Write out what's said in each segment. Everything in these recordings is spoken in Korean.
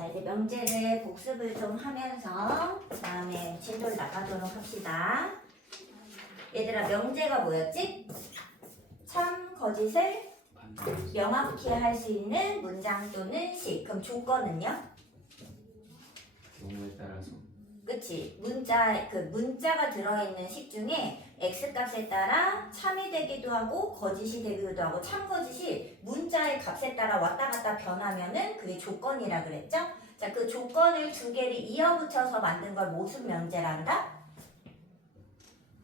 자, 이제 명제를 복습을 좀 하면서 다음에 진도를 나가도록 합시다. 얘들아, 명제가 뭐였지? 참, 거짓을 명확히 할 수 있는 문장 또는 식. 그럼 조건은요? 경우에 따라서 그치? 문자가 들어있는 식 중에 x값에 따라 참이 되기도 하고 거짓이 되기도 하고 참거짓이 문자의 값에 따라 왔다 갔다 변하면은 그게 조건이라 그랬죠? 자, 그 조건을 두 개를 이어붙여서 만든 걸 무슨 명제란다?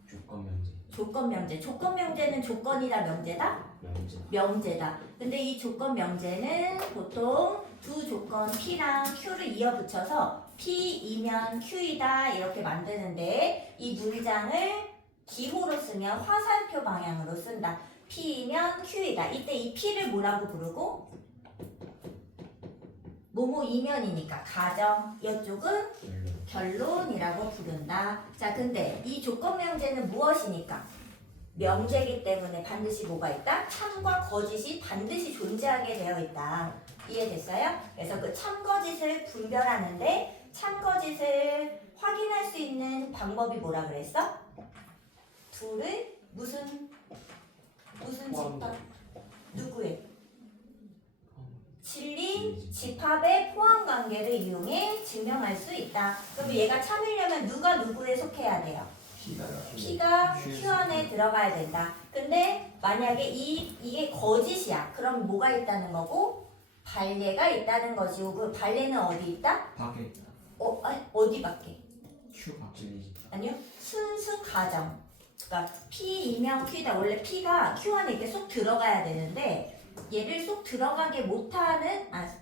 조건 명제 조건 명제. 조건 명제는 조건이다 명제다? 명제 명제다. 근데 이 조건 명제는 보통 두 조건 P랑 Q를 이어붙여서 P이면 Q이다 이렇게 만드는데 이 문장을 기호로 쓰면 화살표 방향으로 쓴다. P이면 Q이다. 이때 이 P를 뭐라고 부르고? 뭐뭐이면이니까 가정. 이쪽은 결론이라고 부른다. 자, 근데 이 조건 명제는 무엇이니까? 명제이기 때문에 반드시 뭐가 있다? 참과 거짓이 반드시 존재하게 되어 있다. 이해됐어요? 그래서 그 참거짓을 분별하는데 참거짓을 확인할 수 있는 방법이 뭐라 그랬어? 둘을 무슨 집합? 누구의? 진리 집합의 포함 관계를 이용해 증명할 수 있다. 그럼 얘가 참으려면 누가 누구에 속해야 돼요? P가 Q 안에 들어가야 된다. 근데 만약에 이게 거짓이야. 그럼 뭐가 있다는 거고? 발레가 있다는 것이고 그 발레는 어디 있다? 밖에 있다. 어디 밖에? Q 밖에 아니요. 순수 가정. 그러니까 P이면 Q다. 원래 P가 Q 안에 이렇게 쏙 들어가야 되는데 얘를 쏙 들어가지 못하게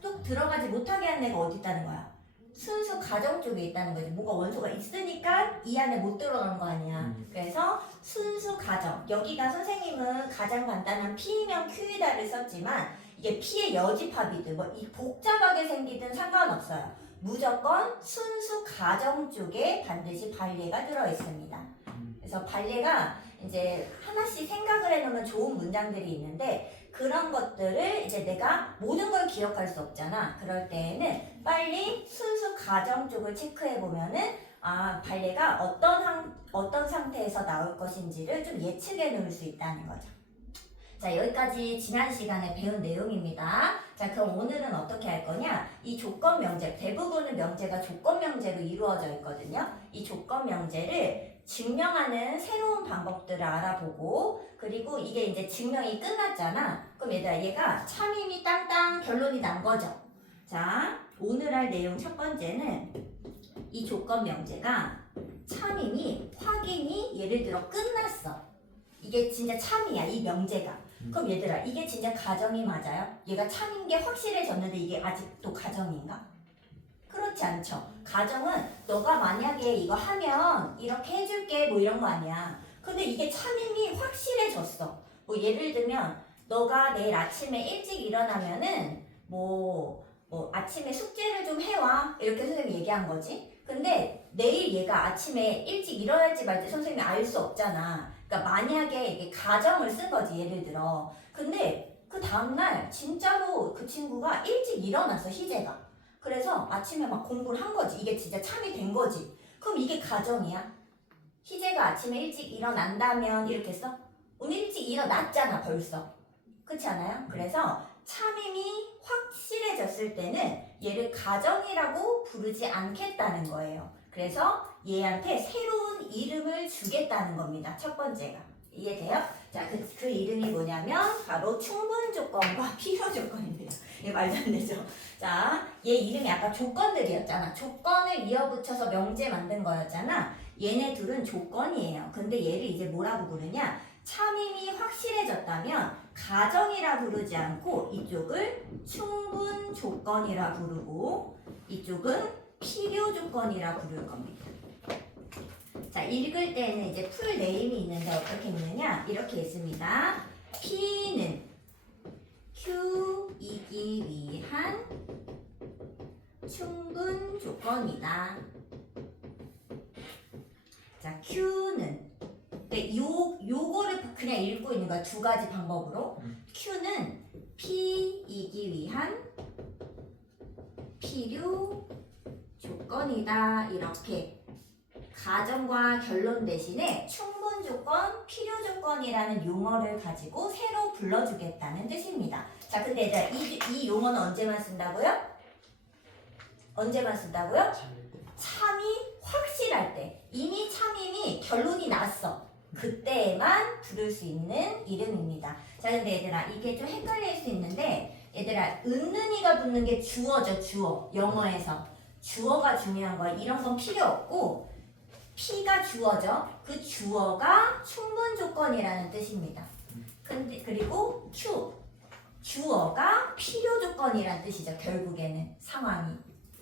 하는 애가 어디 있다는 거야? 순수 가정 쪽에 있다는 거지. 뭐가 원소가 있으니까 이 안에 못 들어가는 거 아니야. 그래서 순수 가정. 여기가 선생님은 가장 간단한 P면 Q이다를 썼지만 이게 P의 여집합이든 뭐 이 복잡하게 생기든 상관없어요. 무조건 순수 가정 쪽에 반드시 발레가 들어 있습니다. 그래서 발레가 이제 하나씩 생각을 해놓으면 좋은 문장들이 있는데 그런 것들을 이제 내가 모든 걸 기억할 수 없잖아. 그럴 때에는 빨리 순수 가정 쪽을 체크해 보면은 발레가 어떤 상태에서 나올 것인지를 좀 예측해 놓을 수 있다는 거죠. 자, 여기까지 지난 시간에 배운 내용입니다. 자, 그럼 오늘은 어떻게 할 거냐? 이 조건 명제, 대부분의 명제가 조건 명제로 이루어져 있거든요. 이 조건 명제를 증명하는 새로운 방법들을 알아보고 그리고 이게 이제 증명이 끝났잖아. 그럼 얘가 참임이 땅땅 결론이 난 거죠. 자, 오늘 할 내용 첫 번째는 이 조건 명제가 참임이 확인이 예를 들어 끝났어. 이게 진짜 참이야, 이 명제가. 그럼 얘들아, 이게 진짜 가정이 맞아요? 얘가 참인 게 확실해졌는데 이게 아직도 가정인가? 그렇지 않죠. 가정은 너가 만약에 이거 하면 이렇게 해줄게 뭐 이런 거 아니야. 근데 이게 참임이 확실해졌어. 뭐 예를 들면 너가 내일 아침에 일찍 일어나면은 뭐 아침에 숙제를 좀 해와 이렇게 선생님이 얘기한 거지. 근데 내일 얘가 아침에 일찍 일어날지 말지 선생님이 알 수 없잖아. 그러니까 만약에 이게 가정을 쓴 거지 예를 들어. 근데 그 다음날 진짜로 그 친구가 일찍 일어났어 희재가. 그래서 아침에 막 공부를 한 거지. 이게 진짜 참이 된 거지. 그럼 이게 가정이야? 희재가 아침에 일찍 일어난다면 이렇게 써? 오늘 일찍 일어났잖아 벌써. 그렇지 않아요? 그래서 참임이 확실해졌을 때는 얘를 가정이라고 부르지 않겠다는 거예요. 그래서 얘한테 새로운 이름을 주겠다는 겁니다. 첫 번째가. 이해돼요? 자, 그 이름이 뭐냐면 바로 충분 조건과 필요 조건인데요. 이게 말도 안 되죠? 자, 얘 이름이 아까 조건들이었잖아. 조건을 이어붙여서 명제 만든 거였잖아. 얘네 둘은 조건이에요. 근데 얘를 이제 뭐라고 부르냐? 참임이 확실해졌다면 가정이라 부르지 않고 이쪽을 충분 조건이라 부르고 이쪽은 필요 조건이라 부를 겁니다. 자, 읽을 때는 이제 풀 네임이 있는데 어떻게 읽느냐? 이렇게 있습니다. P는 Q이기 위한 충분 조건이다. 자, Q는 요거를 그냥 읽고 있는 거야. 두 가지 방법으로. Q는 P이기 위한 필요 조건이다. 이렇게 가정과 결론 대신에 충분 조건, 필요 조건이라는 용어를 가지고 새로 불러주겠다는 뜻입니다. 자, 근데 얘들아, 이 용어는 언제만 쓴다고요? 언제만 쓴다고요? 참이 확실할 때. 이미 참임이 결론이 났어. 그때만 부를 수 있는 이름입니다. 자, 근데 얘들아, 이게 좀 헷갈릴 수 있는데, 얘들아, 은는이가 붙는 게 주어죠, 주어. 영어에서. 주어가 중요한 거야. 이런 건 필요 없고, P가 주어죠. 그 주어가 충분 조건이라는 뜻입니다. 근데 그리고 Q, 주어가 필요 조건이라는 뜻이죠. 결국에는 상황이.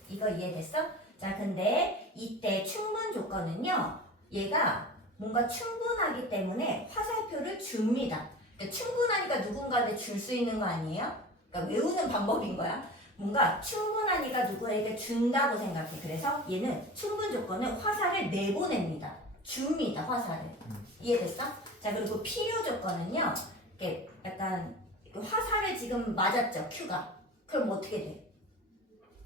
이거 이해됐어? 자, 근데 이때 충분 조건은요. 얘가 뭔가 충분하기 때문에 화살표를 줍니다. 그러니까 충분하니까 누군가한테 줄 수 있는 거 아니에요? 그러니까 외우는 방법인 거야. 뭔가 충분하니까 누구에게 준다고 생각해. 그래서 얘는 충분 조건은 화살을 내보냅니다. 줍니다, 화살을. 이해됐어? 자, 그리고 필요 조건은요. 이렇게 약간 화살을 지금 맞았죠, Q가. 그럼 어떻게 돼?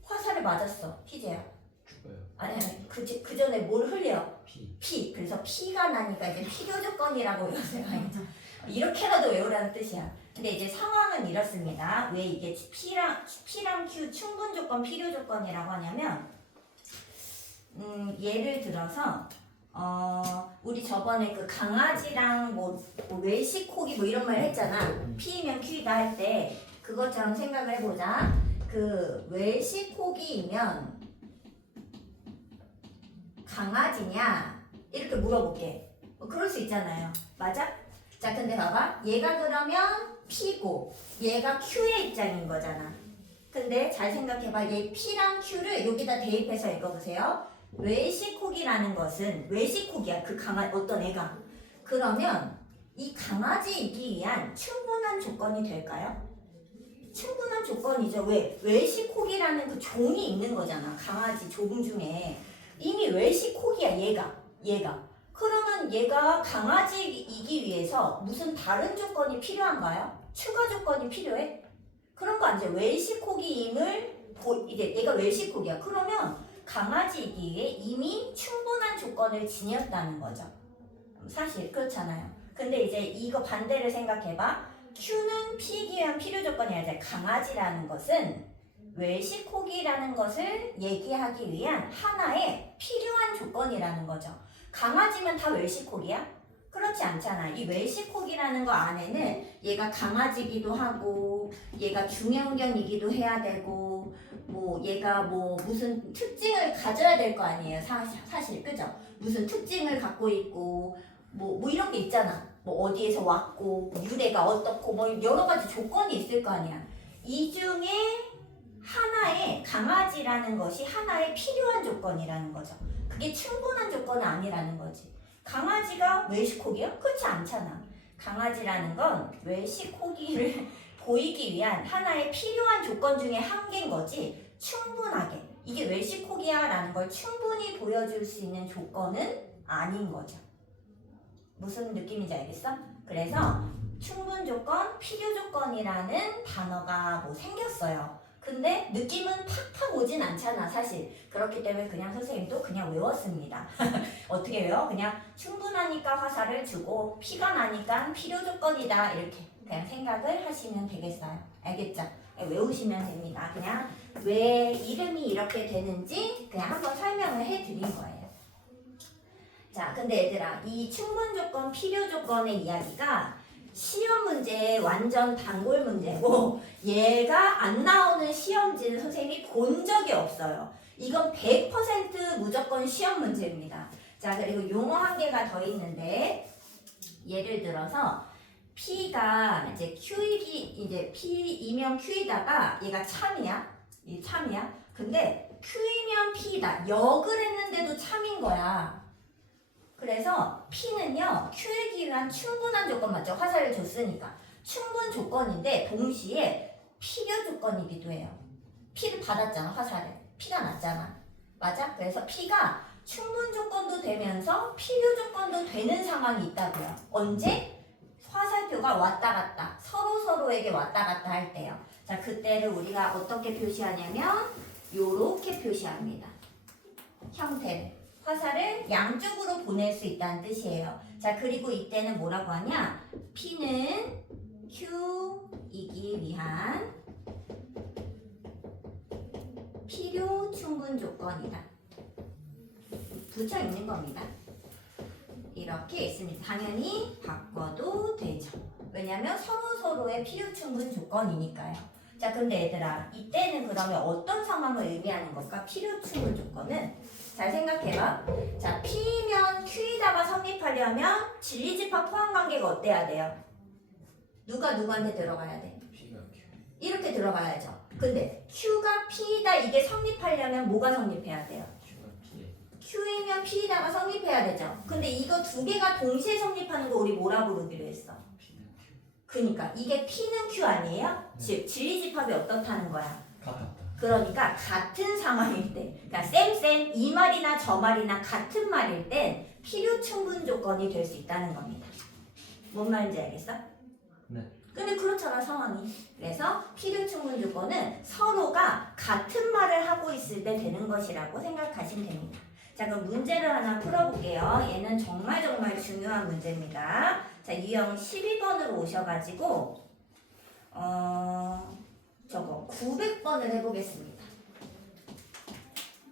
화살을 맞았어, 희재야. 죽어요. 아니, 그 전에 뭘 흘려? 피. P. 그래서 P가 나니까 이제 필요 조건이라고 외우세요. 이렇게라도 외우라는 뜻이야. 근데 이제 상황은 이렇습니다. 왜 이게 P랑 Q 충분 조건, 필요 조건이라고 하냐면, 예를 들어서, 우리 저번에 그 강아지랑 뭐 외식고기 뭐 이런 말 했잖아. P면 Q다 할 때, 그것처럼 생각을 해보자. 그 외식고기이면 강아지냐? 이렇게 물어볼게. 그럴 수 있잖아요. 맞아? 자, 근데 봐봐. 얘가 그러면 P고 얘가 Q의 입장인 거잖아. 근데 잘 생각해봐. 얘 P랑 Q를 여기다 대입해서 읽어보세요. 외식고기라는 것은 외식고기야. 그 어떤 애가. 그러면 이 강아지이기 위한 충분한 조건이 될까요? 충분한 조건이죠. 왜? 외식고기라는 그 종이 있는 거잖아. 강아지 종 중에. 이미 외식고기야. 얘가. 그러면 얘가 강아지이기 위해서 무슨 다른 조건이 필요한가요? 추가 조건이 필요해? 그런 거 아니죠. 외식고기임을 이제 얘가 외식고기야. 그러면 강아지이기 위해 이미 충분한 조건을 지녔다는 거죠. 사실 그렇잖아요. 근데 이제 이거 반대를 생각해봐. Q는 P이기 위한 필요 조건이 아니라 강아지라는 것은 외식고기라는 것을 얘기하기 위한 하나의 필요한 조건이라는 거죠. 강아지면 다 외식고기야? 그렇지 않잖아. 이 외식고기라는 거 안에는 얘가 강아지기도 하고 얘가 중형견이기도 해야 되고 뭐 얘가 뭐 무슨 특징을 가져야 될 거 아니에요. 사실 그죠? 무슨 특징을 갖고 있고 뭐 이런 게 있잖아. 뭐 어디에서 왔고 유래가 어떻고 뭐 여러 가지 조건이 있을 거 아니야. 이 중에 하나의 강아지라는 것이 하나의 필요한 조건이라는 거죠. 그게 충분한 조건은 아니라는 거지. 강아지가 외식고기요? 그렇지 않잖아. 강아지라는 건 외식고기를 보이기 위한 하나의 필요한 조건 중에 한 개인 거지. 충분하게 이게 외식고기야 라는 걸 충분히 보여줄 수 있는 조건은 아닌 거죠. 무슨 느낌인지 알겠어? 그래서 충분 조건, 필요 조건이라는 단어가 뭐 생겼어요. 근데 느낌은 팍팍 오진 않잖아, 사실. 그렇기 때문에 그냥 선생님도 그냥 외웠습니다. 어떻게 외워? 그냥 충분하니까 화살을 주고 P가 나니까 필요 조건이다 이렇게 그냥 생각을 하시면 되겠어요. 알겠죠? 외우시면 됩니다. 그냥 왜 이름이 이렇게 되는지 그냥 한번 설명을 해드린 거예요. 자, 근데 얘들아, 이 충분 조건, 필요 조건의 이야기가 시험 문제의 완전 단골 문제고 얘가 안 나오는 시험지는 선생님이 본 적이 없어요. 이건 100% 무조건 시험 문제입니다. 자, 그리고 용어 한 개가 더 있는데 예를 들어서 P가 이제 이제 P이면 Q이다가 얘가 참이야. 이 참이야. 근데 Q이면 P다. 역을 했는데도 참인 거야. 그래서 P는요, Q이기 위한 충분한 조건 맞죠? 화살을 줬으니까. 충분 조건인데 동시에 필요 조건이기도 해요. P를 받았잖아, 화살을. P가 났잖아. 맞아? 그래서 P가 충분 조건도 되면서 필요 조건도 되는 상황이 있다고요. 언제? 화살표가 왔다 갔다. 서로에게 왔다 갔다 할 때요. 자, 그때를 우리가 어떻게 표시하냐면 요렇게 표시합니다. 형태를. 화살을 양쪽으로 보낼 수 있다는 뜻이에요. 자, 그리고 이때는 뭐라고 하냐? P는 Q이기 위한 필요 충분 조건이다. 붙여 있는 겁니다. 이렇게 있습니다. 당연히 바꿔도 되죠. 왜냐면 서로서로의 필요 충분 조건이니까요. 자, 근데 얘들아, 이때는 그러면 어떤 상황을 의미하는 걸까? 필요 충분 조건은 잘 생각해봐. 자, P면 Q이다가 성립하려면 진리집합 포함관계가 어때야 돼요? 누가 누구한테 들어가야 돼? P가 Q. 이렇게 들어가야죠. 근데 Q가 P이다 이게 성립하려면 뭐가 성립해야 돼요? Q가 P에. Q이면 P이다가 성립해야 되죠. 근데 이거 두 개가 동시에 성립하는 거 우리 뭐라 부르기로 했어? P는 Q. 그러니까 이게 P는 Q 아니에요? 네. 즉 진리집합이 어떻다는 거야? 같았다. 그러니까 같은 상황일 때, 그러니까 쌤 이 말이나 저 말이나 같은 말일 땐 필요 충분 조건이 될 수 있다는 겁니다. 뭔 말인지 알겠어? 네. 근데 그렇잖아 상황이. 그래서 필요 충분 조건은 서로가 같은 말을 하고 있을 때 되는 것이라고 생각하시면 됩니다. 자, 그럼 문제를 하나 풀어볼게요. 얘는 정말 중요한 문제입니다. 자, 유형 12번으로 오셔가지고 저거 900번을 해보겠습니다.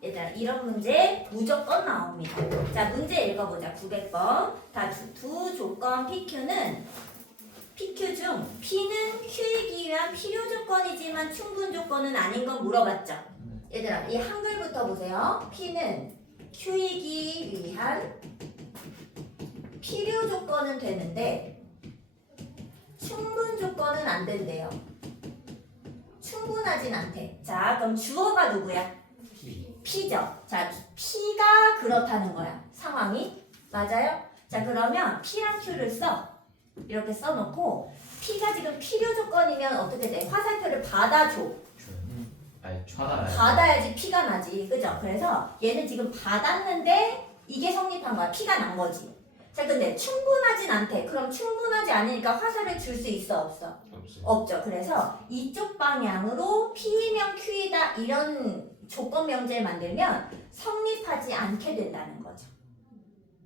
얘들아, 이런 문제 무조건 나옵니다. 자, 문제 읽어보자. 900번. 다 두 조건 PQ는 PQ 중 P는 Q이기 위한 필요 조건이지만 충분 조건은 아닌 건 물어봤죠. 얘들아, 이 한글부터 보세요. P는 Q이기 위한 필요 조건은 되는데 충분 조건은 안 된대요. 충분하진 않대. 자, 그럼 주어가 누구야? P. P죠. 자, P가 그렇다는 거야. 상황이. 맞아요? 자, 그러면 P랑 Q를 써. 이렇게 써놓고 P가 지금 필요 조건이면 어떻게 돼? 화살표를 받아줘. 아니 받아야. 받아야지 P가 나지. 그죠? 그래서 얘는 지금 받았는데 이게 성립한 거야. P가 난 거지. 자, 근데 충분하진 않대. 그럼 충분하지 않으니까 화살을 줄 수 있어? 없어? 없어요. 없죠. 그래서 이쪽 방향으로 P면 Q이다 이런 조건 명제를 만들면 성립하지 않게 된다는 거죠.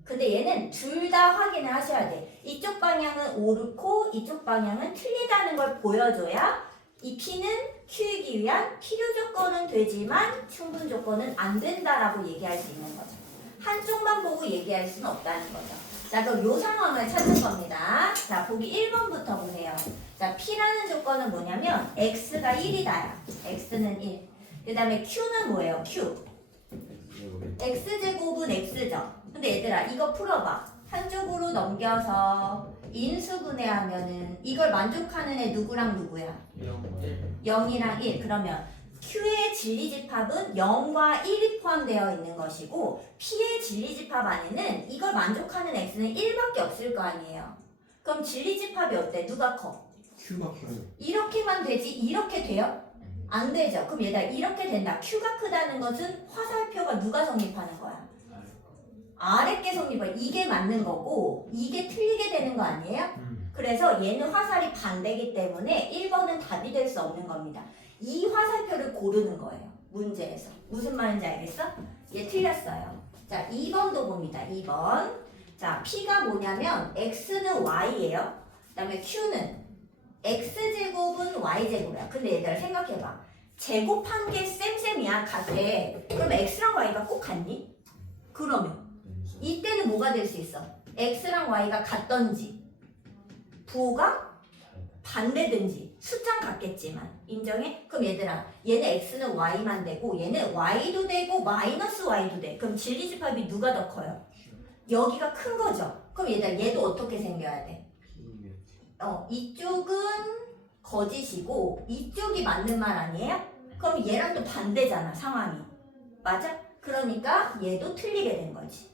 근데 얘는 둘 다 확인을 하셔야 돼. 이쪽 방향은 옳고 이쪽 방향은 틀리다는 걸 보여줘야 이 P는 Q이기 위한 필요 조건은 되지만 충분 조건은 안 된다라고 얘기할 수 있는 거죠. 한쪽만 보고 얘기할 수는 없다는 거죠. 자, 그럼 요 상황을 찾는 겁니다. 자, 보기 1번부터 보세요. 자, P라는 조건은 뭐냐면 X가 1이다야. X는 1. 그 다음에 Q는 뭐예요? Q. X제곱은 X죠. 근데 얘들아, 이거 풀어봐. 한쪽으로 넘겨서 인수분해하면은 이걸 만족하는 애 누구랑 누구야? 0이랑 1. 그러면 Q의 진리집합은 0과 1이 포함되어 있는 것이고 P의 진리집합 안에는 이걸 만족하는 X는 1밖에 없을 거 아니에요. 그럼 진리집합이 어때? 누가 커? Q가 커요. 이렇게만 되지 이렇게 돼요? 안 되죠. 그럼 얘들아, 이렇게 된다. Q가 크다는 것은 화살표가 누가 성립하는 거야? 아래 게 성립을. 이게 맞는 거고 이게 틀리게 되는 거 아니에요? 그래서 얘는 화살이 반대기 때문에 1번은 답이 될 수 없는 겁니다. 이 화살표를 고르는 거예요. 문제에서. 무슨 말인지 알겠어? 얘 틀렸어요. 자, 2번도 봅니다. 2번. 자, P가 뭐냐면 X는 Y예요. 그 다음에 Q는 X제곱은 Y제곱이야. 근데 얘들아 생각해봐. 제곱한 게 쌤쌤이야. 같아. 그럼 X랑 Y가 꼭 같니? 그러면 이때는 뭐가 될 수 있어? X랑 Y가 같던지 부호가 반대든지 숫자는 같겠지만 인정해? 그럼 얘들아, 얘는 X는 Y만 되고 얘는 Y도 되고 마이너스 Y도 돼. 그럼 진리집합이 누가 더 커요? 여기가 큰 거죠. 그럼 얘들아, 얘도 어떻게 생겨야 돼? 이쪽은 거짓이고 이쪽이 맞는 말 아니에요? 그럼 얘랑 또 반대잖아, 상황이. 맞아? 그러니까 얘도 틀리게 된 거지.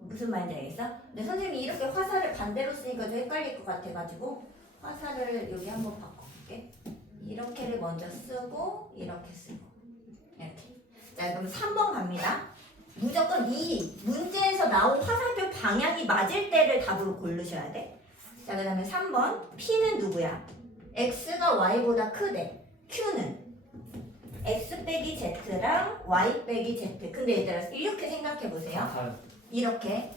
무슨 말인지 알겠어? 근데 선생님이 이렇게 화살을 반대로 쓰니까 좀 헷갈릴 것 같아가지고 화살을 여기 한번 바꿔볼게. 이렇게를 먼저 쓰고 이렇게 쓰고 이렇게. 자, 그럼 3번 갑니다. 무조건 이 문제에서 나온 화살표 방향이 맞을 때를 답으로 고르셔야 돼. 자, 그 다음에 3번 P는 누구야? X가 Y보다 크대. Q는 x 빼기 z랑 y 빼기 z. 근데 얘들아 이렇게 생각해 보세요. 이렇게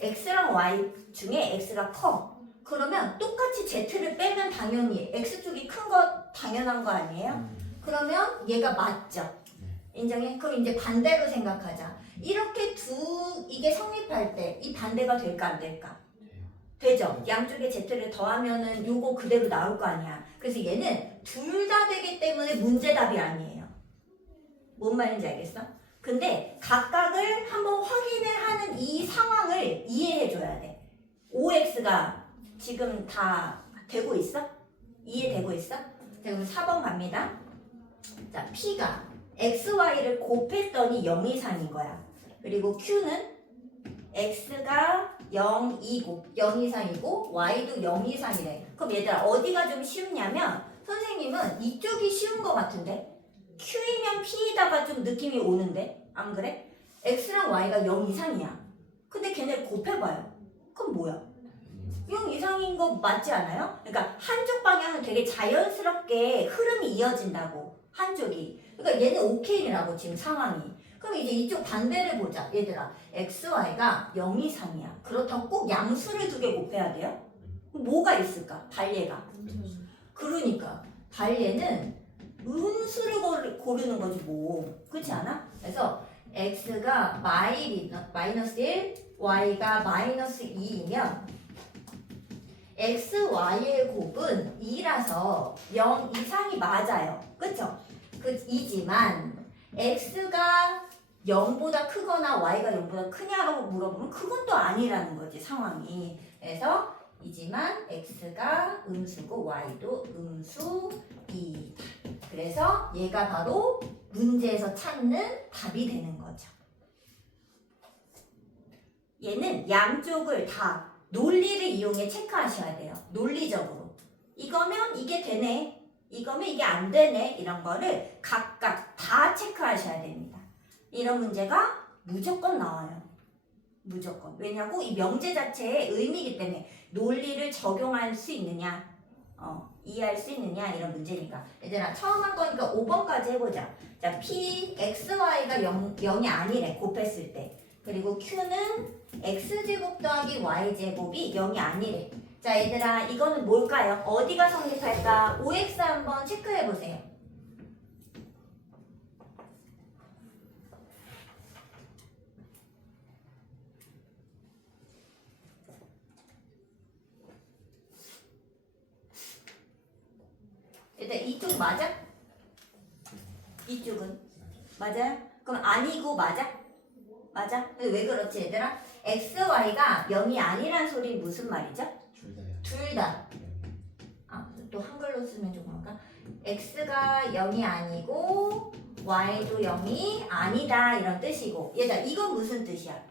x랑 y 중에 x가 커. 그러면 똑같이 z를 빼면 당연히 x 쪽이 큰 거 당연한 거 아니에요? 그러면 얘가 맞죠? 인정해? 그럼 이제 반대로 생각하자. 이렇게 이게 성립할 때 이 반대가 될까 안 될까? 되죠? 양쪽에 z를 더하면은 요거 그대로 나올 거 아니야. 그래서 얘는 둘 다 되기 때문에 문제답이 아니에요. 뭔 말인지 알겠어? 근데 각각을 한번 확인을 하는 이 상황을 이해해 줘야 돼. OX가 지금 다 되고 있어? 이해되고 있어? 자, 그럼 4번 갑니다. 자, P가 XY를 곱했더니 0 이상인 거야. 그리고 Q는 X가 0 이상이고 Y도 0 이상이래. 그럼 얘들아 어디가 좀 쉽냐면 선생님은 이쪽이 쉬운 거 같은데 Q이면 P에다가 좀 느낌이 오는데 안 그래? X랑 Y가 0 이상이야. 근데 걔네를 곱해봐요. 그럼 뭐야? 0 이상인 거 맞지 않아요? 그러니까 한쪽 방향은 되게 자연스럽게 흐름이 이어진다고 한쪽이. 그러니까 얘는 오케이라고 지금 상황이. 그럼 이제 이쪽 반대를 보자. 얘들아 x, y가 0 이상이야. 그렇다고 꼭 양수를 두 개 곱해야 돼요? 뭐가 있을까? 발예가. 그러니까 발예는 음수를 고르는 거지 뭐. 그렇지 않아? 그래서 x가 마이너스 1, y가 마이너스 2이면 x, y의 곱은 2라서 0 이상이 맞아요. 그쵸? 이지만 x가 0보다 크거나 y가 0보다 크냐고 물어보면 그건 또 아니라는 거지 상황이. 그래서 이지만 x가 음수고 y도 음수이다. 그래서 얘가 바로 문제에서 찾는 답이 되는 거죠. 얘는 양쪽을 다 논리를 이용해 체크하셔야 돼요. 논리적으로. 이거면 이게 되네. 이거면 이게 안 되네. 이런 거를 각각 다 체크하셔야 됩니다. 이런 문제가 무조건 나와요. 무조건. 왜냐고? 이 명제 자체의 의미이기 때문에 논리를 적용할 수 있느냐, 이해할 수 있느냐 이런 문제니까. 얘들아 처음 한 거니까 5번까지 해보자. 자, P, X, Y가 0이 아니래. 곱했을 때. 그리고 Q는 X제곱 더하기 Y제곱이 0이 아니래. 자 얘들아 이거는 뭘까요? 어디가 성립할까? OX 한번 체크해보세요. 일단 이쪽 맞아? 이쪽은? 맞아요? 그럼 아니고 맞아? 맞아? 근데 왜 그렇지 얘들아? x, y가 0이 아니란 소리 무슨 말이죠? 둘 다. 또 한글로 쓰면 좀 그런가? x가 0이 아니고 y도 0이 아니다 이런 뜻이고. 얘들아 이건 무슨 뜻이야?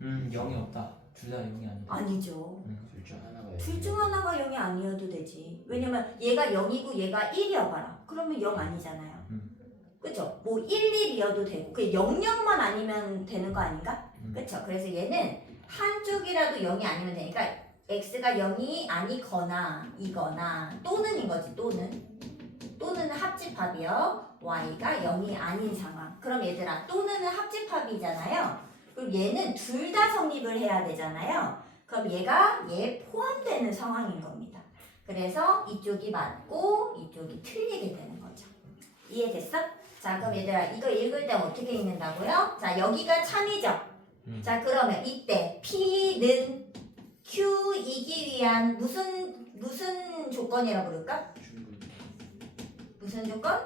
0이 없다. 둘 다 0이 아니다. 아니죠. 둘 중 하나가 둘 중 하나가 0이 아니어도 되지. 왜냐면 얘가 0이고 얘가 1이어봐라. 그러면 0 아니잖아요. 그쵸? 뭐 1, 1이어도 되고 그 0, 0만 아니면 되는 거 아닌가? 그쵸? 그래서 얘는 한쪽이라도 0이 아니면 되니까 x가 0이 아니거나 이거나 또는인 거지. 또는 합집합이요. y가 0이 아닌 상황. 그럼 얘들아 또는은 합집합이잖아요. 그럼 얘는 둘 다 성립을 해야 되잖아요. 그럼 얘가 얘 포함되는 상황인 겁니다. 그래서 이쪽이 맞고 이쪽이 틀리게 되는 거죠. 이해됐어? 자 그럼 얘들아 이거 읽을 때 어떻게 읽는다고요? 자 여기가 참이죠. 자 그러면 이때 P는 Q이기 위한 무슨 조건이라고 부를까? 무슨 조건?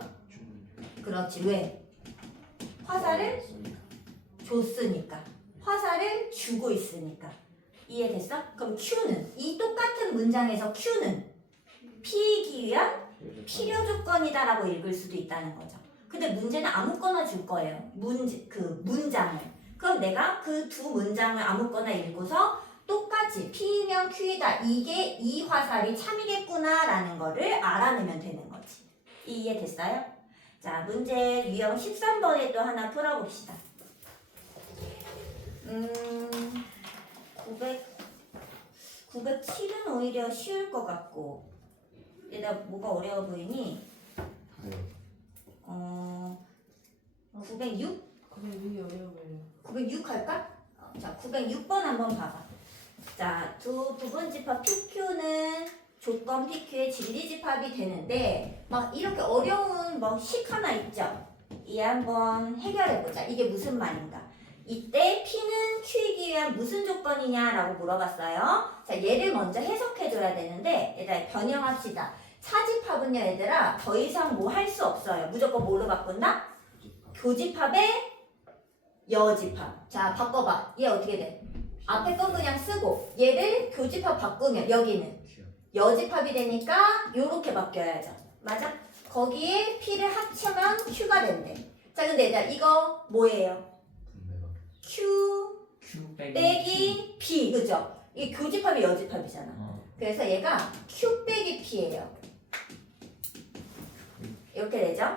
그렇지. 왜? 화살을 줬으니까. 화살을 주고 있으니까. 이해됐어? 그럼 Q는 이 똑같은 문장에서 Q는 P이기 위한 필요 조건이다라고 읽을 수도 있다는 거죠. 근데 문제는 아무거나 줄 거예요. 문장을. 그럼 내가 그 두 문장을 아무거나 읽고서 똑같이 P면 Q이다. 이게 이 화살이 참이겠구나라는 거를 알아내면 되는 거지. 이해됐어요? 자, 문제 유형 13번에 또 하나 풀어봅시다. 907은 오히려 쉬울 것 같고 얘가 뭐가 어려워 보이니? 906? 그냥 눈이 어려워 보여. 906 할까? 자, 906번 한번 봐봐. 자, 두 부분집합 PQ는 조건 PQ의 진리집합이 되는데 막 이렇게 어려운 뭐 식 하나 있죠? 이 한번 해결해보자. 이게 무슨 말인가? 이때 P는 Q이기 위한 무슨 조건이냐라고 물어봤어요. 자, 얘를 먼저 해석해줘야 되는데 얘들아 변형합시다. 차집합은요 얘들아 더 이상 뭐 할 수 없어요. 무조건 뭐로 바꾼다? 교집합의 여집합. 자, 바꿔봐. 얘 어떻게 돼? 앞에 건 그냥 쓰고 얘를 교집합 바꾸면 여기는 여집합이 되니까 요렇게 바뀌어야죠. 맞아? 거기에 P를 합치면 Q가 된대. 자, 근데 얘들아 이거 뭐예요? Q Q 빼기 P, 그죠? 이 교집합이 여집합이잖아. 그래서 얘가 Q 빼기 P예요. 이렇게 되죠?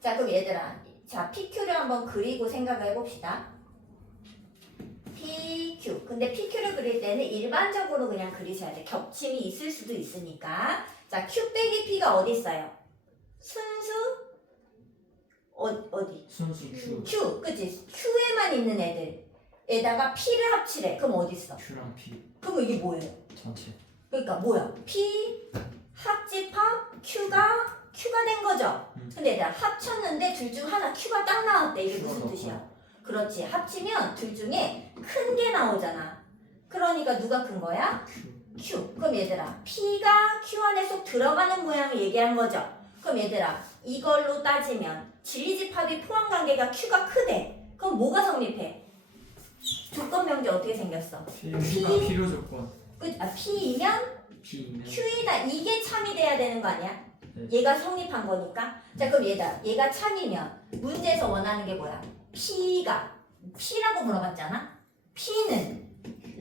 자, 그럼 얘들아, 자 PQ를 한번 그리고 생각을 해봅시다. PQ. 근데 PQ를 그릴 때는 일반적으로 그냥 그리셔야 돼. 겹침이 있을 수도 있으니까. 자, Q 빼기 P가 어디 있어요? 순수 어디? 순수 Q Q, 그치? Q에만 있는 애들에다가 P를 합치래. 그럼 어디 있어? Q랑 P 그럼 이게 뭐예요? 전체 그러니까 뭐야? P 합집합 Q가 된 거죠? 근데 얘들아 합쳤는데 둘 중 하나 Q가 딱 나왔대. 이게 무슨 뜻이야? 그렇지. 합치면 둘 중에 큰 게 나오잖아. 그러니까 누가 큰 거야? Q. 그럼 얘들아 P가 Q 안에 쏙 들어가는 모양을 얘기한 거죠? 그럼 얘들아 이걸로 따지면 진리집합이 포함관계가 Q가 크대. 그럼 뭐가 성립해? 조건 명제 어떻게 생겼어? P가 필요 조건 P이면 P는 Q이다. 이게 참이 돼야 되는 거 아니야? 네. 얘가 성립한 거니까. 자, 그럼 얘가 참이면 문제에서 원하는 게 뭐야? P라고 물어봤잖아. P는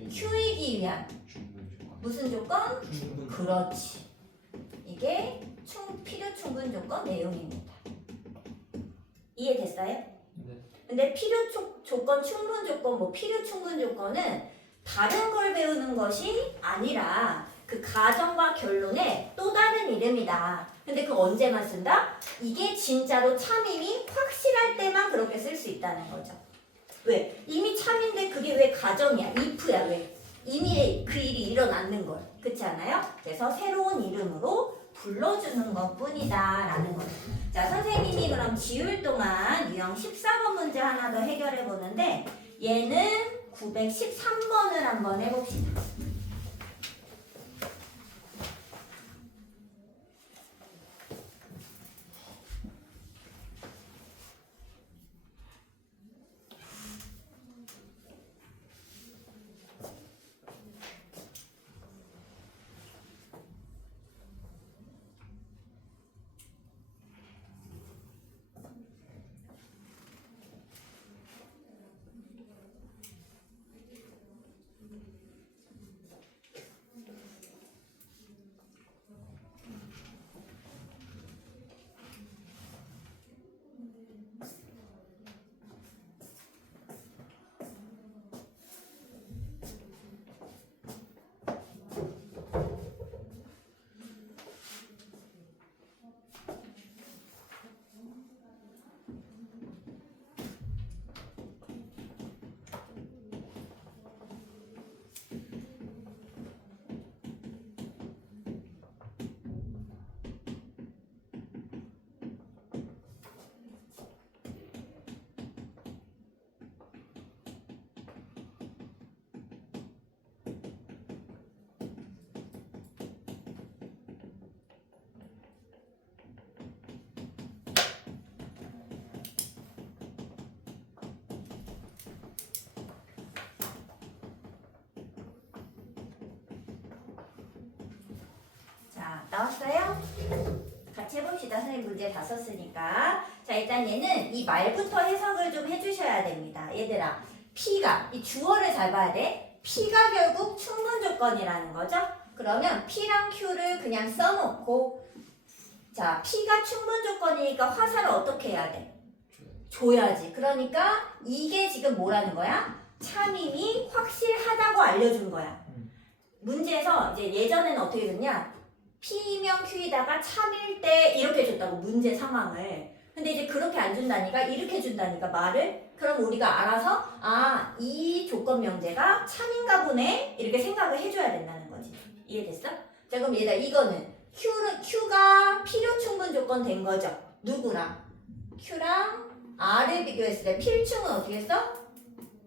Q이기 위한 무슨 조건? 충분 그렇지. 이게 필요 충분 조건 내용입니다. 이해됐어요? 네. 근데 조건, 충분 조건, 뭐 필요 충분 조건은 다른 걸 배우는 것이 아니라 그 가정과 결론의 또 다른 이름이다. 근데 그거 언제만 쓴다? 이게 진짜로 참임이 확실할 때만 그렇게 쓸 수 있다는 거죠. 왜? 이미 참인데 그게 왜 가정이야? if야. 왜? 이미 그 일이 일어났는 걸. 그렇지 않아요? 그래서 새로운 이름으로 불러주는 것 뿐이다 라는 거예요. 자, 선생님이 그럼 지울 동안 유형 14번 문제 하나 더 해결해 보는데 얘는 913번을 한번 해봅시다. 자, 나왔어요? 같이 해봅시다. 선생님 문제 다 썼으니까. 자, 일단 얘는 이 말부터 해석을 좀 해주셔야 됩니다. 얘들아, P가, 이 주어를 잘 봐야 돼. P가 결국 충분 조건이라는 거죠? 그러면 P랑 Q를 그냥 써놓고, 자, P가 충분 조건이니까 화살을 어떻게 해야 돼? 줘야지. 그러니까 이게 지금 뭐라는 거야? 참임이 확실하다고 알려준 거야. 문제에서 이제 예전에는 어떻게 됐냐? P면 Q에다가 참일 때 이렇게 줬다고 문제 상황을. 근데 이제 그렇게 안 준다니까 이렇게 준다니까 말을. 그럼 우리가 알아서 이 조건 명제가 참인가 보네 이렇게 생각을 해줘야 된다는 거지. 이해됐어? 자 그럼 얘들아 이거는 Q가 필요 충분 조건 된 거죠. 누구랑? Q랑 R을 비교했을 때 필충은 어떻게 써?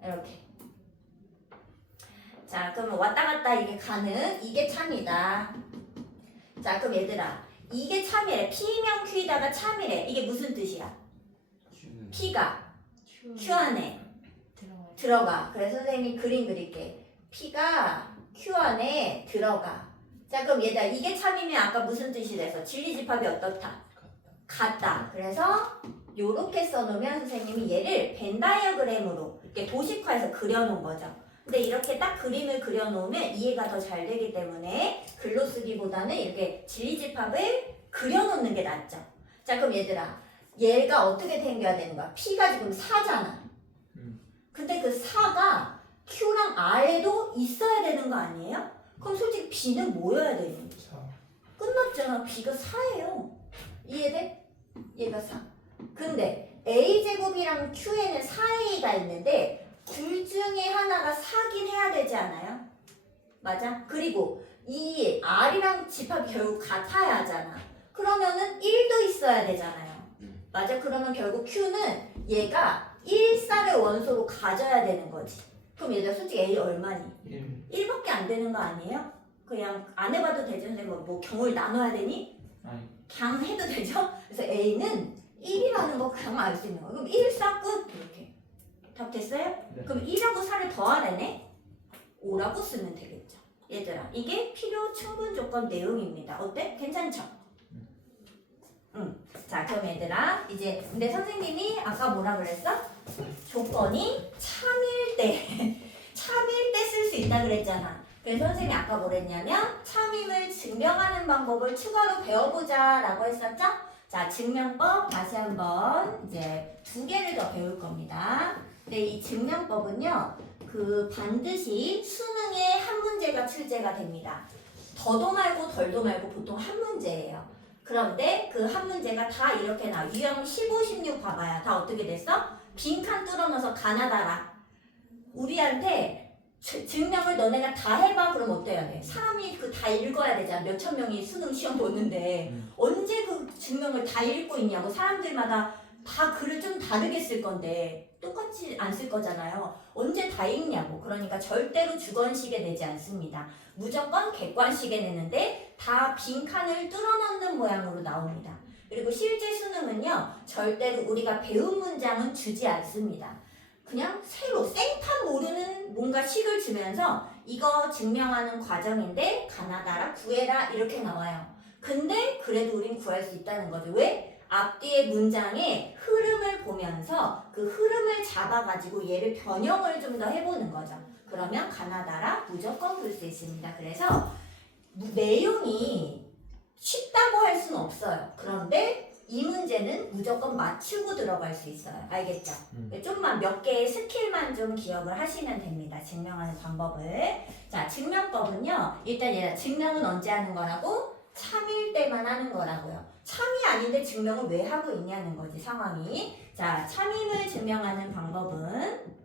이렇게. 자 그러면 왔다 갔다 이게 가는 이게 참이다. 자 그럼 얘들아 이게 참이래. P면 Q에다가 참이래. 이게 무슨 뜻이야? P가 Q 안에 들어가. 그래서 선생님이 그림 그릴게. P가 Q 안에 들어가. 자 그럼 얘들아 이게 참이면 아까 무슨 뜻이 돼서 진리집합이 어떻다? 같다. 그래서 요렇게 써놓으면 선생님이 얘를 벤 다이어그램으로 이렇게 도식화해서 그려놓은 거죠. 근데 이렇게 딱 그림을 그려놓으면 이해가 더 잘 되기 때문에 글로 쓰기보다는 이렇게 진리집합을 그려놓는 게 낫죠. 자 그럼 얘들아 얘가 어떻게 생겨야 되는 거야? P가 지금 4잖아. 근데 그 4가 Q랑 R에도 있어야 되는 거 아니에요? 그럼 솔직히 B는 뭐여야 되는 거야? 끝났잖아. B가 4예요. 이해돼? 얘가 4. 근데 A제곱이랑 Q에는 4A가 있는데 둘 중에 하나가 4긴 해야 되지 않아요? 맞아? 그리고 이 R이랑 집합이 결국 같아야 하잖아. 그러면은 1도 있어야 되잖아요. 맞아? 그러면 결국 Q는 얘가 1, 4를 원소로 가져야 되는 거지. 그럼 얘들아 솔직히 A 얼마니? 1밖에 안 되는 거 아니에요? 그냥 안 해봐도 되죠? 선생님 뭐 경우를 나눠야 되니? 그냥 해도 되죠? 그래서 A는 1이라는 거 그냥 알 수 있는 거. 그럼 1, 4 끝! 이렇게. 답 됐어요? 네. 그럼 1하고 4를 더하래네? 5라고 쓰면 되겠죠. 얘들아 이게 필요 충분 조건 내용입니다. 어때? 괜찮죠? 자 그럼 얘들아 이제 근데 선생님이 아까 뭐라 그랬어? 조건이 참일 때 참일 때 쓸 수 있다 그랬잖아. 그래서 선생님이 아까 뭐랬냐면 참임을 증명하는 방법을 추가로 배워보자 라고 했었죠? 자 증명법 다시 한번 이제 2개를 더 배울 겁니다. 근데 이 증명법은요 그 반드시 수능에 한 문제가 출제가 됩니다. 더도 말고 덜도 말고 보통 한 문제예요. 그런데 그 한 문제가 다 이렇게 나와. 유형 15, 16 봐봐요. 다 어떻게 됐어? 빈칸 뚫어넣어서 가나다라. 우리한테 증명을 너네가 다 해봐. 그럼 어때야 돼? 사람이 그 다 읽어야 되잖아. 몇천 명이 수능 시험 보는데 언제 그 증명을 다 읽고 있냐고. 사람들마다 다 글을 좀 다르게 쓸 건데 똑같이 안 쓸 거잖아요. 언제 다 읽냐고. 그러니까 절대로 주관식에 내지 않습니다. 무조건 객관식에 내는데 다 빈칸을 뚫어넣는 모양으로 나옵니다. 그리고 실제 수능은요 절대로 우리가 배운 문장은 주지 않습니다. 그냥 새로 생판 모르는 뭔가 식을 주면서 이거 증명하는 과정인데 가나다라 구해라 이렇게 나와요. 근데 그래도 우린 구할 수 있다는 거죠. 왜? 앞뒤의 문장의 흐름을 보면서 그 흐름을 잡아가지고 얘를 변형을 좀 더 해보는 거죠. 그러면 가나다라 무조건 볼 수 있습니다. 그래서 내용이 쉽다고 할 수는 없어요. 그런데 이 문제는 무조건 맞추고 들어갈 수 있어요. 알겠죠? 좀만 몇 개의 스킬만 좀 기억을 하시면 됩니다. 증명하는 방법을. 자, 증명법은요. 일단 얘가 증명은 언제 하는 거라고? 참일 때만 하는 거라고요. 참이 아닌데 증명을 왜 하고 있냐는 거지 상황이. 자, 참임을 증명하는 방법은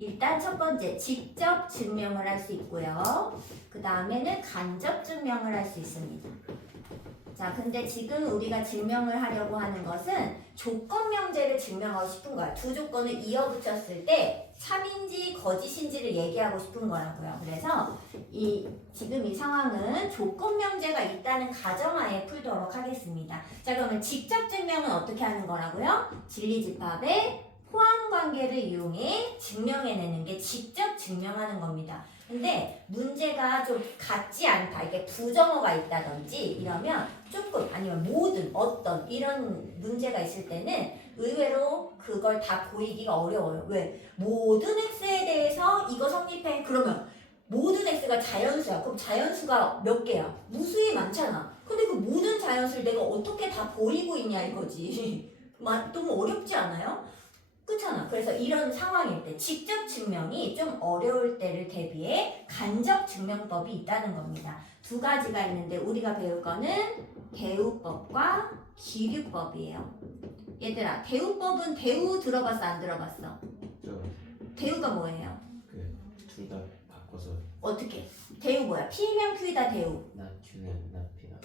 일단 첫 번째 직접 증명을 할 수 있고요. 그 다음에는 간접 증명을 할 수 있습니다. 자, 근데 지금 우리가 증명을 하려고 하는 것은 조건 명제를 증명하고 싶은 거야. 두 조건을 이어붙였을 때 참인지 거짓인지를 얘기하고 싶은 거라고요. 그래서 지금 이 상황은 조건 명제가 있다는 가정하에 풀도록 하겠습니다. 자, 그러면 직접 증명은 어떻게 하는 거라고요? 진리집합의 포함 관계를 이용해 증명해내는 게 직접 증명하는 겁니다. 근데 문제가 좀 같지 않다, 이렇게 부정어가 있다든지 이러면 조금 아니면 모든 어떤 이런 문제가 있을 때는 의외로 그걸 다 보이기가 어려워요. 왜? 모든 x에 대해서 이거 성립해. 그러면 모든 x가 자연수야. 그럼 자연수가 몇 개야? 무수히 많잖아. 근데 그 모든 자연수를 내가 어떻게 다 보이고 있냐 이거지. 너무 어렵지 않아요? 그렇잖아. 그래서 이런 상황일 때 직접 증명이 좀 어려울 때를 대비해 간접 증명법이 있다는 겁니다. 두 가지가 있는데 우리가 배울 거는 대우법과 기류법이에요. 얘들아, 대우법은 대우 들어봤어, 안 들어봤어? 대우가 뭐예요? 둘 다 바꿔서 어떻게? 대우 뭐야? P면 Q이다 대우. 나 Q는 나 P다.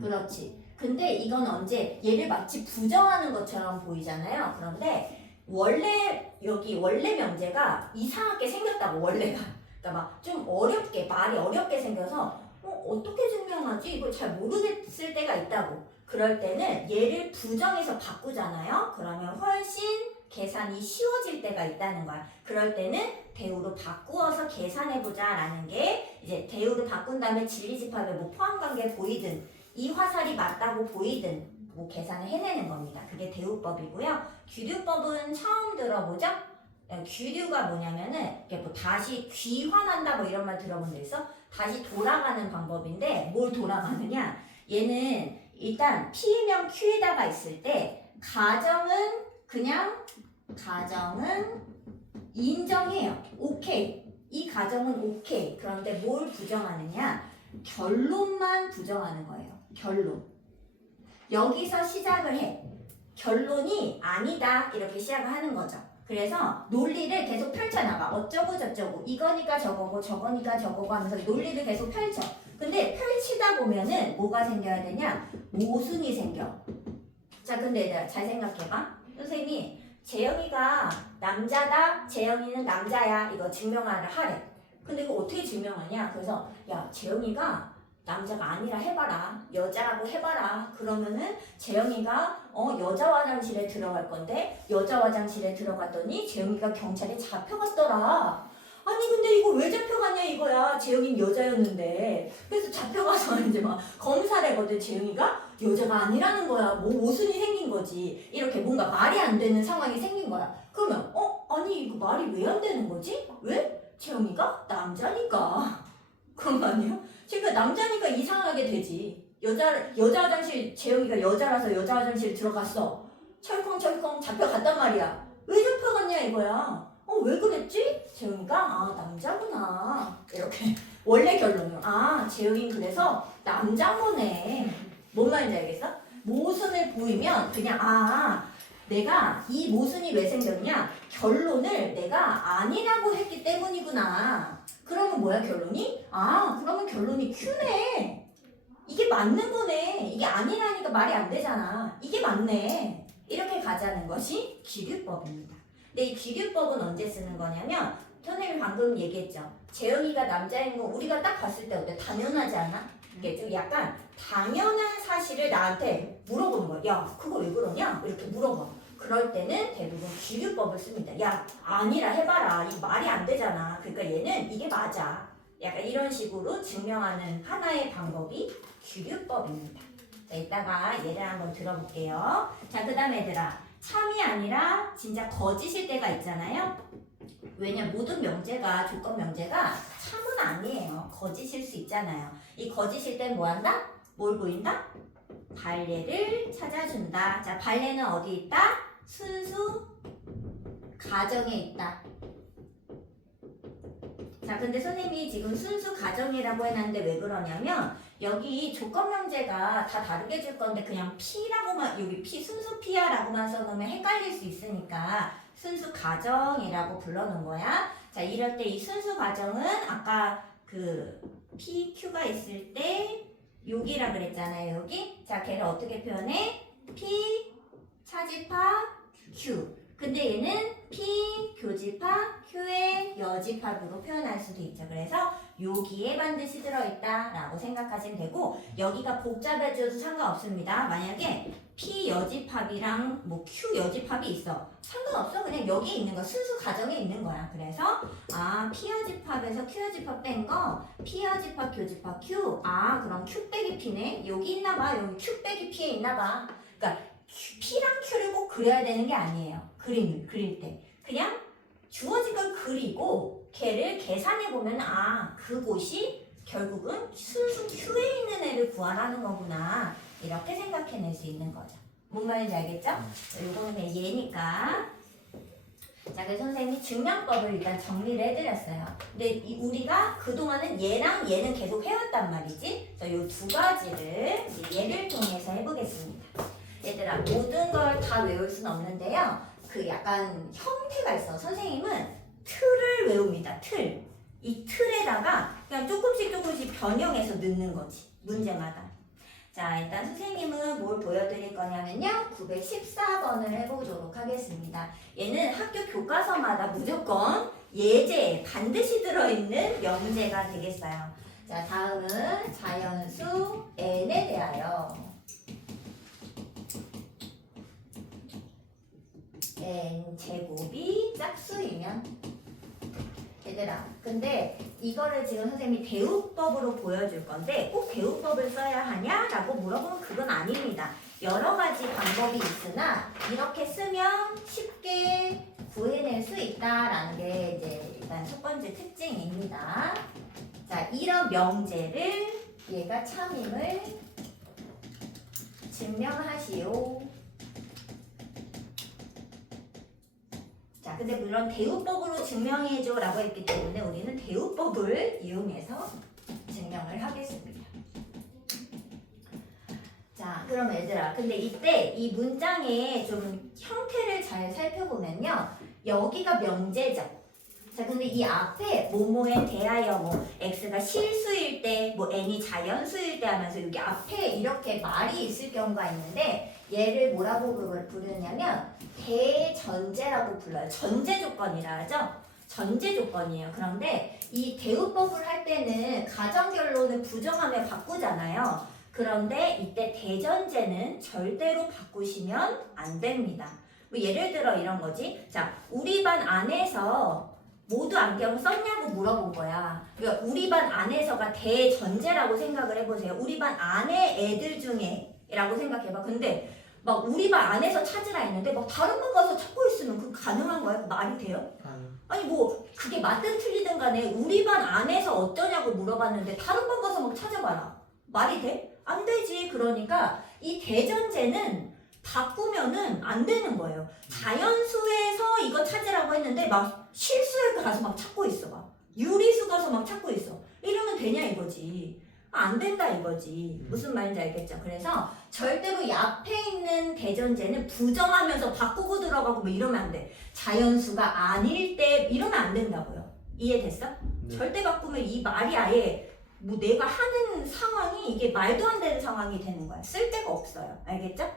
그렇지. 근데 이건 언제 얘를 마치 부정하는 것처럼 보이잖아요. 그런데 원래 여기 원래 명제가 이상하게 생겼다고 원래가. 그러니까 막 좀 어렵게 말이 어렵게 생겨서 어떻게 증명하지? 이걸 잘 모르겠을 때가 있다고. 그럴 때는 얘를 부정해서 바꾸잖아요. 그러면 훨씬 계산이 쉬워질 때가 있다는 거야. 그럴 때는 대우로 바꾸어서 계산해보자 라는 게 이제 대우로 바꾼 다음에 진리집합에 뭐 포함관계 보이든 이 화살이 맞다고 보이든 뭐 계산을 해내는 겁니다. 그게 대우법이고요. 규류법은 처음 들어보죠? 규류가 뭐냐면은 이게 뭐 다시 귀환한다 뭐 이런 말 들어본 적 있어? 다시 돌아가는 방법인데 뭘 돌아가느냐? 얘는 일단 P면 Q에다가 있을 때 가정은 인정해요. 오케이. 이 가정은 오케이. 그런데 뭘 부정하느냐? 결론만 부정하는 거예요. 결론. 여기서 시작을 해. 결론이 아니다. 이렇게 시작을 하는 거죠. 그래서 논리를 계속 펼쳐나가. 어쩌고 저쩌고. 이거니까 저거고 저거니까 저거고 하면서 논리를 계속 펼쳐. 근데 펼치다 보면은 뭐가 생겨야 되냐? 모순이 생겨. 자, 근데 얘들아 잘 생각해봐. 선생님이 재영이가 남자다. 재영이는 남자야. 이거 증명하래. 근데 이거 어떻게 증명하냐? 그래서 야, 재영이가 남자가 아니라 해봐라. 여자라고 해봐라. 그러면은 재영이가 여자 화장실에 들어갈 건데 여자 화장실에 들어갔더니 재영이가 경찰에 잡혀갔더라. 아니 근데 이거 왜 잡혀갔냐 이거야. 재영이는 여자였는데. 그래서 잡혀가서 이제 막 검사를 해거든. 재영이가 여자가 아니라는 거야. 뭐 모순이 생긴 거지. 이렇게 뭔가 말이 안 되는 상황이 생긴 거야. 그러면 아니 이거 말이 왜 안 되는 거지? 왜? 재영이가 남자니까. 그런 거 아니에요? 그러니까 남자니까 이상하게 되지. 여자 화장실 재영이가 여자라서 여자 화장실 들어갔어. 철컹철컹 잡혀갔단 말이야. 왜 잡혀갔냐 이거야. 왜 그랬지? 재영이가 남자구나. 이렇게 원래 결론은 재영이 그래서 남자인 거네. 뭔 말인지 알겠어? 모순을 보이면 그냥 내가 이 모순이 왜 생겼냐? 결론을 내가 아니라고 했기 때문이구나. 그러면 뭐야 결론이? 그러면 결론이 Q네. 이게 맞는 거네. 이게 아니라니까 말이 안 되잖아. 이게 맞네. 이렇게 가자는 것이 기류법입니다. 근데 이 기류법은 언제 쓰는 거냐면 선생님이 방금 얘기했죠. 재영이가 남자인 거 우리가 딱 봤을 때 어때? 당연하지 않아? 이게 좀 약간 당연한 사실을 나한테 물어보는 거야. 야, 그거 왜 그러냐? 이렇게 물어봐. 그럴 때는 대부분 기류법을 씁니다. 야, 아니라 해봐라. 이 말이 안 되잖아. 그러니까 얘는 이게 맞아. 약간 이런 식으로 증명하는 하나의 방법이 기류법입니다. 자, 이따가 예를 한번 들어볼게요. 자, 그 다음 얘들아. 참이 아니라 진짜 거짓일 때가 있잖아요. 왜냐 모든 명제가 조건 명제가 참은 아니에요. 거짓일 수 있잖아요. 이 거짓일 땐 뭐 한다? 뭘 보인다? 발레를 찾아준다. 자, 발레는 어디 있다? 순수 가정에 있다. 자, 근데 선생님이 지금 순수 가정이라고 해놨는데 왜 그러냐면 여기 조건 명제가 다 다르게 줄 건데 그냥 P라고만 여기 P 순수 P야라고만 써놓으면 헷갈릴 수 있으니까 순수 가정이라고 불러놓은 거야. 자, 이럴 때 이 순수 가정은 아까 그 PQ가 있을 때 여기라 그랬잖아요. 여기. 자, 걔를 어떻게 표현해? P 차집합 Q. 근데 얘는 P 교집합 Q의 여집합으로 표현할 수도 있죠. 그래서 여기에 반드시 들어있다라고 생각하시면 되고 여기가 복잡해져도 상관없습니다. 만약에 P 여집합이랑 뭐 Q 여집합이 있어. 상관없어. 그냥 여기에 있는 거 순수 가정에 있는 거야. 그래서 P 여집합에서 Q 여집합 뺀 거 P 여집합 교집합 Q. 그럼 Q 빼기 P네. 여기 있나 봐. 여기 Q 빼기 P에 있나 봐. 그러니까 P랑 Q를 꼭 그려야 되는 게 아니에요. 그릴 때. 그냥 주어진 걸 그리고 걔를 계산해 보면 그곳이 결국은 순수 Q에 있는 애를 구하라는 거구나. 이렇게 생각해낼 수 있는 거죠. 뭔 말인지 알겠죠? 이거는 그냥 얘니까 자, 그래서 선생님이 증명법을 일단 정리를 해드렸어요. 근데 우리가 그동안은 얘랑 얘는 계속 해왔단 말이지. 그래서 이 두 가지를 이제 얘를 통해서 해보겠습니다. 얘들아, 모든 걸 다 외울 수는 없는데요. 그 약간 형태가 있어. 선생님은 틀을 외웁니다. 틀. 이 틀에다가 그냥 조금씩 변형해서 넣는 거지. 문제마다. 자, 일단 선생님은 뭘 보여드릴 거냐면요. 914번을 해보도록 하겠습니다. 얘는 학교 교과서마다 무조건 예제에 반드시 들어있는 명제가 되겠어요. 자, 다음은 자연수 n에 대하여 n 제곱이 짝수이면 얘들아, 근데 이거를 지금 선생님이 대우법으로 보여줄 건데 꼭 대우법을 써야 하냐라고 물어보면 그건 아닙니다. 여러 가지 방법이 있으나 이렇게 쓰면 쉽게 구해낼 수 있다라는 게 이제 일단 첫 번째 특징입니다. 자, 이런 명제를 얘가 참임을 증명하시오. 자, 근데 물론 대우법으로 증명해줘 라고 했기 때문에 우리는 대우법을 이용해서 증명을 하겠습니다. 자, 그럼 얘들아, 근데 이때 이 문장의 좀 형태를 잘 살펴보면요. 여기가 명제죠. 자, 근데 이 앞에 뭐뭐에 대하여 뭐 x가 실수일 때, 뭐 n이 자연수일 때 하면서 여기 앞에 이렇게 말이 있을 경우가 있는데 얘를 뭐라고 부르냐면 대전제라고 불러요. 전제 조건이라 하죠. 전제 조건이에요. 그런데 이 대우법을 할 때는 가정결론을 부정하며 바꾸잖아요. 그런데 이때 대전제는 절대로 바꾸시면 안 됩니다. 뭐 예를 들어 이런 거지. 자, 우리 반 안에서 모두 안경 썼냐고 물어본 거야. 그러니까 우리 반 안에서가 대전제라고 생각을 해보세요. 우리 반 안에 애들 중에 라고 생각해봐. 근데 막 우리 반 안에서 찾으라 했는데 막 다른 반 가서 찾고 있으면 그거 가능한 거야? 말이 돼요? 아니요. 아니 뭐 그게 맞든 틀리든 간에 우리 반 안에서 어쩌냐고 물어봤는데 다른 반 가서 막 찾아봐라. 말이 돼? 안 되지. 그러니까 이 대전제는 바꾸면은 안 되는 거예요. 자연수에서 이거 찾으라고 했는데 막 실수에 가서 막 찾고 있어. 막 유리수 가서 막 찾고 있어. 이러면 되냐 이거지. 안 된다 이거지. 무슨 말인지 알겠죠? 그래서 절대로 이 앞에 있는 대전제는 부정하면서 바꾸고 들어가고 뭐 이러면 안 돼. 자연수가 아닐 때 이러면 안 된다고요. 이해됐어? 네. 절대 바꾸면 이 말이 아예 뭐 내가 하는 상황이 이게 말도 안 되는 상황이 되는 거야. 쓸 데가 없어요. 알겠죠?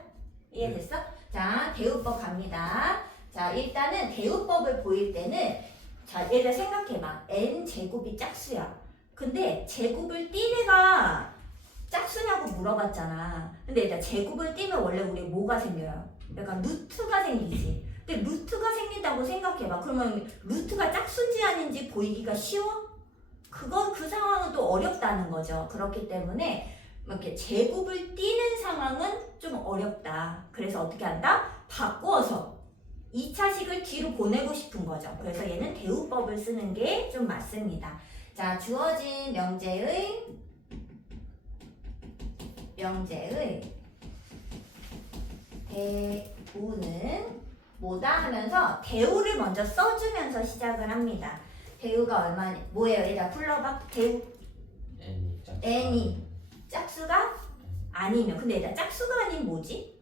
이해됐어? 자, 대우법 갑니다. 자, 일단은 대우법을 보일 때는 자, 얘를 생각해봐. n제곱이 짝수야. 근데 제곱을 띈 애가 짝수냐고 물어봤잖아. 근데 일단 제곱을 띄면 원래 우리 뭐가 생겨요? 약간 루트가 생기지. 근데 루트가 생긴다고 생각해봐. 그러면 루트가 짝수인지 아닌지 보이기가 쉬워? 그 상황은 또 어렵다는 거죠. 그렇기 때문에 이렇게 제곱을 띄는 상황은 좀 어렵다. 그래서 어떻게 한다? 바꿔서 2차식을 뒤로 보내고 싶은 거죠. 그래서 얘는 대우법을 쓰는 게 좀 맞습니다. 자, 주어진 명제의 대우는 뭐다 하면서 대우를 먼저 써주면서 시작을 합니다. 대우가 뭐예요? 얘들아 불러봐. 대우 n이 짝수가 아니면 근데 얘들아 짝수가 아닌 뭐지?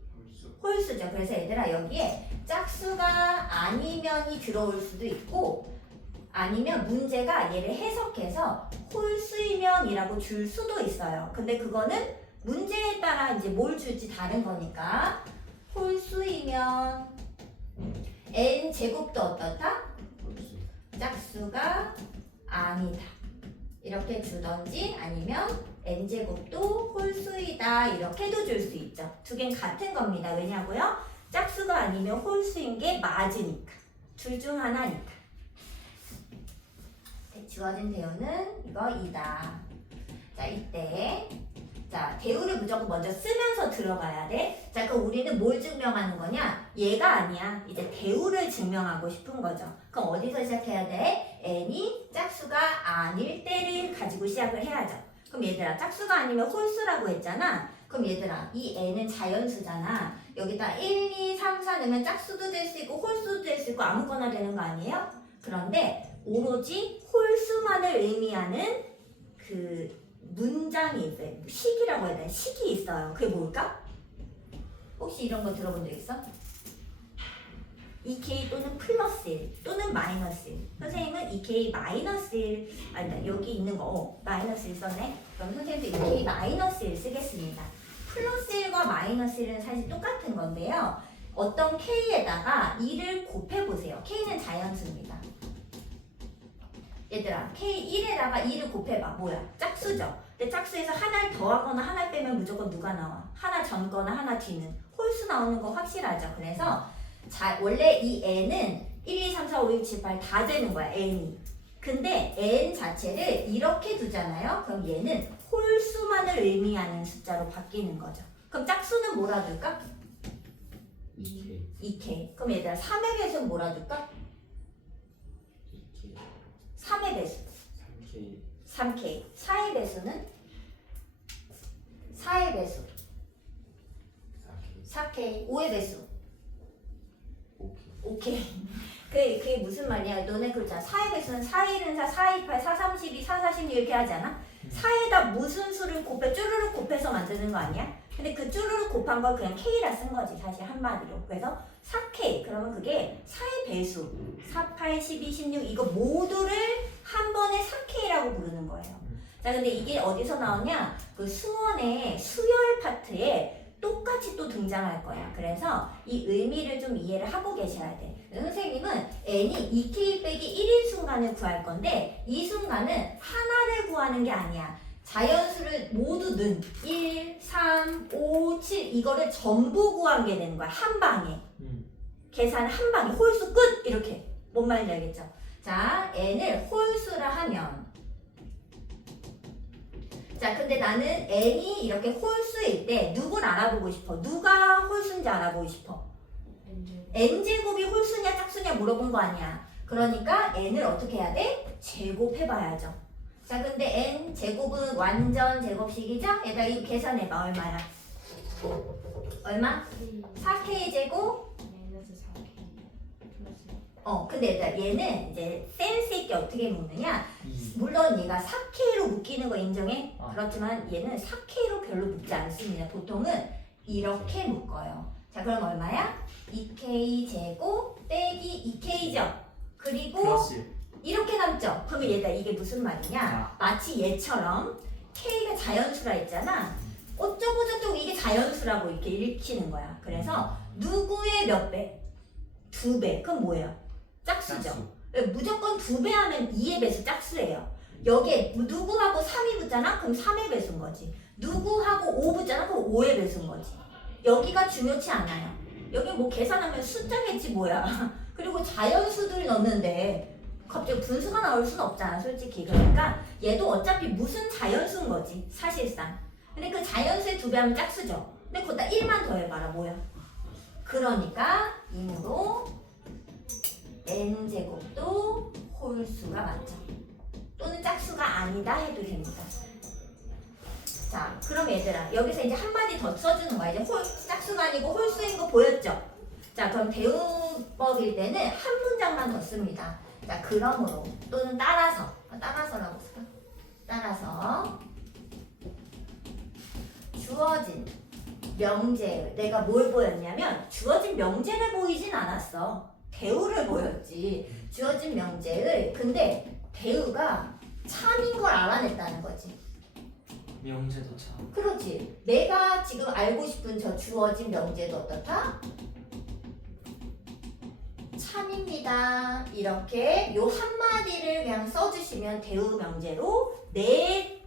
홀수죠. 그래서 얘들아 여기에 짝수가 아니면이 들어올 수도 있고 아니면 문제가 얘를 해석해서 홀수이면이라고 줄 수도 있어요. 근데 그거는 문제에 따라 이제 뭘 줄지 다른 거니까 홀수이면 n 제곱도 어떻다? 짝수가 아니다. 이렇게 주던지 아니면 n제곱도 홀수이다 이렇게도 줄 수 있죠. 두 개는 같은 겁니다. 왜냐고요? 짝수가 아니면 홀수인 게 맞으니까. 둘 중 하나니까. 주어진 대우는 이거 2다. 자, 이때 자, 대우를 무조건 먼저 쓰면서 들어가야 돼. 자, 그럼 우리는 뭘 증명하는 거냐? 얘가 아니야. 이제 대우를 증명하고 싶은 거죠. 그럼 어디서 시작해야 돼? n이 짝수가 아닐 때를 가지고 시작을 해야죠. 그럼 얘들아, 짝수가 아니면 홀수라고 했잖아. 그럼 얘들아, 이 n은 자연수잖아. 여기다 1, 2, 3, 4 넣으면 짝수도 될 수 있고 홀수도 될 수 있고 아무거나 되는 거 아니에요? 그런데 오로지 홀수만을 의미하는 그 문장이 있어요. 식이라고 해야 되나? 식이 있어요. 그게 뭘까? 혹시 이런 거 들어본 적 있어? 2k 또는 플러스 1 또는 마이너스 1. 선생님은 2k 마이너스 1 아니다 여기 있는 거 마이너스 1 썼네. 그럼 선생님도 2k 마이너스 1 쓰겠습니다. 플러스 1과 마이너스 1은 사실 똑같은 건데요. 어떤 k에다가 2를 곱해보세요. k는 자연수입니다. 얘들아 k 1에다가 2를 곱해봐. 뭐야? 짝수죠. 근데 짝수에서 하나를 더하거나 하나를 빼면 무조건 누가 나와? 하나 전거나 하나 뒤는 홀수 나오는 거 확실하죠. 그래서 원래 이 n은 1, 2, 3, 4, 5, 6, 7, 8 다 되는 거야 n이. 근데 n 자체를 이렇게 두잖아요. 그럼 얘는 홀수만을 의미하는 숫자로 바뀌는 거죠. 그럼 짝수는 뭐라 둘까? 2K 2k. 그럼 얘들아 3의 배수는 뭐라 둘까? 2K 3의 배수 3K 3k. 4의 배수는 4의 배수 4K 4k. 5의 배수 5K 오케이. 그게 무슨 말이야? 너네 그렇잖아. 4의 배수는 4, 1은 4, 4, 2, 8, 4, 32, 4, 46 이렇게 하지 않아? 4에다 무슨 수를 곱해, 쭈루룩 곱해서 만드는 거 아니야? 근데 그 쭈루룩 곱한 걸 그냥 K라 쓴 거지, 사실 한마디로. 그래서 4K, 그러면 그게 4의 배수. 4, 8, 12, 16 이거 모두를 한 번에 4K라고 부르는 거예요. 자, 근데 이게 어디서 나오냐? 그 수원의 수열 파트에 똑같이 또 등장할 거야. 그래서 이 의미를 좀 이해를 하고 계셔야 돼. 선생님은 n이 2k 빼기 1인 순간을 구할 건데 이 순간은 하나를 구하는 게 아니야. 자연수를 모두 는 1, 3, 5, 7 이거를 전부 구한 게 되는 거야. 한 방에. 계산 한 방에 홀수 끝! 이렇게. 뭔 말인지 알겠죠? 자, n을 홀수라 하면 자, 근데 나는 n이 이렇게 홀수일 때 누굴 알아보고 싶어? 누가 홀수인지 알아보고 싶어? n제곱이 홀수냐 짝수냐 물어본 거 아니야. 그러니까 n을 어떻게 해야 돼? 제곱해봐야죠. 자, 근데 n제곱은 완전 제곱식이죠? 얘들아 이거 계산해봐. 얼마야? 얼마? 4k 제곱? 근데 얘들아 얘는 이제 센스 있게 어떻게 묶느냐? 물론 얘가 4K로 묶이는 거 인정해? 그렇지만 얘는 4K로 별로 묶지 않습니다. 보통은 이렇게 묶어요. 자, 그럼 얼마야? 2K 제곱 빼기 2K죠? 그리고 플러스 이렇게 남죠? 그러면 얘들아 이게 무슨 말이냐? 아. 마치 얘처럼 K가 자연수라 했잖아. 어쩌고저쩌고 이게 자연수라고 이렇게 읽히는 거야. 그래서 누구의 몇 배? 2배. 그럼 뭐예요? 짝수죠. 짝수. 무조건 2배 하면 2의 배수 짝수예요. 여기에 누구하고 3이 붙잖아? 그럼 3의 배수인 거지. 누구하고 5 붙잖아? 그럼 5의 배수인 거지. 여기가 중요치 않아요. 여기 뭐 계산하면 숫자겠지 뭐야. 그리고 자연수들 넣는데 갑자기 분수가 나올 수는 없잖아 솔직히. 그러니까 얘도 어차피 무슨 자연수인 거지 사실상. 근데 그 자연수의 2배 하면 짝수죠. 근데 거기다 1만 더해봐라 뭐야. 그러니까 이므로 n제곱도 홀수가 맞죠. 또는 짝수가 아니다 해도 됩니다. 자, 그럼 얘들아 여기서 이제 한마디 더 써주는 거야. 이제 짝수가 아니고 홀수인 거 보였죠? 자, 그럼 대우법일 때는 한 문장만 더 씁니다. 자, 그러므로 또는 따라서라고 쓸까? 따라서 주어진 명제를 내가 뭘 보였냐면 주어진 명제를 보이진 않았어. 대우를 보였지. 주어진 명제의 근데 대우가 참인 걸 알아냈다는 거지. 명제도 참. 그렇지. 내가 지금 알고 싶은 저 주어진 명제도 어떻다? 참입니다. 이렇게 요 한마디를 그냥 써주시면 대우 명제로 내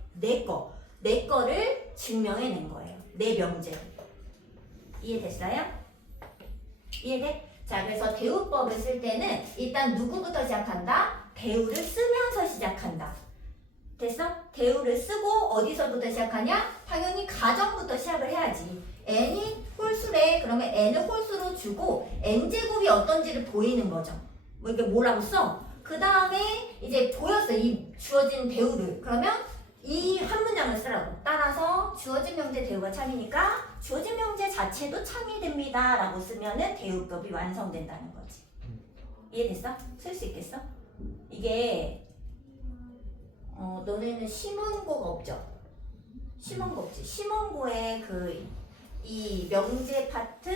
거를 증명해낸 거예요. 내 명제를. 이해됐어요? 이해돼? 자, 그래서 대우법을 쓸 때는 일단 누구부터 시작한다? 대우를 쓰면서 시작한다. 됐어? 대우를 쓰고 어디서부터 시작하냐? 당연히 가정부터 시작을 해야지. n이 홀수래. 그러면 n을 홀수로 주고 n제곱이 어떤지를 보이는 거죠. 이게 뭐라고 써? 그 다음에 이제 보였어. 이 주어진 대우를. 그러면 이 한 문장을 쓰라고. 따라서 주어진 명제 대우가 참이니까 주어진 명제 자체도 참이 됩니다 라고 쓰면은 대우법이 완성된다는 거지. 이해됐어? 쓸 수 있겠어? 이게 너네는 심원고가 없죠? 심원고 없지? 심원고에 이 명제 파트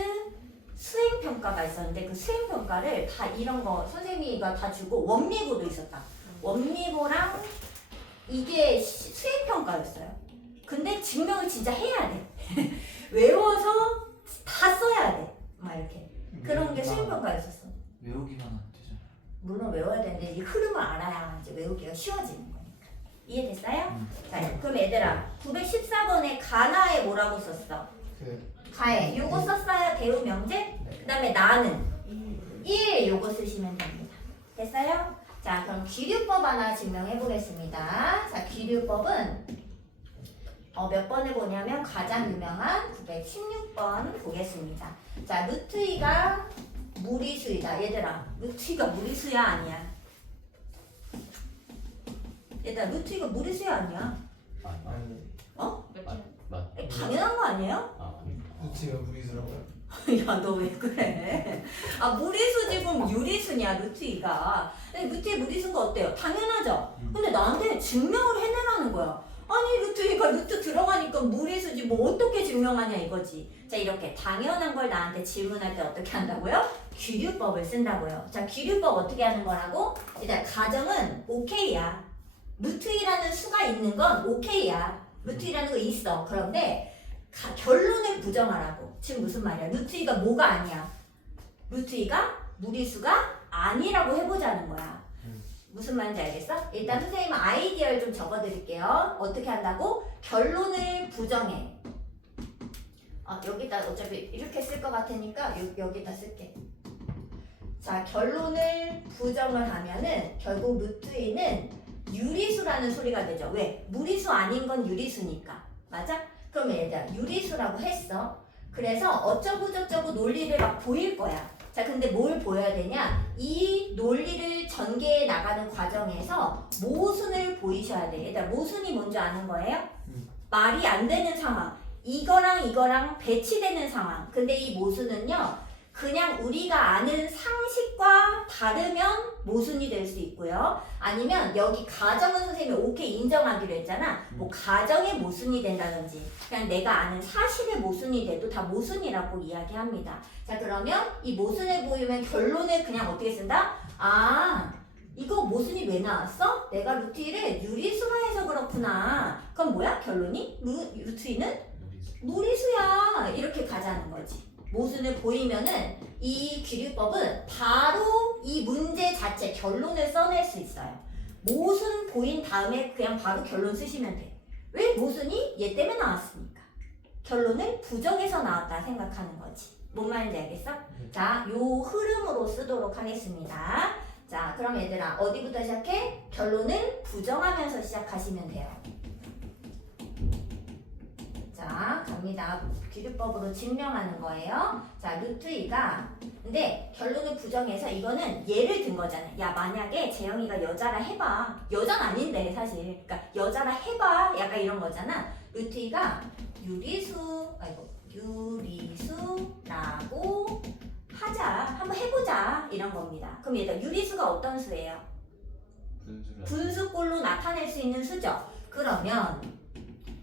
수행평가가 있었는데 그 수행평가를 다 이런 거 선생님이가 다 주고 원미고도 있었다. 원미고랑 이게 수행평가였어요. 근데 증명을 진짜 해야 돼. 외워서 다 써야 돼. 막 이렇게. 그런 게 수행평가였었어. 외우기만 하면 되잖아. 물론 외워야 되는데 이 흐름을 알아야 이제 외우기가 쉬워지는 거니까. 이해됐어요? 자, 그럼 얘들아 914번에 가나에 뭐라고 썼어? 가에 요거 썼어요. 대우 명제. 그 다음에 나는 1 요거 쓰시면 됩니다. 됐어요? 자, 그럼 귀류법 하나 증명해 보겠습니다. 자, 귀류법은 몇 번을 보냐면 가장 유명한 916번 보겠습니다. 자, 루트 2가 무리수이다. 얘들아, 루트 2가 무리수야 아니야? 얘들아, 루트 2가 무리수야 아니야? 어? 당연한 거 아니에요? 루트가 무리수라고요? 야, 너 왜 그래? 아, 무리수지 그럼 유리수냐, 루트 2가. 근데 루트 2 무리수가 어때요? 당연하죠? 근데 나한테 증명을 해내라는 거야. 아니, 루트 2가 루트 들어가니까 무리수지 뭐 어떻게 증명하냐 이거지. 자, 이렇게 당연한 걸 나한테 질문할 때 어떻게 한다고요? 귀류법을 쓴다고요. 자, 귀류법 어떻게 하는 거라고? 일단 가정은 OK야. 루트 2라는 수가 있는 건 OK야. 루트 2라는 거 있어. 그런데 결론을 부정하라고. 지금 무슨 말이야? 루트 2가 뭐가 아니야? 루트 2가 무리수가 아니라고 해보자는 거야. 무슨 말인지 알겠어? 일단 선생님은 아이디어를 좀 적어드릴게요. 어떻게 한다고? 결론을 부정해. 여기다 어차피 이렇게 쓸 것 같으니까 여기다 쓸게. 자, 결론을 부정을 하면은 결국 루트 2는 유리수라는 소리가 되죠. 왜? 무리수 아닌 건 유리수니까. 맞아? 그러면 얘들아 유리수라고 했어. 그래서 어쩌고저쩌고 논리를 막 보일 거야. 자, 근데 뭘 보여야 되냐? 이 논리를 전개해 나가는 과정에서 모순을 보이셔야 돼. 얘들아 모순이 뭔지 아는 거예요? 말이 안 되는 상황. 이거랑 이거랑 배치되는 상황. 근데 이 모순은요. 그냥 우리가 아는 상식과 다르면 모순이 될 수 있고요. 아니면 여기 가정은 선생님이 오케이 인정하기로 했잖아. 뭐 가정의 모순이 된다든지 그냥 내가 아는 사실의 모순이 돼도 다 모순이라고 이야기합니다. 자, 그러면 이 모순을 보이면 결론을 그냥 어떻게 쓴다? 아, 이거 모순이 왜 나왔어? 내가 루트 2를 유리수로 해서 그렇구나. 그럼 뭐야? 결론이? 루트 2는 무리수야. 이렇게 가자는 거지. 모순을 보이면은 이 귀류법은 바로 이 문제 자체 결론을 써낼 수 있어요. 모순 보인 다음에 그냥 바로 결론 쓰시면 돼. 왜? 모순이 얘 때문에 나왔으니까. 결론을 부정해서 나왔다 생각하는 거지. 뭔 말인지 알겠어? 자, 요 흐름으로 쓰도록 하겠습니다. 자, 그럼 얘들아 어디부터 시작해? 결론을 부정하면서 시작하시면 돼요. 자, 갑니다. 귀류법으로 증명하는 거예요. 자, 루트 2가 근데 결론을 부정해서 이거는 예를 든 거잖아. 야, 만약에 재영이가 여자라 해봐. 여자는 아닌데 사실. 그러니까 여자라 해봐. 약간 이런 거잖아. 루트 2가 유리수라고 하자. 한번 해보자. 이런 겁니다. 그럼 얘들아 유리수가 어떤 수예요? 분수꼴로 나타낼 수 있는 수죠. 그러면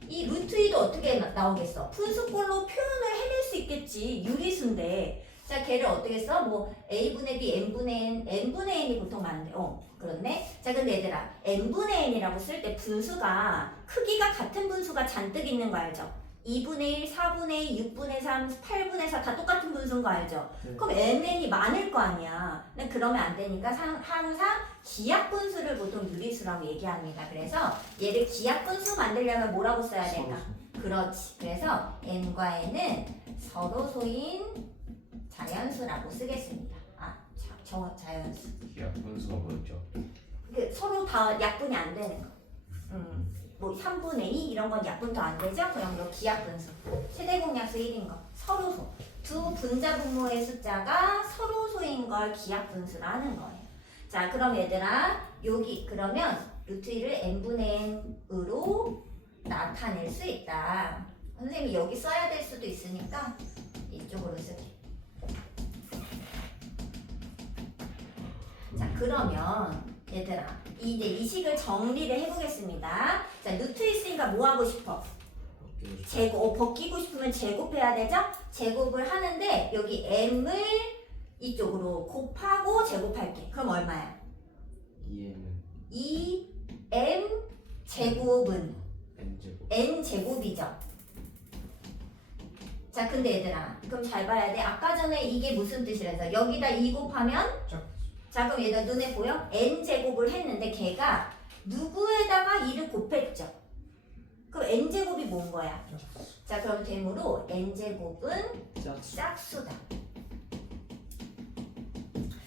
이 루트 2도 어떻게 나오겠어? 분수꼴로 표현을 해낼 수 있겠지. 유리수인데. 자, 걔를 어떻게 써? 뭐 a분의 b, n분의 n, n분의 n이 보통 많은데. 그렇네. 자, 근데 얘들아 n분의 n이라고 쓸 때 분수가 크기가 같은 분수가 잔뜩 있는 거 알죠? 2분의 1, 4분의 2, 6분의 3, 8분의 4 다 똑같은 분수인 거 알죠? 네. 그럼 n이 많을 거 아니야. 근데 그러면 안 되니까 항상 기하분수를 보통 유리수라고 얘기합니다. 그래서 얘를 기하분수 만들려면 뭐라고 써야 될까? 그렇지. 그래서 n과 n은 서로소인 자연수라고 쓰겠습니다. 자연수. 기하분수가 뭐였죠? 서로 다 약분이 안 되는 거. 뭐 3분의 2 이런 건 약분 더 안 되죠? 그럼 요 기하분수. 최대공약수 1인 거. 서로소. 두 분자 분모의 숫자가 서로소인 걸 기하분수라 하는 거예요. 자, 그럼 얘들아 여기 그러면 루트 1을 n분의 n으로 나타낼 수 있다. 선생님이 여기 써야 될 수도 있으니까 이쪽으로 쓸게. 자, 그러면 얘들아 이제 이 식을 정리를 해보겠습니다. 자, 루트 있으니까 뭐 하고 싶어? 제곱, 벗기고 싶으면 제곱해야 되죠? 제곱을 하는데 여기 m을 이쪽으로 곱하고 제곱할게. 그럼 얼마야? 2m 제곱은 n제곱 n제곱이죠. 자, 근데 얘들아 그럼 잘 봐야 돼. 아까 전에 이게 무슨 뜻이라서 여기다 2 곱하면 자, 그럼 얘들아 눈에 보여? n제곱을 했는데 걔가 누구에다가 2를 곱했죠. 그럼 n제곱이 뭔 거야? 자, 그럼 되므로 n제곱은 짝수다.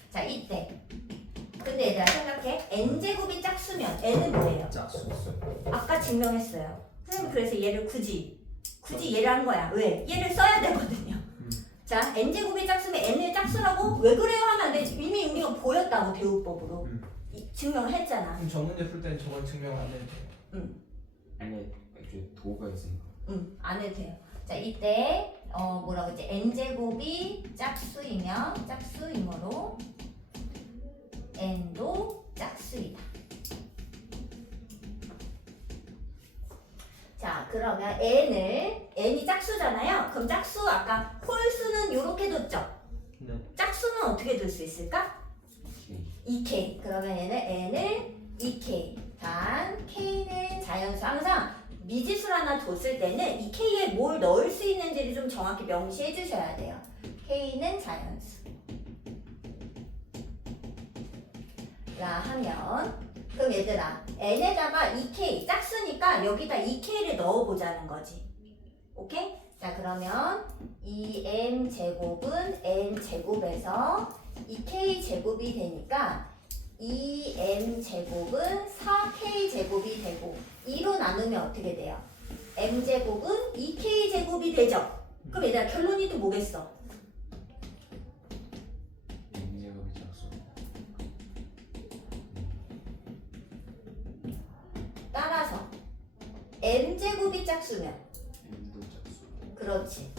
자, 이때 근데 얘들아 생각해. n제곱이 짝수면 n은 뭐예요? 짝수. 아까 증명했어요. 선생님 그래서 얘를 굳이 얘를 한 거야. 왜? 얘를 써야 되거든요. 자, n제곱이 짝수면 n을 짝수라고 왜 그래요 하면 안 되지. 이미 우리가 보였다고 대우법으로 증명을 했잖아. 그럼 저 문제 풀 때는 저걸 증명 안 해도 돼요? 안에 애초에 도가 있으니까 안 해도 돼요. 자, 이때 뭐라고 했지? n제곱이 짝수이므로 n도 짝수이다. 자, 그러면 n이 짝수잖아요. 그럼 짝수 아까 홀수는 이렇게 뒀죠? 네. 짝수는 어떻게 둘 수 있을까? 2k. 그러면 얘는 n을 2k. 단 k는 자연수. 항상 미지수를 하나 뒀을 때는 이 k에 뭘 넣을 수 있는지를 좀 정확히 명시해 주셔야 돼요. k는 자연수. 라 하면 그럼 얘들아 n에다가 2k 짝수니까 여기다 2k를 넣어보자는 거지. 오케이? 자, 그러면 2m 제곱은 n 제곱에서 2k 제곱이 되니까 2m 제곱은 4k 제곱이 되고 2로 나누면 어떻게 돼요? m 제곱은 2k 제곱이 되죠? 그럼 얘들아 결론이 또 뭐겠어? n제곱이 짝수 따라서 m 제곱이 짝수면 n도 짝수 그렇지.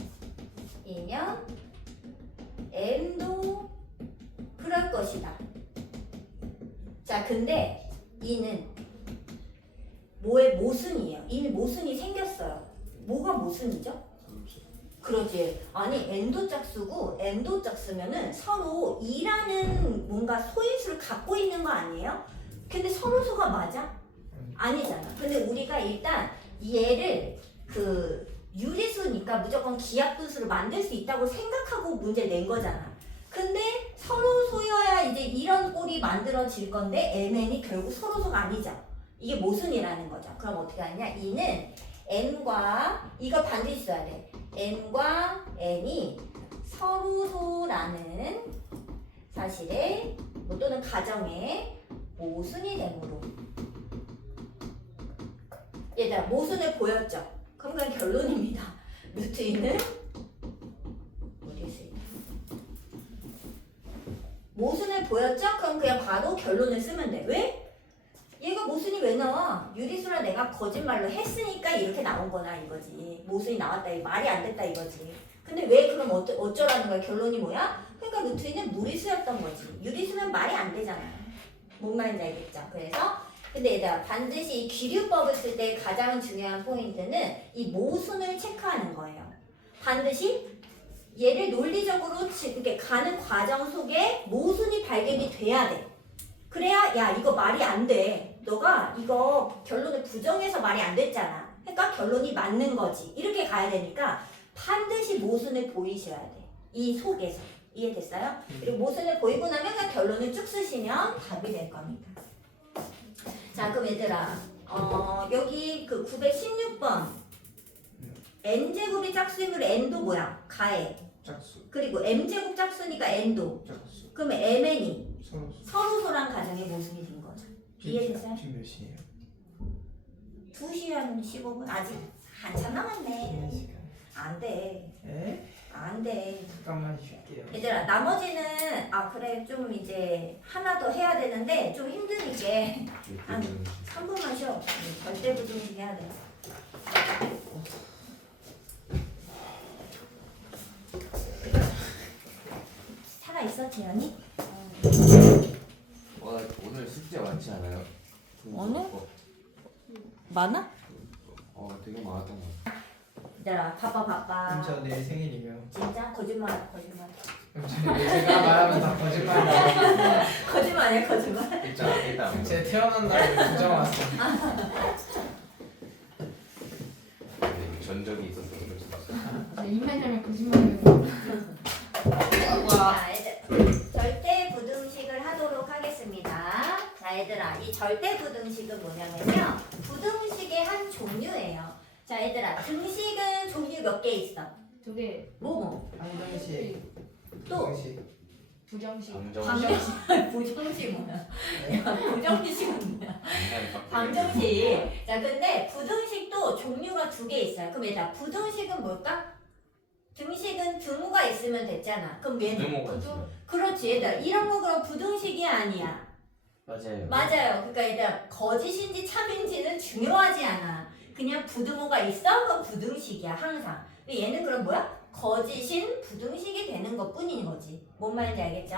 이면 m도 그럴 것이다. 자, 근데 이는 뭐의 모순이에요. 이미 모순이 생겼어요. 뭐가 모순이죠? 그러지. 아니 n도 짝수고 m도 짝수면은 서로 2라는 뭔가 소인수를 갖고 있는 거 아니에요? 근데 서로소가 맞아? 아니잖아. 근데 우리가 일단 얘를 그 유리수니까 무조건 기하분수를 만들 수 있다고 생각하고 문제 낸 거잖아. 근데 서로소여야 이제 이런 꼴이 만들어질 건데 mn이 결국 서로소가 아니죠. 이게 모순이라는 거죠. 그럼 어떻게 하냐? 이는 m과 이거 반드시 써야 돼. m과 n이 서로소라는 사실에 뭐 또는 가정에 모순이 되므로 얘들아 모순을 보였죠? 그럼 그냥 결론입니다. 루트 2는 어디 있을까? 모순을 보였죠? 그럼 그냥 바로 결론을 쓰면 돼. 왜? 얘가 모순이 왜 나와? 유리수라 내가 거짓말로 했으니까 이렇게 나온 거나 이거지. 모순이 나왔다. 이 말이 안 됐다 이거지. 근데 왜 그럼 어쩌라는 거야? 결론이 뭐야? 그러니까 루트 2는 무리수였던 거지. 유리수면 말이 안 되잖아. 뭔 말인지 알겠죠? 그래서 근데 얘들아 반드시 이 귀류법을 쓸 때 가장 중요한 포인트는 이 모순을 체크하는 거예요. 반드시 얘를 논리적으로 이렇게 가는 과정 속에 모순이 발견이 돼야 돼. 그래야 야 이거 말이 안 돼. 너가 이거 결론을 부정해서 말이 안 됐잖아. 그러니까 결론이 맞는 거지. 이렇게 가야 되니까 반드시 모순을 보이셔야 돼. 이 속에서. 이해됐어요? 그리고 모순을 보이고 나면 그냥 결론을 쭉 쓰시면 답이 될 겁니다. 자, 그럼 얘들아 여기 그 916번 n제곱이 짝수이므로 n도 뭐야? 가해. 짝수 그리고 m제곱 짝수니까 n도. 짝수 그러면 mn이 서로수 서로소란 가정의 모순이 된 거죠. 이해됐어요? 지금 몇 시에요? 2시 한 15분? 아직 한참 남았네. 시간 안 돼. 에? 안 돼. 잠깐만 쉴게요. 얘들아 나머지는 그래 좀 이제 하나 더 해야 되는데 좀 힘드니까 한 3분만 쉬어. 절대 부등식 해야 돼. 살아있어 재현이? 오늘 숙제 많지 않아요? 오늘? 많아? 되게 많았던 것 같아요. 얘들아 바빠. 그럼 저 내일 생일이에요. 진짜? 거짓말. 그럼 제가 말하면 다 거짓말이에요. 거짓말. 일단 제 태어난 날에 부정 왔어요. 전적이 있어서 그럴 수 있어요. 입만하면 거짓말이에요. 자 얘들 절대 부등식을 하도록 하겠습니다. 자 얘들아 이 절대 부등식은 뭐냐면요 부등식의 한 종류예요. 자 얘들아 등식은 종류 몇 개 있어? 두 개. 뭐? 방정식, 또? 부정식. 부정식. 부정식 뭐야? 야, 부정식은 뭐야? 방정식. 자, 근데 부등식도 종류가 두 개 있어요. 그럼 얘들아, 부등식은 뭘까? 등식은 등호가 있으면 됐잖아. 그럼 얘는 등호가 있어요. 그렇지, 얘들아. 이런 거 그럼 부등식이 아니야. 맞아요. 맞아요. 그러니까 얘들아, 거짓인지 참인지는 중요하지 않아. 그냥 부등호가 있어? 그럼 부등식이야, 항상. 근데 얘는 그럼 뭐야? 거짓인 부등식이 되는 것 뿐인 거지. 뭔 말인지 알겠죠?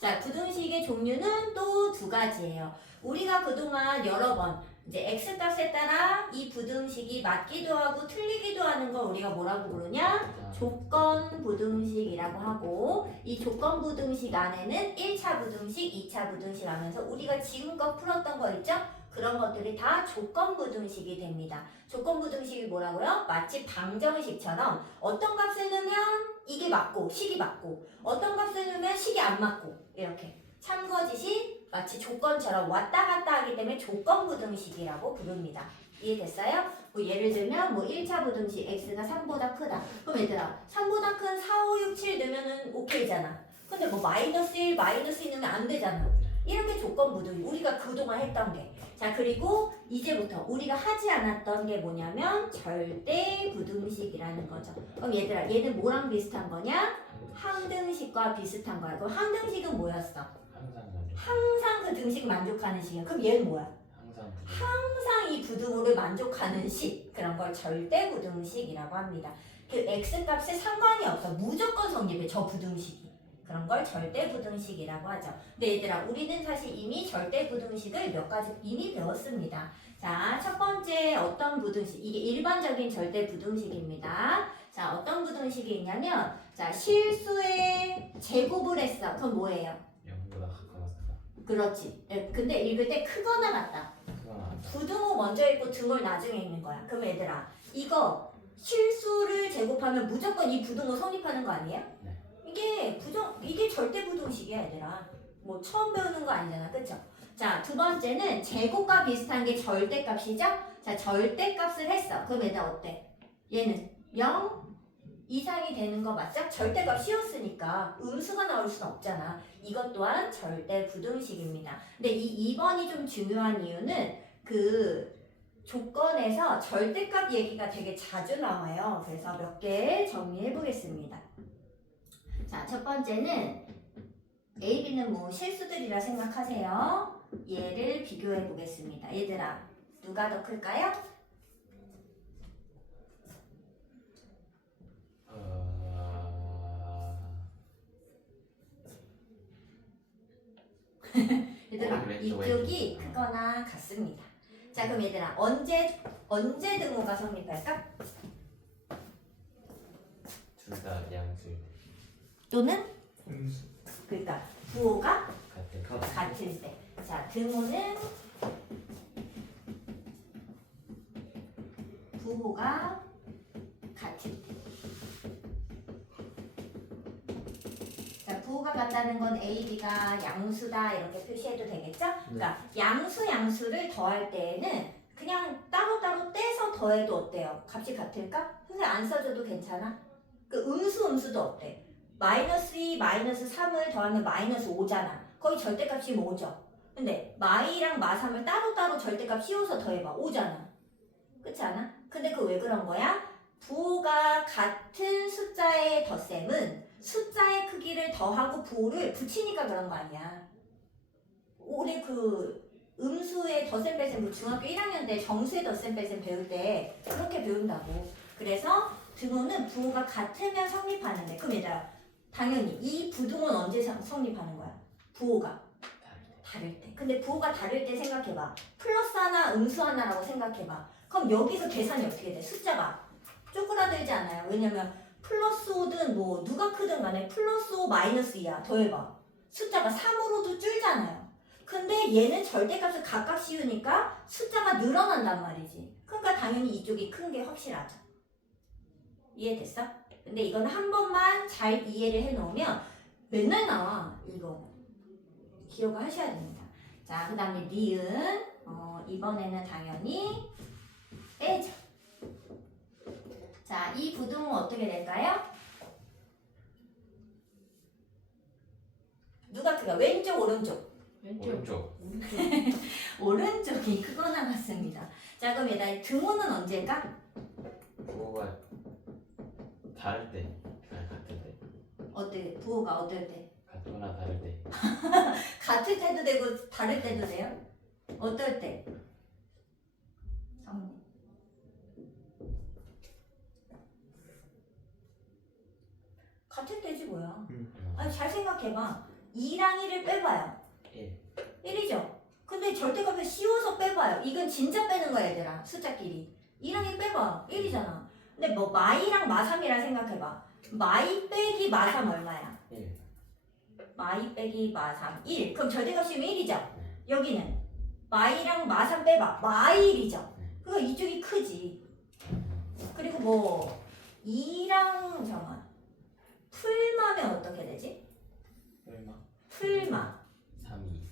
자, 부등식의 종류는 또 두 가지예요. 우리가 그동안 여러 번 이제 x값에 따라 이 부등식이 맞기도 하고 틀리기도 하는 걸 우리가 뭐라고 부르냐? 조건 부등식이라고 하고 이 조건 부등식 안에는 1차 부등식, 2차 부등식 하면서 우리가 지금껏 풀었던 거 있죠? 그런 것들이 다 조건 부등식이 됩니다. 조건 부등식이 뭐라고요? 마치 방정식처럼 어떤 값을 넣으면 이게 맞고 식이 맞고 어떤 값을 넣으면 식이 안 맞고 이렇게 참거짓이 마치 조건처럼 왔다 갔다 하기 때문에 조건 부등식이라고 부릅니다. 이해됐어요? 뭐 예를 들면 뭐 1차 부등식 x가 3보다 크다. 그럼 얘들아 3보다 큰 4, 5, 6, 7 넣으면은 오케이잖아. 근데 뭐 마이너스 1, 마이너스 2 넣으면 안 되잖아. 이렇게 조건 부등식 우리가 그동안 했던 게. 자 그리고 이제부터 우리가 하지 않았던 게 뭐냐면 절대 부등식이라는 거죠. 그럼 얘들아 얘는 뭐랑 비슷한 거냐? 항등식과 비슷한 거야. 그럼 항등식은 뭐였어? 항상 그 등식 만족하는 식이야. 그럼 얘는 뭐야? 항상 이 부등호를 만족하는 식. 그런 걸 절대 부등식이라고 합니다. 그 x값에 상관이 없어. 무조건 성립해 저 부등식이. 그런 걸 절대 부등식이라고 하죠. 근데 얘들아 우리는 사실 이미 절대 부등식을 몇 가지 이미 배웠습니다. 자, 첫 번째 어떤 부등식? 이게 일반적인 절대 부등식입니다. 자, 어떤 부등식이 있냐면 자, 실수의 제곱을 했어. 그럼 뭐예요? 0보다 크거나 같다. 그렇지. 예, 근데 읽을 때 크거나 같다. 크거나 같다. 부등호 먼저 읽고 등호 나중에 읽는 거야. 그럼 얘들아 이거 실수를 제곱하면 무조건 이 부등호 성립하는 거 아니에요? 네. 이게 절대 부등식이야 얘들아. 뭐 처음 배우는 거 아니잖아. 그쵸? 자, 두 번째는 제곱과 비슷한 게 절대값이죠? 자, 절대값을 했어. 그럼 얘들아 어때? 얘는 0 이상이 되는 거 맞죠? 절대값 씌웠으니까 음수가 나올 수는 없잖아. 이것 또한 절대 부등식입니다. 근데 이 2번이 좀 중요한 이유는 그 조건에서 절대값 얘기가 되게 자주 나와요. 그래서 몇 개 정리해 보겠습니다. 자, 첫 번째는 A, B는 뭐 실수들이라 생각하세요. 얘를 비교해 보겠습니다. 얘들아, 누가 더 클까요? 얘들아, 이쪽이 크거나 같습니다. 자, 그럼 얘들아, 언제 등호가 성립할까? 둘 다 양수일 때. 또는 음수. 그러니까 부호가 같은 같을 때. 자, 등호는 부호가 같을 때. 자, 부호가 같다는 건 A, B가 양수다 이렇게 표시해도 되겠죠? 그러니까 양수를 더할 때에는 그냥 따로따로 떼서 더해도 어때요? 값이 같을까? 선생님 안 써줘도 괜찮아? 그 음수도 어때? 마이너스 2, 마이너스 3을 더하면 마이너스 5잖아. 거의 절대값이 5죠. 근데 마이랑 마3을 따로따로 절대값 씌워서 더해봐. 5잖아. 그렇지 않아? 근데 그 왜 그런 거야? 부호가 같은 숫자의 덧셈은 숫자의 크기를 더하고 부호를 붙이니까 그런 거 아니야. 우리 그 음수의 덧셈 뺄셈 중학교 1학년 때 정수의 덧셈 뺄셈 배울 때 그렇게 배운다고. 그래서 등호는 부호가 같으면 성립하는데 그럼 얘들아 당연히 이 부등호는 언제 성립하는 거야? 부호가 다를 때. 근데 부호가 다를 때 생각해봐. 플러스 하나 음수 하나라고 생각해봐. 그럼 여기서 계산이 어떻게 돼? 숫자가 쪼그라들지 않아요. 왜냐면 플러스 5든 뭐 누가 크든 간에 플러스 5 마이너스 2야. 더해봐. 숫자가 3으로도 줄잖아요. 근데 얘는 절대값을 각각 씌우니까 숫자가 늘어난단 말이지. 그러니까 당연히 이쪽이 큰 게 확실하죠. 이해됐어? 근데 이건 한 번만 잘 이해를 해놓으면 맨날 나와. 이거 기억을 하셔야 됩니다. 자, 그 다음에 니은 이번에는 당연히 빼죠. 자, 이 부등호 어떻게 될까요? 누가 크가 왼쪽 오른쪽? 왼쪽. 오른쪽이 크거나 같습니다. 자, 그럼 얘들아 등호는 언제일까? 부호가 다를 때 아니 같을 때 어때? 부호가 어떨 때? 같거나 다를 때 같을 때도 되고 다를 때도 돼요? 어떨 때? 성훈이. 같을 때지 뭐야. 아니 잘 생각해봐. 2랑 1을 빼봐요. 1 1이죠? 근데 절대값을 씌워서 빼봐요. 이건 진짜 빼는 거야 얘들아. 숫자끼리. 2랑 1 빼봐. 1이잖아. 근데 뭐 마이랑 마3이라 생각해봐. 마이 빼기 마3 얼마야? 1 마이 빼기 마3 1. 그럼 절대값이면 1이죠? 여기는 마이랑 마3 빼봐. 마이1이죠? 그러니까 이쪽이 크지. 그리고 뭐 2랑 잠깐만 풀마면 어떻게 되지? 얼마? 풀마 3 2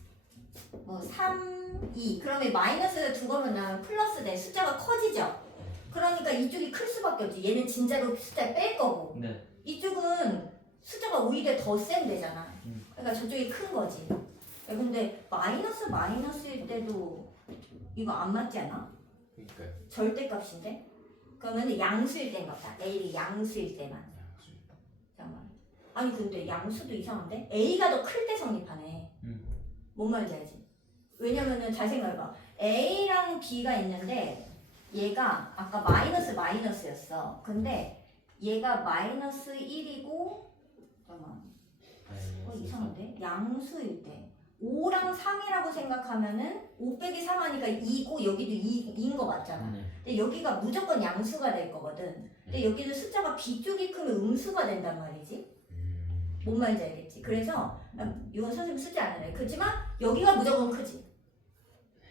뭐 3, 2 그러면 마이너스 두 거면 플러스 돼. 숫자가 커지죠? 그러니까 이쪽이 클 수밖에 없지. 얘는 진짜로 숫자 뺄 거고 네. 이쪽은 숫자가 오히려 더 센 되잖아. 그러니까 저쪽이 큰 거지. 야, 근데 마이너스일 때도 이거 안 맞지 않아? 그러니까요. 절대값인데? 그러면 양수일 때인가 보다. A이 양수일 때만. 잠깐만. 아니 근데 양수도 이상한데? A가 더 클 때 성립하네. 뭔 말인지 알지? 왜냐면은 잘 생각해봐. A랑 B가 있는데 얘가 아까 마이너스였어. 근데 얘가 마이너스 1이고 잠깐만. 이상한데? 양수일 때 5랑 3이라고 생각하면은 5 빼기 3 하니까 2고 여기도 2인 거 맞잖아. 근데 여기가 무조건 양수가 될 거거든. 근데 여기는 숫자가 B 쪽이 크면 음수가 된단 말이지. 뭔 말인지 알겠지? 그래서 이건 선생님 쓰지 않아요. 그렇지만 여기가 무조건 크지.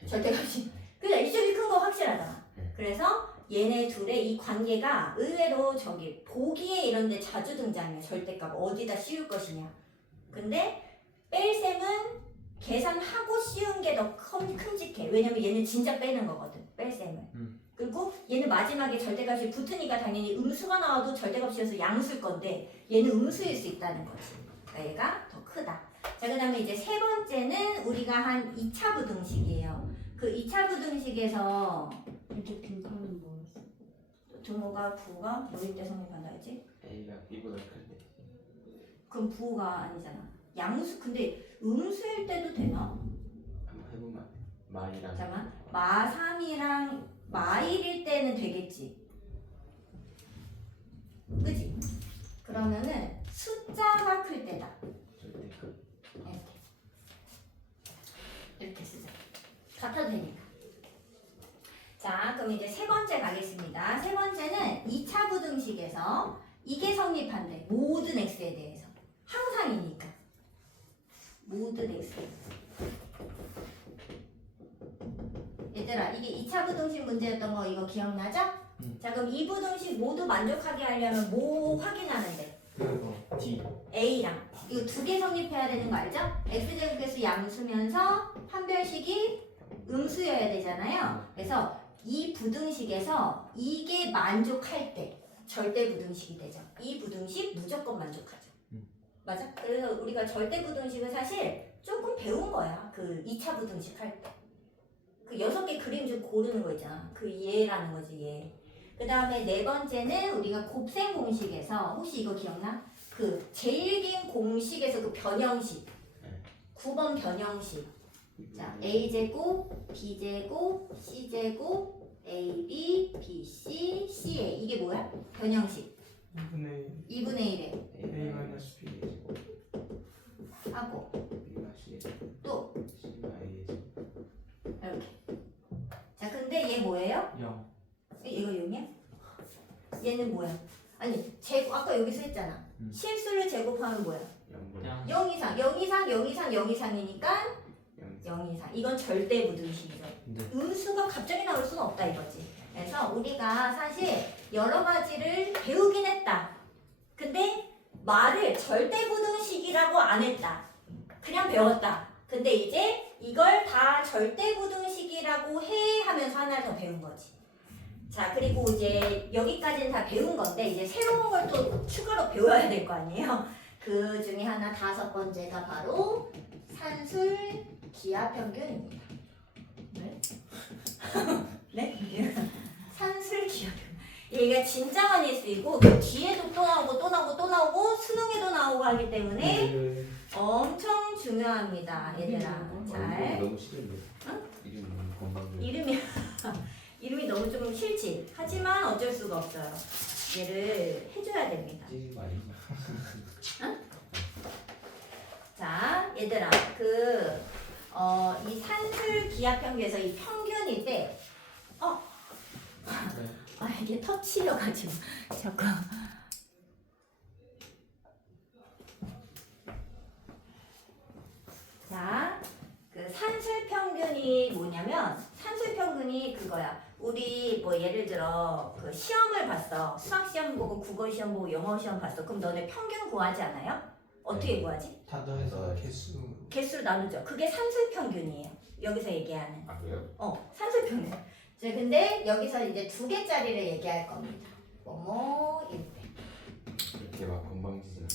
절대값이. 그래 이쪽이 큰 거 확실하잖아. 그래서 얘네 둘의 이 관계가 의외로 저기 보기에 이런 데 자주 등장해. 절대값 어디다 씌울 것이냐. 근데 뺄셈은 계산하고 씌운 게 더 큼직해. 왜냐면 얘는 진짜 빼는 거거든. 뺄셈을. 그리고 얘는 마지막에 절대값이 붙으니까 당연히 음수가 나와도 절대값이어서 양수일 건데 얘는 음수일 수 있다는 거지. 그러니까 얘가 더 크다. 자, 그 다음에 이제 세 번째는 우리가 한 2차 부등식이에요. 그 2차 부등식에서 왼쪽 빈칸은 뭐였어? 등호가 부호가 뭐일 때 성립한다 했지? A가 B보다 클 때. 그럼 부호가 아니잖아. 양수 근데 음수일 때도 되나? 한번 해보면 마이랑 잠깐만 마3이랑 마1일 때는 되겠지. 그지? 그러면은 숫자가 클 때다. 절대값. 이렇게 쓰자. 같아도 되니까. 자, 그럼 이제 세 번째 가겠습니다. 세 번째는 2차 부등식에서 이게 성립한대. 모든 x에 대해서. 항상이니까. 모든 x에 대해서. 얘들아, 이게 2차 부등식 문제였던 거 이거 기억나죠? 자, 그럼 이 부등식 모두 만족하게 하려면 뭐 확인하는데? 그거 D. A랑 이거 두 개 성립해야 되는 거 알죠? X제곱계수 양수면서 판별식이 음수여야 되잖아요. 그래서 이 부등식에서 이게 만족할 때 절대 부등식이 되죠. 이 부등식 무조건 만족하죠. 맞아? 그래서 우리가 절대 부등식을 사실 조금 배운 거야. 그 2차 부등식 할 때. 그 6개 그림 좀 고르는 거 있잖아. 그 얘라는 거지 얘. 그 다음에 네 번째는 우리가 곱셈 공식에서 혹시 이거 기억나? 그 제일 긴 공식에서 그 변형식. 9번 변형식. 자, a제곱, b제곱, c제곱, ab, bc, ca. 이게 뭐야? 변형식. 2분의 2분의 1에 A 마이너스 B 하고 B가 C에 또 C가 A에 이렇게. 자, 근데 얘 뭐예요? 0. 이거 0이야? 얘는 뭐야? 아니, 제곱 아까 여기서 했잖아. 실수를 제곱하면 뭐야? 0보다 0. 0 이상, 0 이상, 0 이상, 0 이상이니까 0 이상. 이건 절대 부등식이죠. 네. 음수가 갑자기 나올 수는 없다 이거지. 그래서 우리가 사실 여러 가지를 배우긴 했다. 근데 말을 절대 부등식이라고 안 했다. 그냥 배웠다. 근데 이제 이걸 다 절대 부등식이라고 해 하면서 하나 더 배운 거지. 자, 그리고 이제 여기까지는 다 배운 건데 이제 새로운 걸 또 추가로 배워야 될 거 아니에요. 그 중에 하나 5번째가 바로 산술 기하평균입니다. 네? 네? 산술 기하평균. 얘가 진짜 많이 쓰이고 그 뒤에도 또 나오고 또 나오고 또 나오고 수능에도 나오고 하기 때문에 엄청 중요합니다, 얘들아. 잘. 너무 싫은데 이름이 너무 건방져 이름이 너무 좀 싫지. 하지만 어쩔 수가 없어요. 얘를 해줘야 됩니다. 찌는 거 아니야? 자, 얘들아, 이 산술 기하평균에서 이 평균일 때, 이게 터치여가지고 자꾸. 자, 그 산술 평균이 뭐냐면 산술 평균이 그거야. 우리 뭐 예를 들어 그 시험을 봤어. 수학 시험 보고 국어 시험 보고 영어 시험 봤어. 그럼 너네 평균 구하지 않아요? 어떻게 네. 구하지? 다 더해서 개수 개수로 나누죠. 그게 산술 평균이에요. 여기서 얘기하는. 아 그래요? 산술 평균. 자, 근데 여기서 이제 2개짜리를 얘기할 겁니다. 뭐뭐 이렇게. 이렇게 막 건방지진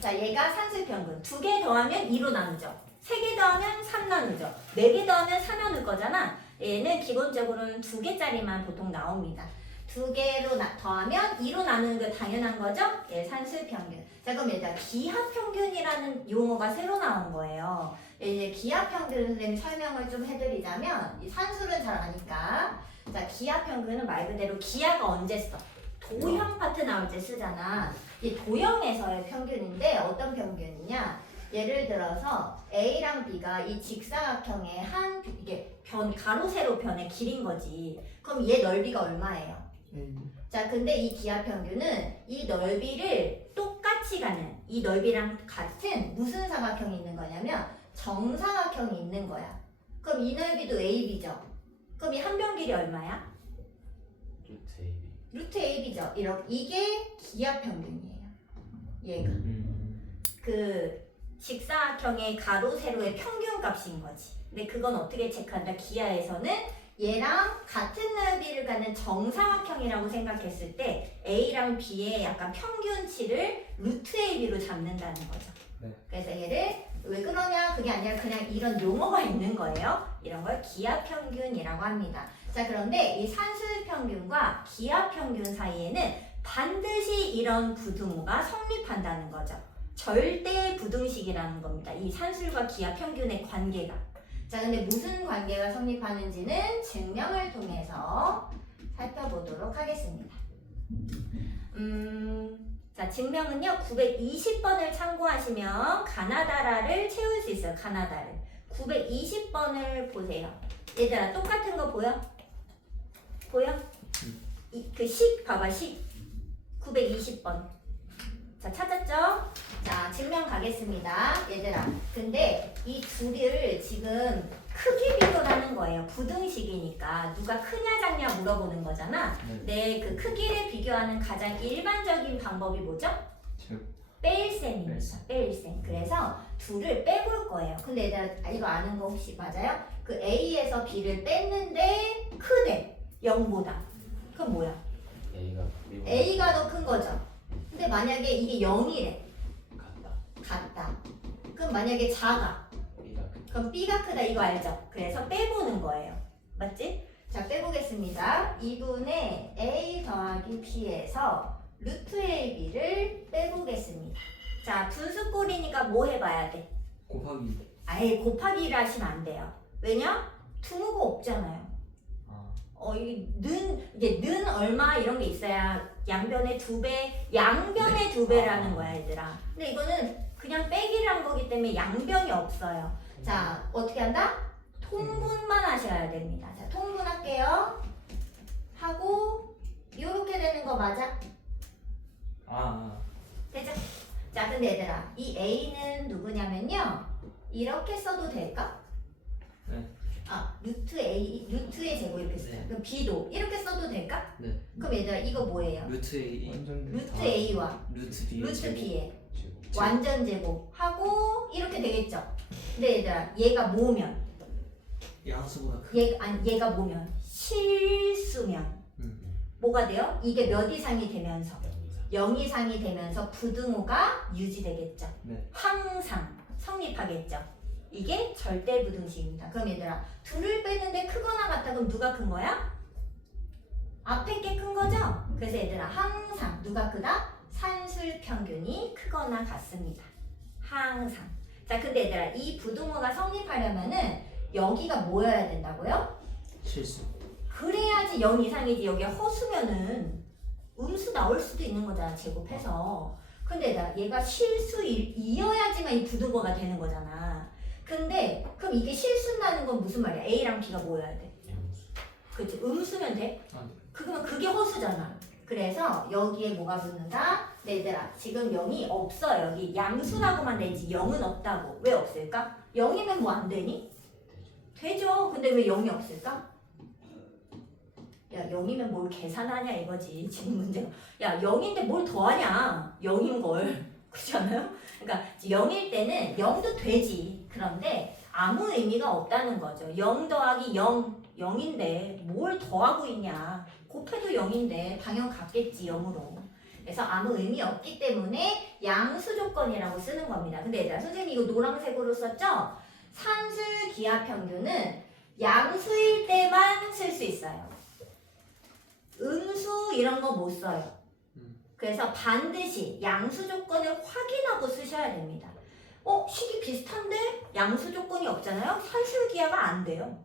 자, 얘가 산술 평균. 2개 더하면 2로 나누죠. 3개 더하면 3 나누죠. 4개 더하면 4 나눌 거잖아. 얘는 기본적으로는 2개짜리만 보통 나옵니다. 2개로 더하면 2로 나누는 게 당연한 거죠? 예, 산술 평균. 자, 그럼 일단 기하 평균이라는 용어가 새로 나온 거예요. 이제 기하 평균 선생님 설명을 좀 해드리자면 이 산술은 잘 아니까. 자, 기하 평균은 말 그대로 기하가 언제 써? 도형 파트 나올 때 쓰잖아. 이 도형에서의 평균인데 어떤 평균이냐? 예를 들어서 A랑 B가 이 직사각형의 이게 가로 세로 변의 길인 거지. 그럼 얘 넓이가 얼마예요? A 자, 근데 이 기하 평균은 이 넓이를 똑같이 가는 이 넓이랑 같은 무슨 사각형이 있는 거냐면 정사각형이 있는 거야. 그럼 이 넓이도 AB죠. 그럼 이 한 변 길이 얼마야? 루트 AB 루트 AB죠. 이게 기하 평균이에요. 얘가. 그 직사각형의 가로 세로의 평균 값인 거지. 근데 그건 어떻게 체크한다? 기하에서는 얘랑 같은 넓이를 가는 정사각형이라고 생각했을 때 A랑 B의 약간 평균치를 루트 AB로 잡는다는 거죠. 네. 그래서 얘를 왜 그러냐? 그게 아니라 그냥 이런 용어가 있는 거예요. 이런 걸 기하평균이라고 합니다. 자, 그런데 이 산술평균과 기하평균 사이에는 반드시 이런 부등호가 성립한다는 거죠. 절대 부등식이라는 겁니다. 이 산술과 기하평균의 관계가. 자, 근데 무슨 관계가 성립하는지는 증명을 통해서 살펴보도록 하겠습니다. 자, 증명은요, 920번을 참고하시면 가나다라를 채울 수 있어요. 가나다를. 920번을 보세요. 얘들아, 똑같은 거 보여? 보여? 그 식 봐봐, 식. 920번. 자, 찾았죠? 자, 증명 가겠습니다. 얘들아. 근데 이 둘을 지금 크기 비교를 하는 거예요. 부등식이니까. 누가 크냐 작냐 물어보는 거잖아. 네, 그 크기를 비교하는 가장 일반적인 방법이 뭐죠? 뺄셈입니다. 뺄셈. 그래서 둘을 빼볼 거예요. 근데 얘들아, 이거 아는 거 혹시 맞아요? 그 A에서 B를 뺐는데 크대. 0보다. 그럼 뭐야? A가 더 큰 거죠. 근데 만약에 이게 0이래. 같다. 그럼 만약에 작아. 그럼 B가 크다 이거 알죠? 그래서 빼보는 거예요. 맞지? 자, 빼보겠습니다. 2분의 a 더하기 b에서 루트 ab를 빼보겠습니다. 자, 분수꼴이니까 뭐 해봐야 돼? 곱하기. 아예 곱하기를 하시면 안 돼요. 왜냐? 두누가 없잖아요. 이게 는 얼마 이런 게 있어야 양변의 2배, 양변의 2배라는 거야, 얘들아. 근데 이거는 그냥 빼기를 한 거기 때문에 양변이 없어요. 자, 어떻게 한다? 통분만 하셔야 됩니다. 자, 통분할게요. 하고 요렇게 되는 거 맞아? 되죠? 자, 근데 얘들아, 이 A는 누구냐면요. 이렇게 써도 될까? 네. 루트의 제곱 이렇게 써요. 네. 그럼 B도 이렇게 써도 될까? 네. 그럼 얘들아, 이거 뭐예요? 루트 A. 완전 루트 A와 루트 B. 루트 B의 제곱. 완전 제곱 하고 이렇게 되겠죠? 근데 얘들아, 얘가 뭐면? 양수보다 크. 얘가 뭐면? 실수면 뭐가 돼요? 이게 몇 이상이 되면서 0 이상이 되면서 부등호가 유지되겠죠. 네. 항상 성립하겠죠. 이게 절대 부등식입니다. 그럼 얘들아, 둘을 빼는데 크거나 같다 그럼 누가 큰 거야? 앞에 게 큰 거죠? 그래서 얘들아, 항상 누가 크다? 산술 평균이 크거나 같습니다. 항상. 자, 근데 얘들아, 이 부등호가 성립하려면은 여기가 뭐여야 된다고요? 실수. 그래야지 0 이상이지. 여기가 허수면은 음수 나올 수도 있는 거잖아, 제곱해서. 근데 얘가 실수이어야지만 이 부등호가 되는 거잖아. 근데 그럼 이게 실수라는 건 무슨 말이야? A랑 B가 뭐여야 돼? 양수. 그치? 음수면 돼? 아, 그러면 그게 허수잖아. 그래서 여기에 뭐가 붙는다? 네, 얘들아, 지금 0이 없어. 여기 양수라고만 되지 0은 없다고. 왜 없을까? 0이면 뭐 안 되니? 되죠. 근데 왜 0이 없을까? 야, 0이면 뭘 계산하냐 이거지 지금 문제가. 야, 0인데 뭘 더하냐. 0인 걸. 그렇지 않아요? 그러니까 0일 때는 0도 되지. 그런데 아무 의미가 없다는 거죠. 0 더하기 0, 0인데 뭘 더하고 있냐. 곱해도 0인데 당연 같겠지 0으로. 그래서 아무 의미 없기 때문에 양수 조건이라고 쓰는 겁니다. 근데 얘들아, 선생님 이거 노란색으로 썼죠? 산술 기하 평균은 양수일 때만 쓸 수 있어요. 음수 이런 거 못 써요. 그래서 반드시 양수 조건을 확인하고 쓰셔야 됩니다. 식이 비슷한데 양수 조건이 없잖아요? 산술 기하가 안 돼요.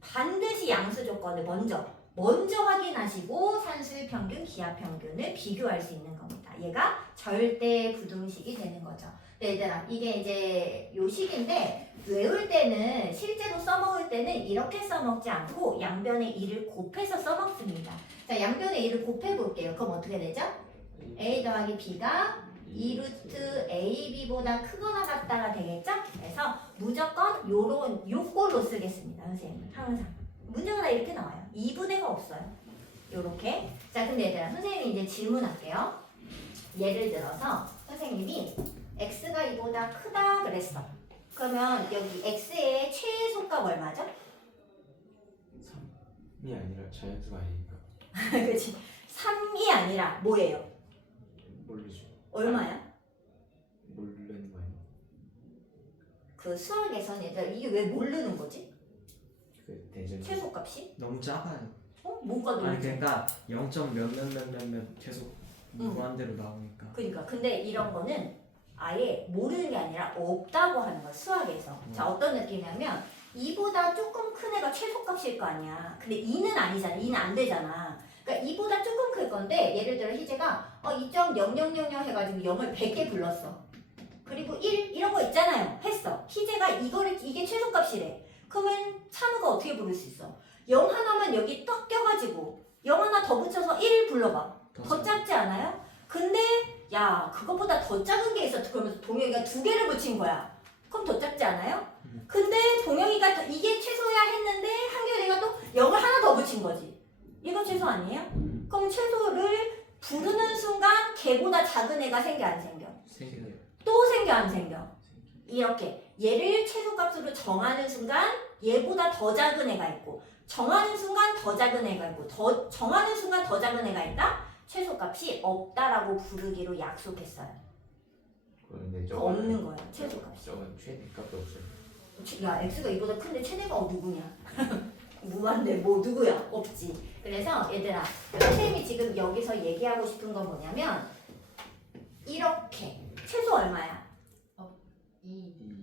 반드시 양수 조건을 먼저 확인하시고 산술 평균, 기하 평균을 비교할 수 있는 겁니다. 얘가 절대 부등식이 되는 거죠. 네, 얘들아, 이게 이제 요 식인데 외울 때는 실제로 써먹을 때는 이렇게 써먹지 않고 양변의 2를 곱해서 써먹습니다. 자, 양변의 2를 곱해볼게요. 그럼 어떻게 되죠? A 더하기 B가 2루트 AB보다 크거나 같다가 되겠죠? 그래서 무조건 요꼴로 쓰겠습니다. 선생님 항상 문제가 다 이렇게 나와요. 2분의가 없어요. 요렇게. 자, 근데 얘들아, 선생님이 이제 질문할게요. 예를 들어서 선생님이 x가 이보다 크다 그랬어. 그러면 여기 x의 최소값 얼마죠? 3이 아니라 자연수가 아니니까 그렇지. 3이 아니라 뭐예요? 모르죠. 얼마야? 모르는 거 아니야? 그 수학에서는 얘들아, 이게 왜 모르는 거지? 그 대전 최소값이? 너무 작아요. 뭐가 너무 아니 그러니까 0. 몇몇몇몇몇 계속 무한대로 나오니까. 그러니까 근데 이런 거는 아예 모르는 게 아니라 없다고 하는 거야, 수학에서. 자, 어떤 느낌이냐면 2보다 조금 큰 애가 최소값일 거 아니야. 근데 2는 아니잖아. 2는 안 되잖아. 그러니까 2보다 조금 클 건데 예를 들어 희재가 2.0000 해가지고 0을 100개 불렀어. 그리고 1 이런 거 있잖아요. 했어. 희재가 이게 최소값이래. 그러면 찬우가 어떻게 부를 수 있어? 0 하나만 여기 떡 껴가지고 0 하나 더 붙여서 1 불러봐. 더 작지 않아요? 근데 야, 그것보다 더 작은 게 있어. 그러면서 동혁이가 2개를 붙인 거야. 그럼 더 작지 않아요? 근데 동혁이가 이게 최소야 했는데 한결이가 또 0을 하나 더 붙인 거지. 이거 최소 아니에요? 그럼 최소를 부르는 순간 걔보다 작은 애가 생겨 안 생겨? 생겨요. 또 생겨 안 생겨? 이렇게 얘를 최소값으로 정하는 순간 얘보다 더 작은 애가 있고 정하는 순간 더 작은 애가 있고 정하는 순간 더 작은 애가 있다? 최소값이 없다라고 부르기로 약속했어요. 그런데 없는 거예요, 최소값이. 저건 최대값도 없어요. 야, x가 이보다 큰데 최대가 누구냐? 무한대 뭐 누구야? 없지. 그래서 얘들아 선생님이 지금 여기서 얘기하고 싶은 건 뭐냐면 이렇게 최소 얼마야?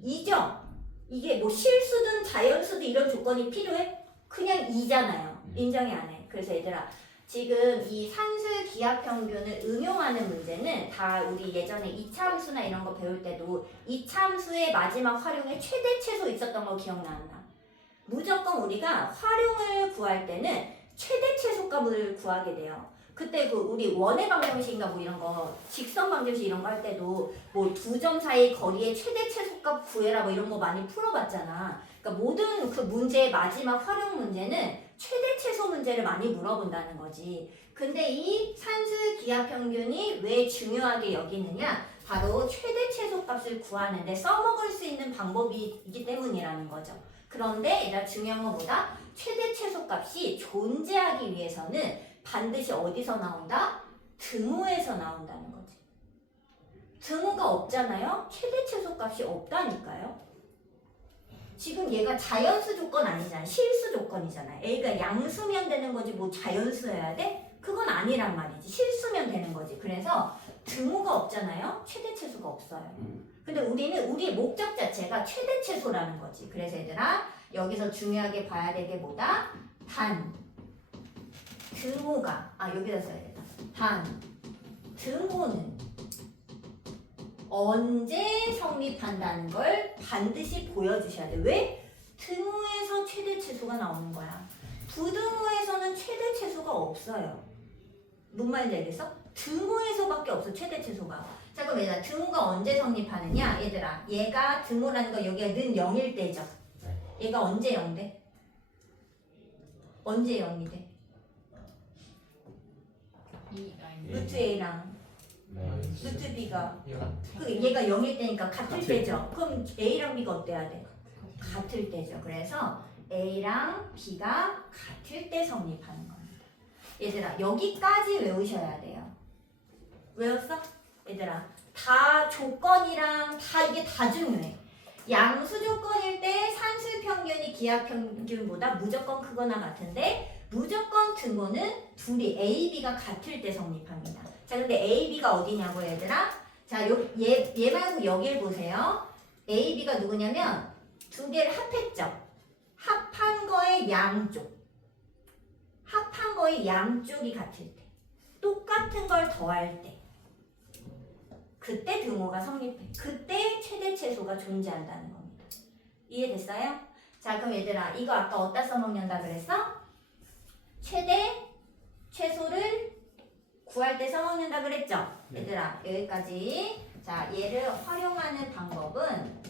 2죠? 이게 뭐 실수든 자연수든 이런 조건이 필요해? 그냥 2잖아요. 인정이 안 해. 그래서 얘들아 지금 이 산술 기하 평균을 응용하는 문제는 다 우리 예전에 이차함수나 이런 거 배울 때도 이차함수의 마지막 활용에 최대 최소 있었던 거 기억나나? 무조건 우리가 활용을 구할 때는 최대 최소값을 구하게 돼요. 그때 그 우리 원의 방정식인가 뭐 이런 거 직선 방정식 이런 거 할 때도 뭐 두 점 사이 거리의 최대 최소값 구해라 뭐 이런 거 많이 풀어봤잖아. 그러니까 모든 그 문제의 마지막 활용 문제는 최대 최소 문제를 많이 물어본다는 거지. 근데 이 산술 기하 평균이 왜 중요하게 여기느냐? 바로 최대 최소 값을 구하는데 써먹을 수 있는 방법이기 때문이라는 거죠. 그런데 얘가 중요한 것보다 최대 최소 값이 존재하기 위해서는 반드시 어디서 나온다? 등호에서 나온다는 거지. 등호가 없잖아요? 최대 최소 값이 없다니까요. 지금 얘가 자연수 조건 아니잖아. 실수 조건이잖아. A가 양수면 되는 거지 뭐 자연수여야 돼? 그건 아니란 말이지. 실수면 되는 거지. 그래서 등호가 없잖아요. 최대 최소가 없어요. 근데 우리는 우리의 목적 자체가 최대 최소라는 거지. 그래서 얘들아 여기서 중요하게 봐야 될 게 뭐다? 등호가 여기다 써야겠다. 등호는 언제 성립한다는 걸 반드시 보여주셔야 돼. 왜? 등호에서 최대 최소가 나오는 거야. 부등호에서는 최대 최소가 없어요. 뭔 말인지 알겠어? 등호에서밖에 없어 최대 최소가. 자 그럼 얘들아 등호가 언제 성립하느냐? 얘들아 얘가 등호라는 거 여기가 는 0일 때죠. 얘가 언제 0 돼? 언제 0이 돼? 루트 A랑 루트 B가 얘가 0일 때니까 같을 때죠. 그럼 A랑 B가 어때야 돼? 같을 때죠. 그래서 A랑 B가 같을 때 성립하는 겁니다. 얘들아 여기까지 외우셔야 돼요. 외웠어? 얘들아 다 조건이랑 다 이게 다 중요해. 양수 조건일 때 산술 평균이 기하 평균보다 무조건 크거나 같은데 무조건 등호는 둘이 A, B가 같을 때 성립합니다. 자 근데 A, B가 어디냐고 얘들아? 자 얘 말고 여길 보세요. A, B가 누구냐면 두 개를 합했죠. 합한 거의 양쪽이 같을 때 똑같은 걸 더할 때 그때 등호가 성립해. 그때 최대 최소가 존재한다는 겁니다. 이해됐어요? 자 그럼 얘들아 이거 아까 어디다 써먹는다 그랬어? 최대 최소를 구할 때 써먹는다 그랬죠? 얘들아 여기까지. 자 얘를 활용하는 방법은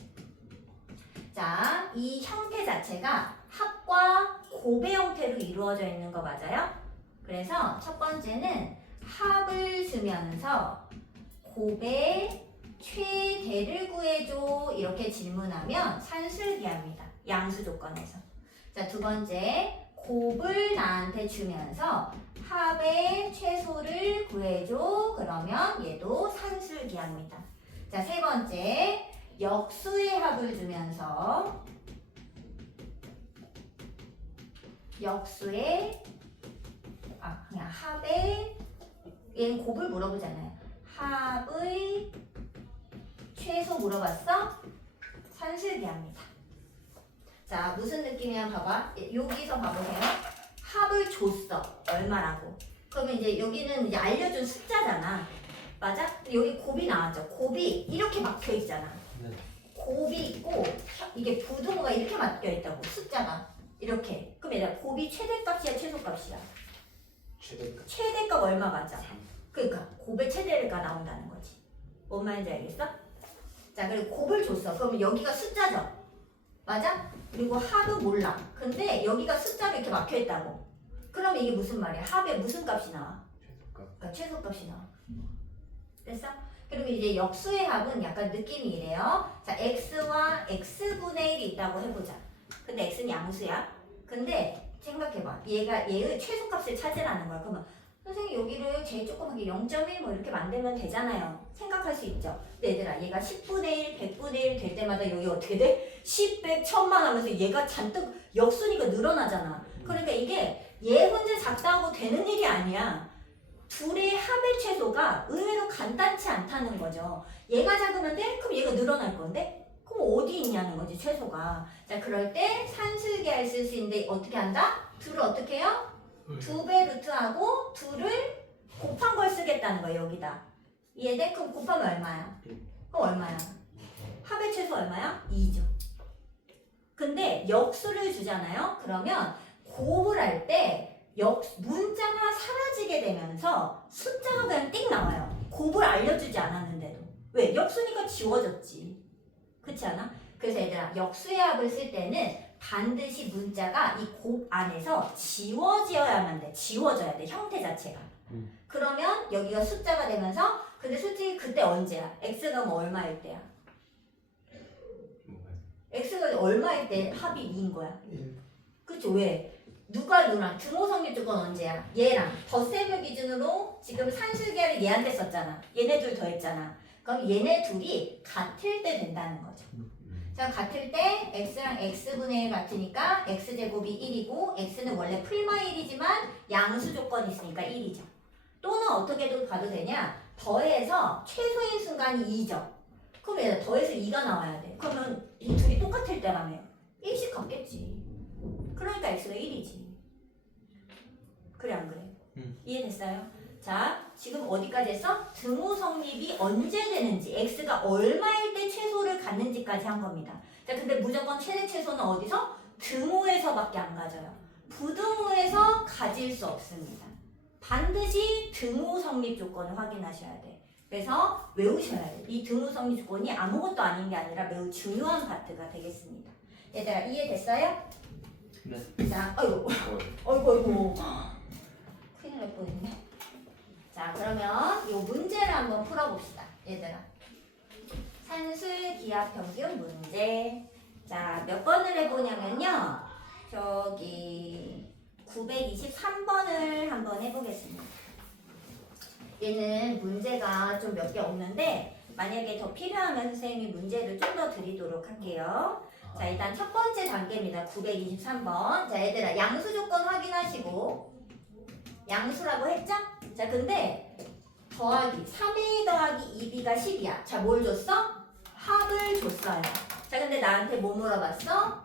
자 이 형태 자체가 합과 곱의 형태로 이루어져 있는 거 맞아요? 그래서 첫 번째는 합을 주면서 곱의 최대를 구해줘 이렇게 질문하면 산술기합니다. 양수 조건에서. 자 두 번째 곱을 나한테 주면서 합의 최소를 구해줘 그러면 얘도 산술기합니다. 자 세 번째 역수의 합을 주면서 역수의 그냥 합의 얘는 곱을 물어보잖아요. 합의 최소 물어봤어? 산술기합니다. 자 무슨 느낌이야 봐봐. 여기서 봐보세요. 합을 줬어. 얼마라고. 그러면 이제 여기는 이제 알려준 숫자잖아. 맞아? 여기 곱이 나왔죠. 곱이 이렇게 막혀 있잖아. 곱이 있고 이게 부등호가 이렇게 막혀 있다고. 숫자가 이렇게. 그럼 얘들아 곱이 최대값이야 최소값이야? 최대값. 최대값 얼마 맞아? 그러니까 곱의 최대가 나온다는 거지. 뭔 말인지 알겠어? 자 그리고 곱을 줬어. 그러면 여기가 숫자죠. 맞아? 그리고 합은 몰라. 근데 여기가 숫자로 이렇게 막혀 있다고. 그러면 이게 무슨 말이야? 합에 무슨 값이 나와? 최소값. 그러니까 최소값이 나와. 됐어? 그리고 이제 역수의 합은 약간 느낌이 이래요. 자 x와 x분의 1이 있다고 해보자. 근데 x는 양수야. 근데 생각해봐. 얘의 최소값을 찾으라는 거야. 그러면 선생님 여기를 제일 조그맣게 0.1 뭐 이렇게 만들면 되잖아요. 생각할 수 있죠. 근데 얘들아 얘가 10분의 1, 100분의 1 될 때마다 여기 어떻게 돼? 10, 100, 1000만 하면서 얘가 잔뜩 역수니까 늘어나잖아. 그럼 그러니까 이게 얘 혼자 작다고 되는 일이 아니야. 둘의 합의 최소가 의외로 간단치 않다는 거죠. 얘가 작으면 돼? 그럼 얘가 늘어날 건데? 그럼 어디 있냐는 거지, 최소가. 자, 그럴 때 산술계를 쓸 수 있는데 어떻게 한다? 둘을 어떻게 해요? 2배 루트하고 둘을 곱한 걸 쓰겠다는 거야, 여기다. 이해돼? 그럼 곱하면 얼마야? 그럼 얼마야? 합의 최소 얼마야? 2죠. 근데 역수를 주잖아요? 그러면 곱을 할 때 문자가 사라지게 되면서 숫자가 그냥 띵 나와요. 곱을 알려주지 않았는데도. 왜? 역수니까 지워졌지. 그렇지 않아? 그래서 얘들아, 역수의 합을 쓸 때는 반드시 문자가 이 곱 안에서 지워져야만 돼. 지워져야 돼. 형태 자체가. 그러면 여기가 숫자가 되면서 근데 솔직히 그때 언제야? x가 뭐 얼마일 때야? x가 얼마일 때 합이 2인 거야? 1. 그쵸? 왜? 누가 누랑 등호성립 조건 언제야? 얘랑 덧셈을 기준으로 지금 산술계를 얘한테 썼잖아. 얘네 둘 더했잖아. 그럼 얘네 둘이 같을 때 된다는 거죠. 자, 같을 때 x랑 x분의 1 같으니까 x제곱이 1이고 x는 원래 풀마 1이지만 양수 조건이 있으니까 1이죠. 또는 어떻게도 봐도 되냐? 더해서 최소인 순간이 2죠. 그럼 얘 더해서 2가 나와야 돼. 그러면 이 둘이 똑같을 때라며 1씩 같겠지. 그러니까 x가 1이지. 그래 안 그래? 이해됐어요? 자, 지금 어디까지 했어? 등호 성립이 언제 되는지 x가 얼마일 때 최소를 갖는지까지 한 겁니다. 자, 근데 무조건 최대 최소는 어디서? 등호에서밖에 안 가져요. 부등호에서 가질 수 없습니다. 반드시 등호 성립 조건을 확인하셔야 돼. 그래서 외우셔야 돼. 이 등호 성립 조건이 아무것도 아닌 게 아니라 매우 중요한 파트가 되겠습니다. 얘들아, 이해됐어요? 네. 자, 어이구. 큰일 날 뻔했네. 자, 그러면 이 문제를 한번 풀어봅시다. 얘들아. 산술 기하 평균 문제. 자, 몇 번을 해보냐면요. 저기 923번을 한번 해보겠습니다. 얘는 문제가 좀 몇 개 없는데 만약에 더 필요하면 선생님이 문제를 좀 더 드리도록 할게요. 자, 일단 첫 번째 단계입니다. 923번. 자, 얘들아, 양수 조건 확인하시고 양수라고 했죠? 자, 근데 더하기 3a 더하기 2b가 10이야. 자, 뭘 줬어? 합을 줬어요. 자, 근데 나한테 뭐 물어봤어?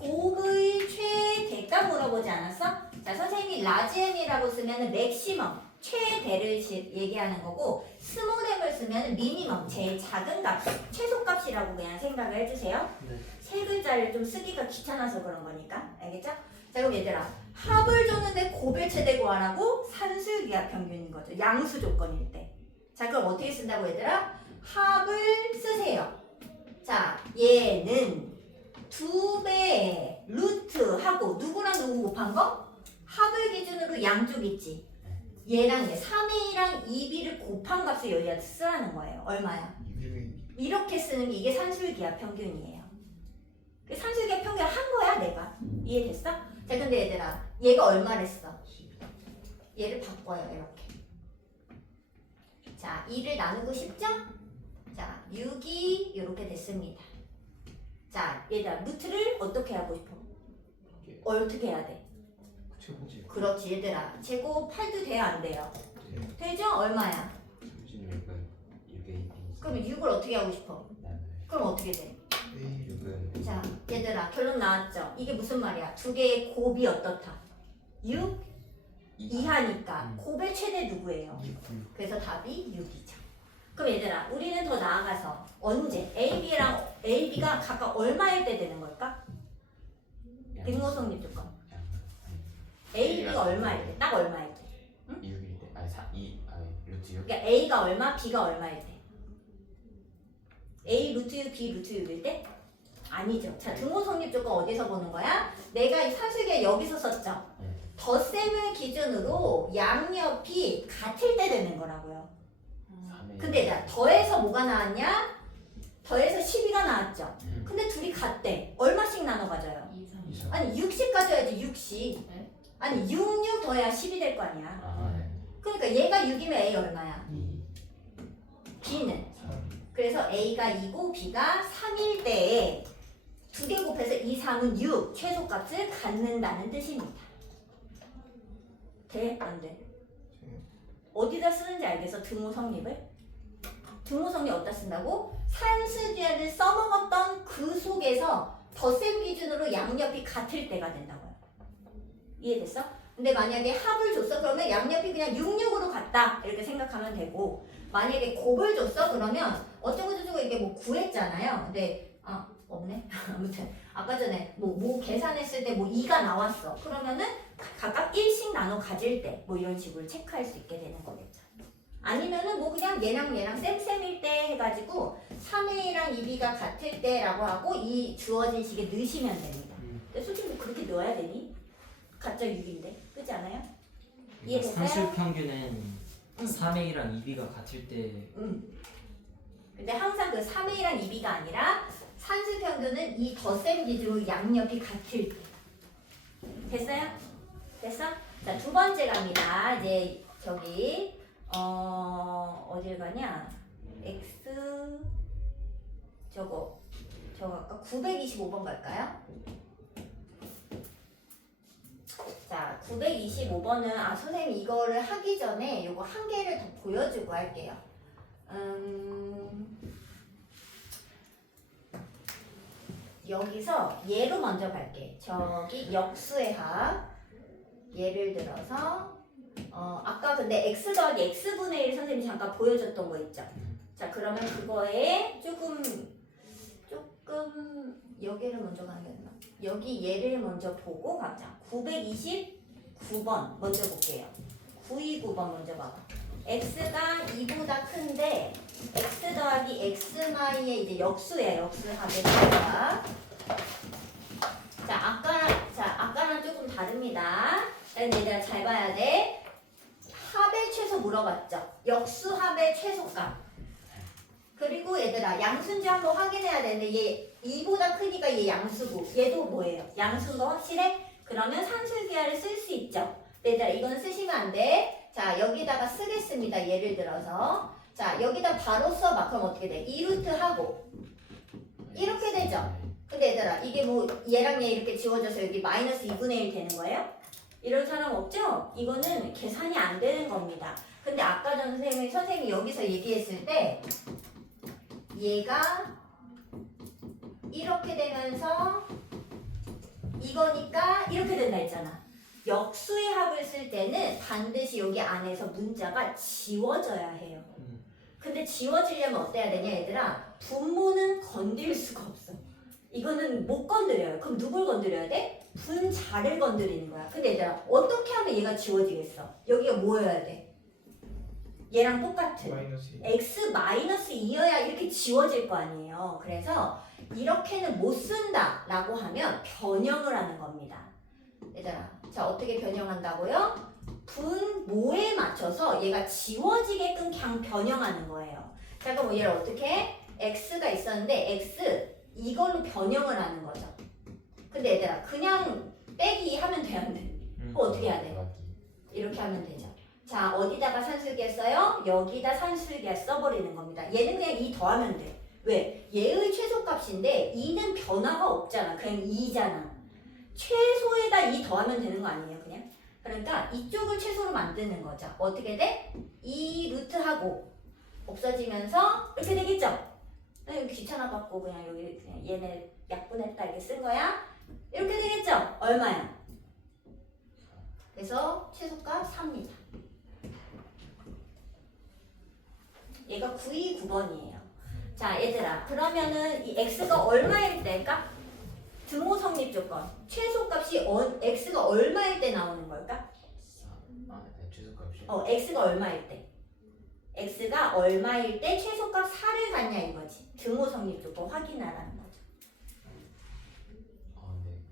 곱의 최대가 물어보지 않았어? 자, 선생님이 라지엠이라고 쓰면 맥시멈, 최대를 얘기하는 거고 스몰 m을 쓰면 미니멈, 제일 작은 값, 최소값이라고 그냥 생각을 해주세요. 네. 세 글자를 좀 쓰기가 귀찮아서 그런 거니까. 알겠죠? 자, 그럼 얘들아, 합을 줬는데 곱의 최대 구하라고? 산술기하 평균인 거죠. 양수 조건일 때. 자, 그럼 어떻게 쓴다고 얘들아? 합을 쓰세요. 자, 얘는 2배의 루트하고 누구랑 누구 곱한 거? 합을 기준으로 양쪽 있지. 얘랑 얘 3a랑 2b를 곱한 값을 여기다 쓰라는 거예요. 얼마야? 이렇게 쓰는 게 이게 산술기하 평균이에요. 산술기하 평균 한 거야 내가. 이해됐어? 자, 근데 얘들아, 얘가 얼마랬어? 얘를 바꿔요. 이렇게. 자, 2를 나누고 싶죠? 자, 6이 이렇게 됐습니다. 자, 얘들아, 루트를 어떻게 하고 싶어? 어떻게 해야 돼? 그렇지, 얘들아. 제곱 8도 돼야 안 돼요? 되죠? 얼마야? 그럼 6을 어떻게 하고 싶어? 그럼 어떻게 돼? 자, 얘들아, 결론 나왔죠? 이게 무슨 말이야? 두 개의 곱이 어떻다? 6 이하니까 곱의 최대 누구예요? 그래서 답이 6이죠. 그럼 얘들아, 우리는 더 나아가서 언제? AB가 각각 얼마일 때 되는 걸까? 등호성립 조건. AB가 얼마일 때? 딱 얼마일 때? 2일 때. 아니 루트 6. 그러니까 A가 얼마, B가 얼마일 때? A 루트 6, B 루트 6일 때? 아니죠. 자, 등호성립 조건 어디서 보는 거야? 내가 이 산술계 여기서 썼죠? 덧셈을 기준으로 양옆이 같을 때 되는 거라고요. 근데 나 더해서 뭐가 나왔냐? 더해서 12가 나왔죠. 근데 둘이 같대. 얼마씩 나눠 가져요? 2, 3. 아니 6씩 가져야지 6씩. 아니 6, 6 더해야 10이 될 거 아니야. 아, 네. 그러니까 얘가 6이면 A 얼마야? 2, B는? 3. 그래서 A가 2고 B가 3일 때에 두 개 곱해서 2, 3은 6 최소값을 갖는다는 뜻입니다. 돼? 안 돼? 어디다 쓰는지 알겠어? 등호 성립을? 등호 성립 어디다 쓴다고? 산수계를 써먹었던 그 속에서 덧셈 기준으로 양옆이 같을 때가 된다고요. 이해됐어? 근데 만약에 합을 줬어 그러면 양옆이 그냥 66으로 같다 이렇게 생각하면 되고, 만약에 곱을 줬어 그러면 어쩌고저쩌고 이게 뭐 구했잖아요. 근데 없네. 아무튼 아까 전에 뭐 계산했을 때 뭐 2가 나왔어. 그러면은 각각 1씩 나눠 가질 때 뭐 이런 식으로 체크할 수 있게 되는 거겠죠. 아니면은 뭐 그냥 얘랑 쌤일 때 해가지고 3A랑 2B가 같을 때라고 하고 이 주어진 식에 넣으시면 됩니다. 근데 솔직히 뭐 그렇게 넣어야 되니? 가짜 6인데 그렇지 않아요? 이해됐어요? 산술 평균은 3A랑 2B가 같을 때 근데 항상 그 3A랑 2B가 아니라 산술 평균은 이 덧셈 기준으로 양옆이 같을 때. 됐어요? 됐어? 자, 두 번째 갑니다. 이제 저기 어딜 가냐? X 저거 아까 925번 갈까요? 자, 925번은 선생님 이거를 하기 전에 요거 한 개를 더 보여주고 할게요. 여기서 얘로 먼저 갈게. 저기 역수의 합. 예를 들어서 아까 근데 x 더하기 x분의 1 선생님이 잠깐 보여줬던 거 있죠? 자, 그러면 그거에 조금 여기를 먼저 가는 게 낫나? 여기 얘를 먼저 보고 가자. 929번 먼저 볼게요. 929번 먼저 봐봐. x가 2보다 큰데 x 더하기 x마이의 이제 역수예요. 역수합의 합. 자, 아까랑 조금 다릅니다. 얘들아 잘 봐야 돼. 합의 최소 물어봤죠? 역수합의 최소값. 그리고 얘들아 양수인지 한번 확인해야 되는데 얘 2보다 크니까 얘 양수고 얘도 뭐예요? 양수인 거 확실해? 그러면 산술기하를 쓸 수 있죠. 얘들아 이건 쓰시면 안 돼. 자, 여기다가 쓰겠습니다. 예를 들어서 자, 여기다 바로 써봐. 그럼 어떻게 돼? 2루트 하고 이렇게 되죠? 근데 얘들아 이게 뭐 얘랑 얘 이렇게 지워져서 여기 마이너스 2분의 1 되는 거예요? 이런 사람 없죠? 이거는 계산이 안 되는 겁니다. 근데 아까 전 선생님이 여기서 얘기했을 때 얘가 이렇게 되면서 이거니까 이렇게 된다 했잖아. 역수의 합을 쓸 때는 반드시 여기 안에서 문자가 지워져야 해요. 근데 지워지려면 어때야 되냐 얘들아? 분모는 건들 수가 없어. 이거는 못 건드려요. 그럼 누굴 건드려야 돼? 분자를 건드리는 거야. 근데 얘들아 어떻게 하면 얘가 지워지겠어? 여기가 뭐여야 돼? 얘랑 똑같은 x 마이너스 2여야 이렇게 지워질 거 아니에요. 그래서 이렇게는 못 쓴다 라고 하면 변형을 하는 겁니다. 얘들아 자 어떻게 변형한다고요? 분모에 맞춰서 얘가 지워지게끔 그냥 변형하는 거예요. 자 그럼 얘를 어떻게? x가 있었는데 x 이걸로 변형을 하는 거죠. 근데 얘들아 그냥 빼기 하면 돼야 안 돼? 어떻게 해야 돼? 이렇게 하면 되죠. 자 어디다가 산술기하 써요? 여기다 산술기하 써버리는 겁니다. 얘는 그냥 2 더하면 돼. 왜? 얘의 최소값인데 2는 변화가 없잖아. 그냥 2잖아. 최소에다 2 더하면 되는 거 아니에요 그냥? 그러니까 이쪽을 최소로 만드는 거죠. 어떻게 돼? 2 루트하고 없어지면서 이렇게 되겠죠? 여기 귀찮아갖고 그냥 여기 그냥 얘네 약분했다 이렇게 쓴 거야? 이렇게 되겠죠? 얼마야? 그래서 최소값 4입니다. 얘가 929번이에요. 자 얘들아 그러면은 이 x가 얼마일 때일까? 등호 성립 조건 최소값이 x가 얼마일 때 나오는 걸까? 최소값이요? x가 얼마일 때? x가 얼마일 때 최소값 4를 갖냐 이거지. 등호 성립 조건 확인하라는 거죠. 네.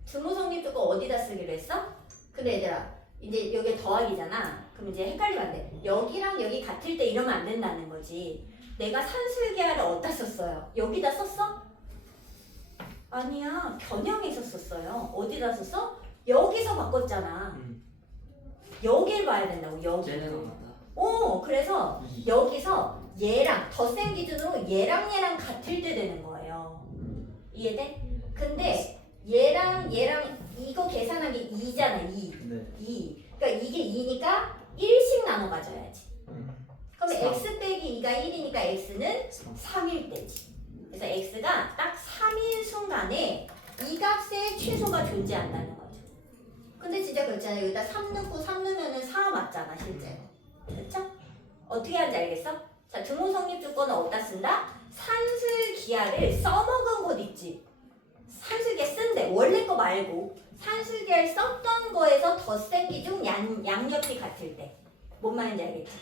등호 성립 조건 어디다 쓰기로 했어? 근데 얘들아 이제 여기 더하기잖아. 그럼 이제 헷갈리면 안 돼. 여기랑 여기 같을 때 이러면 안 된다는 거지. 내가 산술계하를 어디다 썼어요? 여기다 썼어? 아니야. 변형에서 썼어요. 어디다 썼어? 여기서 바꿨잖아. 여길 봐야 된다고. 여기. 쟤네가 같다. 그래서 여기서 얘랑 덧셈 기준으로 얘랑 같을 때 되는 거예요. 이해돼? 근데 얘랑 이거 계산한 게 2잖아. 2. 네. 2. 그러니까 이게 2니까 1씩 나눠 가져야지. 그럼 삼. x 빼기 2가 1이니까 x는 3. 3일 때지. 그래서 x가 딱 3일 순간에 이 값의 최소가 존재한다는 거죠. 근데 진짜 그렇잖아요. 여기다 3 넣고 3 넣으면 4 맞잖아 실제로. 그렇죠? 어떻게 하는지 알겠어? 자, 등호 성립 조건은 어디다 쓴다? 산술기하를 써먹은 곳 있지. 산술기하 쓴데 원래 거 말고 산술기하를 썼던 거에서 덧셈기 중 양옆이 같을 때. 뭔 말인지 알겠지?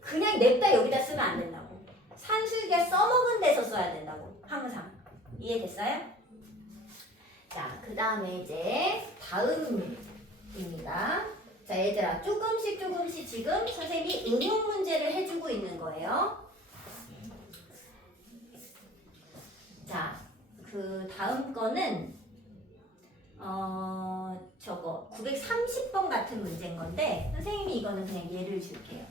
그냥 냅다 여기다 쓰면 안 된다고. 산술기하 써먹은 데서 써야 된다고. 항상. 이해됐어요? 자, 그 다음에 이제 다음입니다. 자, 얘들아, 조금씩 지금 선생님이 응용 문제를 해주고 있는 거예요. 자, 그 다음 거는 저거 930번 같은 문제인 건데 선생님이 이거는 그냥 예를 줄게요.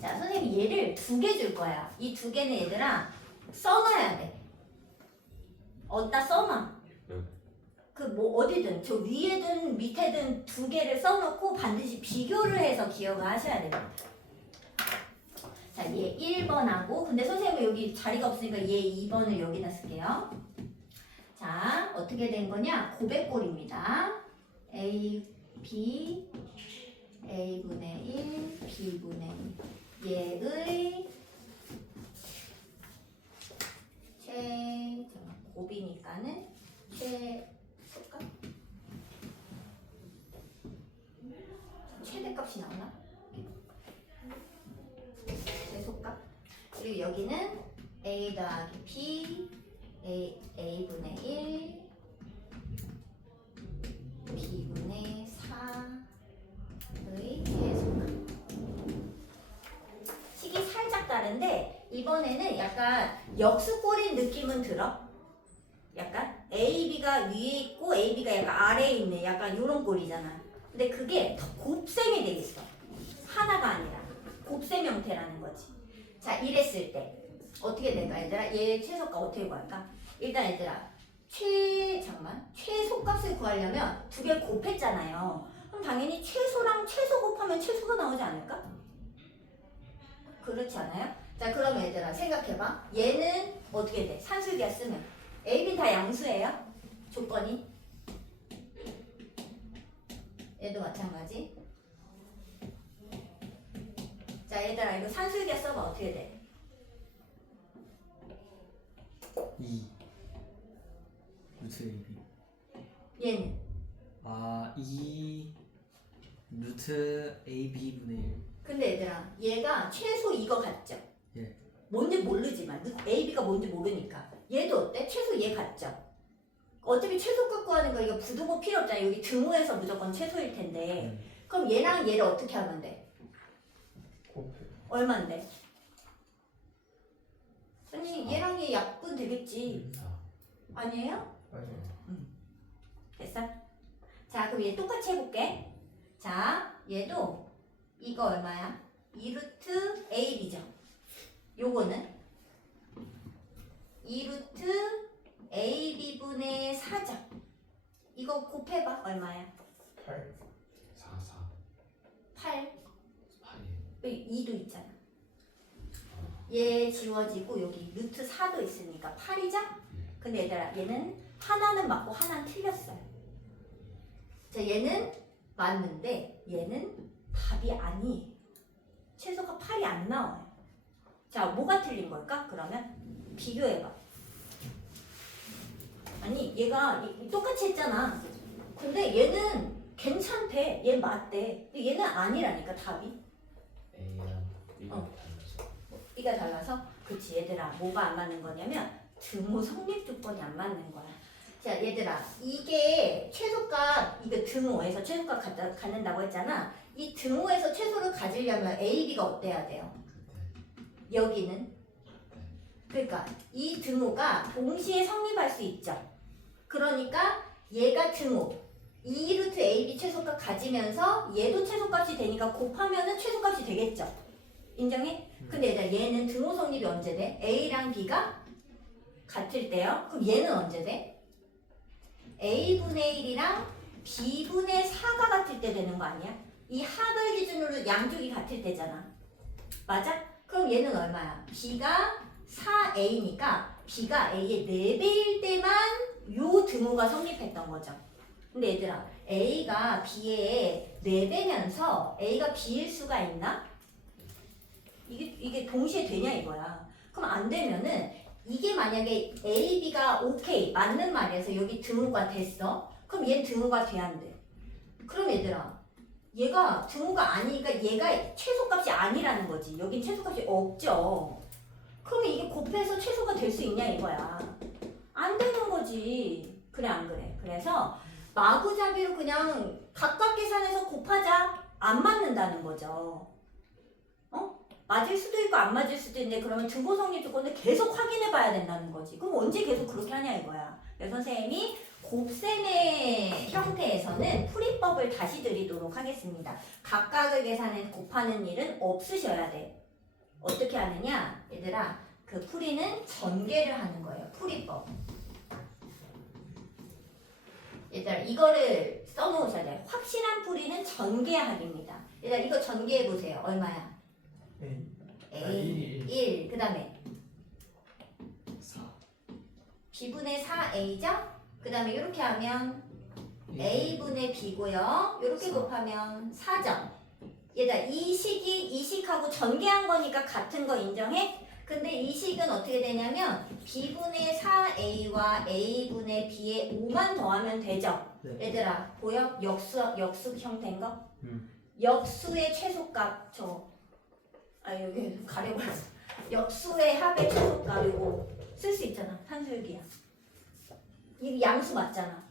자, 선생님이 예를 2개 줄 거야. 이 2개는 얘들아 써놔야 돼. 어디다 써놔. 그 뭐 어디든 저 위에든 밑에든 2개를 써놓고 반드시 비교를 해서 기억을 하셔야 됩니다. 자, 얘 1번하고 근데 선생님은 여기 자리가 없으니까 얘 2번을 여기다 쓸게요. 자, 어떻게 된 거냐? 고백골입니다. A, B, A분의 1, B분의 1. 얘의 곱이니까는 최소값? 최대값이 나오나? 최소값? 그리고 여기는 A 더하기 B, A분의 1, B분의 4의 최소값. 식이 살짝 다른데 이번에는 약간 역수꼴인 느낌은 들어? 약간 AB가 위에 있고 AB가 약간 아래에 있네. 약간 이런 꼴이잖아. 근데 그게 더 곱셈이 되겠어. 하나가 아니라 곱셈 형태라는 거지. 자, 이랬을 때 어떻게 될까 얘들아? 얘 최소값 어떻게 구할까? 일단 얘들아 최소값을 구하려면 2개 곱했잖아요. 그럼 당연히 최소랑 최소 곱하면 최소가 나오지 않을까? 그렇지 않아요? 자, 그럼 얘들아 생각해봐. 얘는 어떻게 돼? 산술기하 쓰면 A, B 다 양수예요? 조건이? 얘도 마찬가지. 자, 얘들아 이거 산술기하 써봐. 어떻게 돼? 2 루트 AB. 얘는 2 루트 AB분의 1. 근데 얘들아 얘가 최소 이거 같죠? 예. 뭔지 모르지만 AB가 뭔지 모르니까 얘도 어때? 최소 얘 같죠? 어차피 최소값 구하는 거 이거 부등호 필요 없잖아. 여기 등호에서 무조건 최소일 텐데 그럼 얘랑 얘를 어떻게 하면 돼? 곱해. 얼만데? 선생님 얘랑 얘 약분 되겠지. 4. 아니에요? 맞아요. 됐어? 자, 그럼 얘 똑같이 해볼게. 자, 얘도 이거 얼마야? 2루트 AB죠. 요거는 2루트 AB분의 4죠. 이거 곱해봐. 얼마야? 8. 4. 8. 8이에요. 여기 2도 있잖아. 얘 지워지고 여기 루트 4도 있으니까 8이죠? 근데 얘들아 얘는 하나는 맞고 하나는 틀렸어요. 자, 얘는 맞는데 얘는 답이 아니에요. 최소가 8이 안 나와요. 자, 뭐가 틀린 걸까? 그러면 비교해봐. 아니 얘가 똑같이 했잖아. 근데 얘는 괜찮대. 얘 맞대. 근데 얘는 아니라니까 답이. A랑 B가 어. 달라서. B가 달라서. 그치 얘들아 뭐가 안 맞는 거냐면 등호 성립 조건이 안 맞는 거야. 자, 얘들아 이게 최소값 이거 등호에서 최소값 갖는다고 했잖아. 이 등호에서 최소를 가지려면 A, B가 어때야 돼요? 여기는 그러니까 이 등호가 동시에 성립할 수 있죠. 그러니까 얘가 등호 2루트 AB 최소값 가지면서 얘도 최소값이 되니까 곱하면은 최소값이 되겠죠. 인정해? 근데 얘들아 얘는 등호 성립이 언제 돼? A랑 B가 같을 때요. 그럼 얘는 언제 돼? A분의 1이랑 b분의 4가 같을 때 되는 거 아니야? 이 합을 기준으로 양쪽이 같을 때잖아. 맞아? 그럼 얘는 얼마야? b가 4a니까 b가 a의 4배일 때만 요 등호가 성립했던 거죠. 근데 얘들아, a가 b의 4배면서 a가 b일 수가 있나? 이게 동시에 되냐 이거야. 그럼 안 되면은 이게 만약에 a, b가 오케이 맞는 말이어서 여기 등호가 됐어. 그럼 얘는 등호가 돼야 안 돼. 그럼 얘들아, 얘가 등호가 아니니까 얘가 최소값이 아니라는 거지. 여긴 최소값이 없죠. 그러면 이게 곱해서 최소가 될 수 있냐 이거야. 안 되는 거지. 그래 안 그래? 그래서 마구잡이로 그냥 각각 계산해서 곱하자. 안 맞는다는 거죠. 맞을 수도 있고 안 맞을 수도 있는데 그러면 등호 성립 조건을 계속 확인해 봐야 된다는 거지. 그럼 언제 계속 그렇게 하냐 이거야. 그래서 선생님이 곱셈의 형태에서는 풀이법을 다시 드리도록 하겠습니다. 각각을 계산해서 곱하는 일은 없으셔야 돼. 어떻게 하느냐? 얘들아, 그 풀이는 전개를 하는 거예요. 풀이법. 얘들아, 이거를 써놓으셔야 돼요. 확실한 풀이는 전개합입니다. 얘들아, 이거 전개해보세요. 얼마야? A 1. 그 다음에 4 B분의 4A죠? 그 다음에 이렇게 하면 A분의 B고요. 이렇게 곱하면 4점. 얘들아, 이 식하고 전개한 거니까 같은 거 인정해? 근데 이 식은 어떻게 되냐면 B분의 4A와 A분의 B의 5만 더하면 되죠? 네. 얘들아, 보여? 역수 형태인 거? 음. 역수의 최소값 여기 가려버렸어. 역수의 합의 최소값 이거 쓸 수 있잖아. 산술기야. 이게 양수 맞잖아.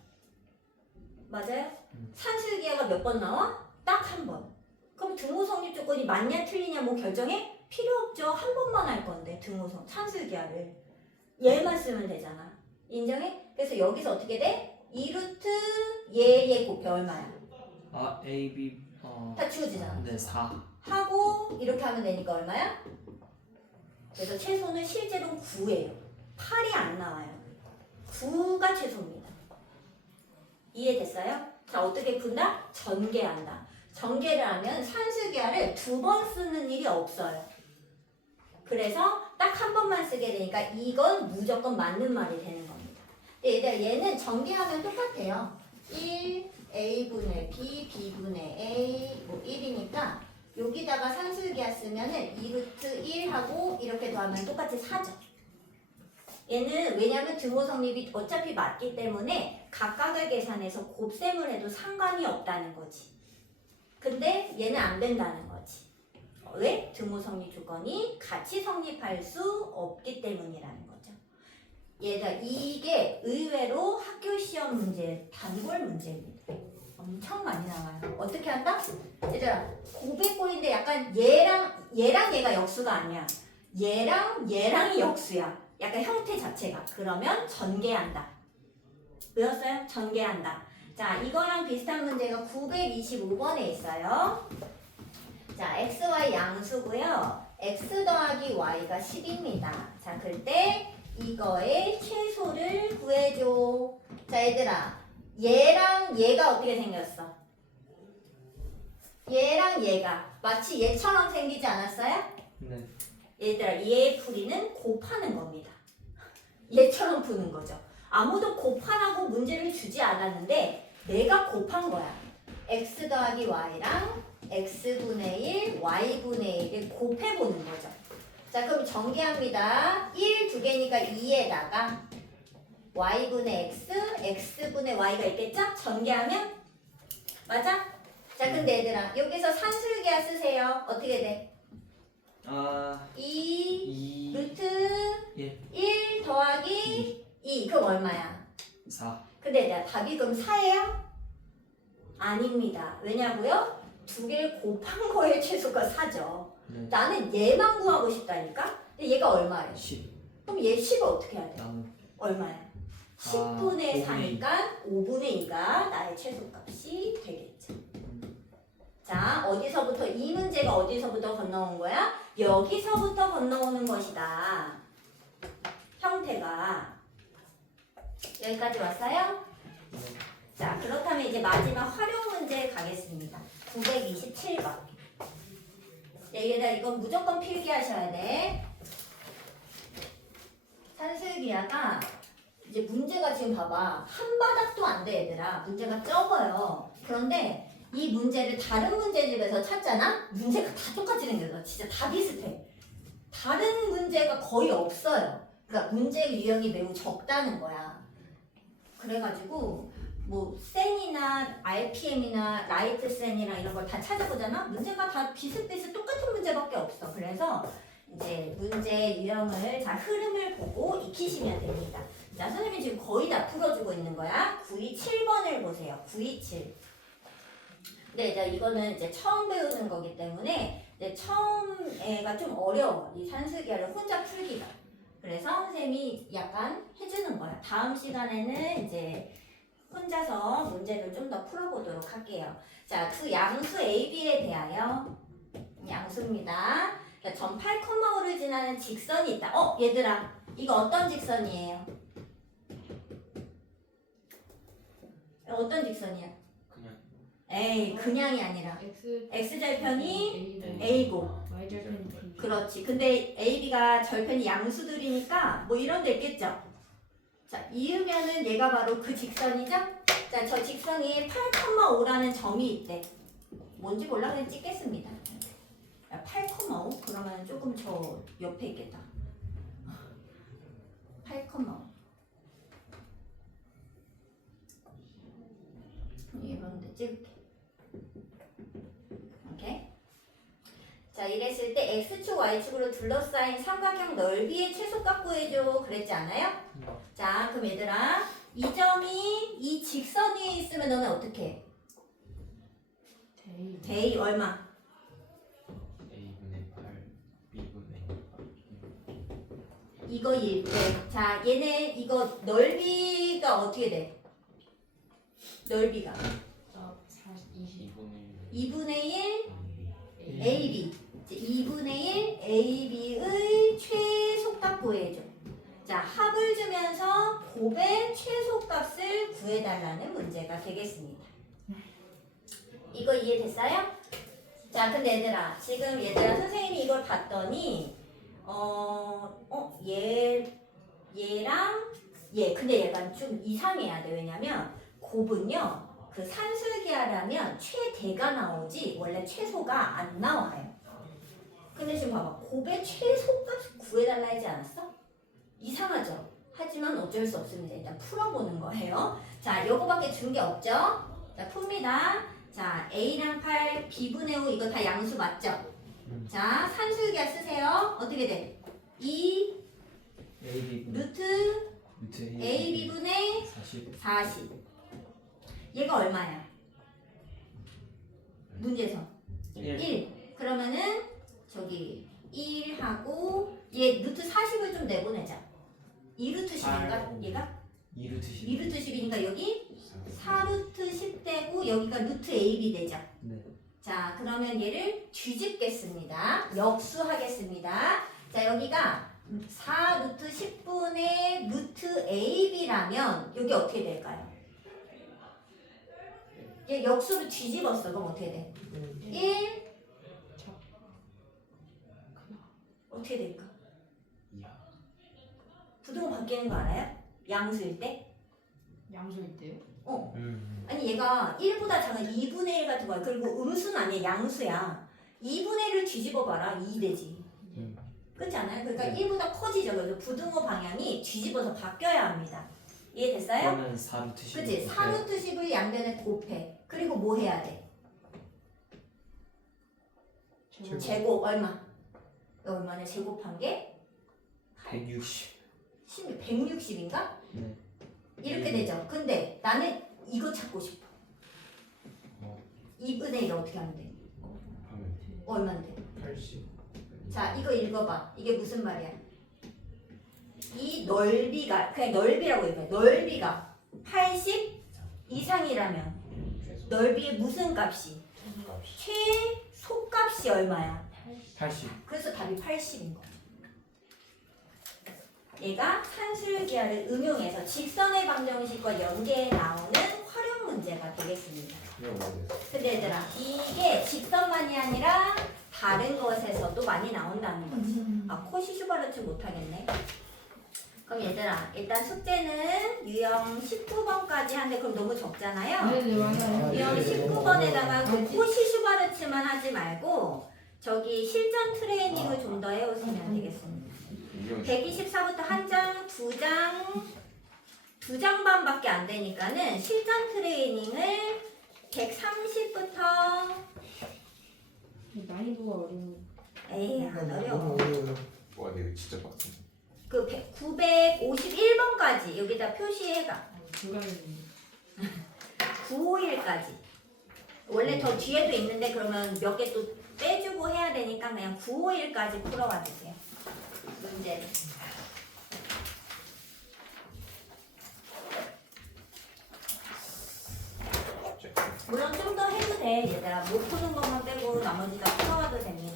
맞아요? 산술기하가 몇 번 나와? 딱 한 번. 그럼 등호 성립 조건이 맞냐 틀리냐 뭐 결정해? 필요 없죠. 한 번만 할 건데 등호성 산술기하를 얘만 쓰면 되잖아. 인정해? 그래서 여기서 어떻게 돼? 2루트 얘 곱해 얼마야? 아 A, B 다 지워지잖아. 네 4 하고 이렇게 하면 되니까 얼마야? 그래서 최소는 실제로 9예요. 8이 안 나와요. 9가 최소입니다. 이해됐어요? 자, 어떻게 푼다? 전개한다. 전개를 하면 산술기하를 2번 쓰는 일이 없어요. 그래서 딱 한 번만 쓰게 되니까 이건 무조건 맞는 말이 되는 겁니다. 근데 얘들 얘는 전개하면 똑같아요. 1 A분의 B, B분의 A 뭐 1이니까 여기다가 산술기하 쓰면은 2루트 1하고 이렇게 더하면 똑같이 4죠. 얘는 왜냐면 등호 성립이 어차피 맞기 때문에 각각을 계산해서 곱셈을 해도 상관이 없다는 거지. 근데 얘는 안 된다는 거지. 왜? 등호 성립 조건이 같이 성립할 수 없기 때문이라는 거죠. 얘들 이게 의외로 학교 시험 문제, 단골 문제입니다. 엄청 많이 나와요. 어떻게 한다? 얘들아, 고백골인데 약간 얘랑 얘가 역수가 아니야. 얘랑이 역수야. 약간 형태 자체가. 그러면 전개한다. 외웠어요? 전개한다. 자, 이거랑 비슷한 문제가 925번에 있어요. 자, xy 양수고요. x 더하기 y가 10입니다. 자, 그때 이거의 최소를 구해줘. 자, 얘들아, 얘랑 얘가 어떻게 생겼어? 얘랑 얘가 마치 얘처럼 생기지 않았어요? 네. 얘들아, 얘의 풀이는 곱하는 겁니다. 얘처럼 푸는 거죠. 아무도 곱하라고 문제를 주지 않았는데 내가 곱한 거야. x 더하기 y랑 x분의 1, y분의 1을 곱해보는 거죠. 자, 그럼 전개합니다. 1 두 개니까 2에다가 y분의 x, x분의 y가 있겠죠? 전개하면? 맞아? 자, 근데 얘들아, 여기서 산술기하 쓰세요. 어떻게 돼? 2 루트 1 더하기 2. 그럼 얼마야? 4 근데 얘들아, 답이 그럼 4예요? 아닙니다. 왜냐고요? 두 개를 곱한 거의 최소가 4죠. 네. 나는 얘만 구하고 싶다니까? 근데 얘가 얼마예요? 10 그럼 얘 10을 어떻게 해야 돼? 나누 얼마야? 10분의 4니까 5분의 2가 나의 최소값이 되겠죠. 자, 어디서부터 이 문제가 어디서부터 건너온 거야? 여기서부터 건너오는 것이다. 형태가 여기까지 왔어요? 자, 그렇다면 이제 마지막 활용 문제 가겠습니다. 927번. 얘들아, 이건 무조건 필기하셔야 돼. 산술기하가 이제 문제가 지금 봐봐. 한 바닥도 안 돼, 얘들아. 문제가 적어요. 그런데 이 문제를 다른 문제집에서 찾잖아? 문제가 다 똑같이 생겼어. 진짜 다 비슷해. 다른 문제가 거의 없어요. 그러니까 문제 유형이 매우 적다는 거야. 그래가지고 뭐 센이나 RPM이나 라이트 센이나 이런 걸 다 찾아보잖아? 문제가 다 비슷비슷 똑같은 문제밖에 없어. 그래서 이제 문제 유형을 자 흐름을 보고 익히시면 됩니다. 자, 선생님이 지금 거의 다 풀어주고 있는 거야. 927번을 보세요. 927. 근데 이제 이거는 이제 처음 배우는 거기 때문에 이제 처음에가 좀 어려워. 이 산술기하를 혼자 풀기가. 그래서 선생님이 약간 해주는 거야. 다음 시간에는 이제 혼자서 문제를 좀 더 풀어보도록 할게요. 자, 두 양수 AB에 대하여 양수입니다. 자, 점 8,5를 지나는 직선이 있다. 얘들아, 이거 어떤 직선이에요? 어떤 직선이야? 그냥 에이, 그냥이 아니라 X절편이 A고. Y절편이 B. 그렇지. 근데 AB가 절편이 양수들이니까 뭐 이런 데 있겠죠? 자, 이으면은 얘가 바로 그 직선이죠? 자, 저 직선이 8,5라는 점이 있대. 뭔지 몰라 그냥 찍겠습니다. 8,5? 그러면 조금 저 옆에 있겠다. 8,5. 이런 데 찍을게. 오케이? 자, 이랬을 때 X축, Y축으로 둘러싸인 삼각형 넓이의 최소값 구해줘. 그랬지 않아요? 자, 그럼 얘들아, 이 점이 이 직선 위에 있으면 너는 어떻게 해? 대입. 대이 얼마? A분의 8 B분의 이거 1대. 자, 얘네 이거 넓이가 어떻게 돼? 넓이가 20. 2분의 2분의 1 1 AB. 이제 2분의 1 AB의 최소값 구해줘. 자, 합을 주면서 곱의 최소값을 구해달라는 문제가 되겠습니다. 이거 이해됐어요? 자, 근데 얘들아, 지금 얘들아 선생님이 이걸 봤더니 얘랑 얘, 근데 얘가 좀 이상해야 돼. 왜냐면 곱은요, 그 산술기하라면 최대가 나오지 원래 최소가 안 나와요. 근데 지금 봐봐, 곱의 최소값 구해달라 하지 않았어? 이상하죠? 하지만 어쩔 수 없습니다. 일단 풀어보는 거예요. 자, 요거밖에 준 게 없죠? 자, 풉니다. 자, A랑 8, B분의 5 이거 다 양수 맞죠? 자, 산술기하 쓰세요. 어떻게 돼? 2 AB 루트 루트 AB분의 40 40. 얘가 얼마야? 문제에서 1. 그러면은 저기 1하고 얘 루트 40을 좀 내보내자. 2루트 10인가? 얘가? 2루트 10 2루트 10이니까 여기 4루트 10 되고 여기가 루트 AB 되죠. 네. 자, 그러면 얘를 뒤집겠습니다. 역수하겠습니다. 자, 여기가 4루트 10분의 루트 AB라면 여기 어떻게 될까요? 얘 역수를 뒤집었어. 그럼 어떻게 돼? 1 어떻게 될까? 이하 부등호 바뀌는 거 알아요? 양수일 때? 양수일 때요? 아니 얘가 1보다 작은 2분의 1 같은 거야. 그리고 음수는 아니야. 양수야. 2분의 1을 뒤집어 봐라. 2 되지. 그렇지 않아요? 그러니까 1보다 커지죠. 그래서 부등호 방향이 뒤집어서 바뀌어야 합니다. 이해됐어요? 그러면 4루트 10 그치? 4루트 10을 양변에 곱해. 그리고 뭐 해야 돼? 제곱 얼마? 얼마냐? 제곱한 게? 160 160인가? 네. 이렇게 되죠. 근데 나는 이거 찾고 싶어. 2분의 1을 어떻게 하면 돼? 하면 얼마인데? 80 자, 이거 읽어봐. 이게 무슨 말이야? 이 넓이가, 그냥 넓이라고 얘기해. 넓이가 80 이상이라면 넓이의 무슨 값이? 최소값이 얼마야? 80 그래서 답이 80인 거야. 얘가 산술기하를 응용해서 직선의 방정식과 연계해 나오는 활용 문제가 되겠습니다. 그냥 뭐야? 근데 얘들아 이게 직선만이 아니라 다른 것에서도 많이 나온다는 거지. 아 코시 슈바르트 못하겠네. 그럼 얘들아 일단 숙제는 유형 19번까지 하는데 그럼 너무 적잖아요. 네네 맞아요. 유형 네, 19번에다가 그 맞지. 코시 슈바르트만 하지 말고 저기 실전 트레이닝을 좀 더 해오시면 되겠습니다. 124부터 한 장, 두 장 반밖에 안 되니까는 실전 트레이닝을 130부터 난이도가 어려운. 에이 안 너무 어려워. 어려워요. 와, 근데 이거 진짜 빡세. 그 951번까지 여기다 표시해가. 불가능해. 951까지. 원래 더 뒤에도 있는데 그러면 몇 개 또 빼주고 해야 되니까 그냥 951까지 풀어와 주세요. 문제를. 물론 좀 더 해도 돼 얘들아. 못 푸는 것만 빼고 나머지 다 풀어와도 됩니다.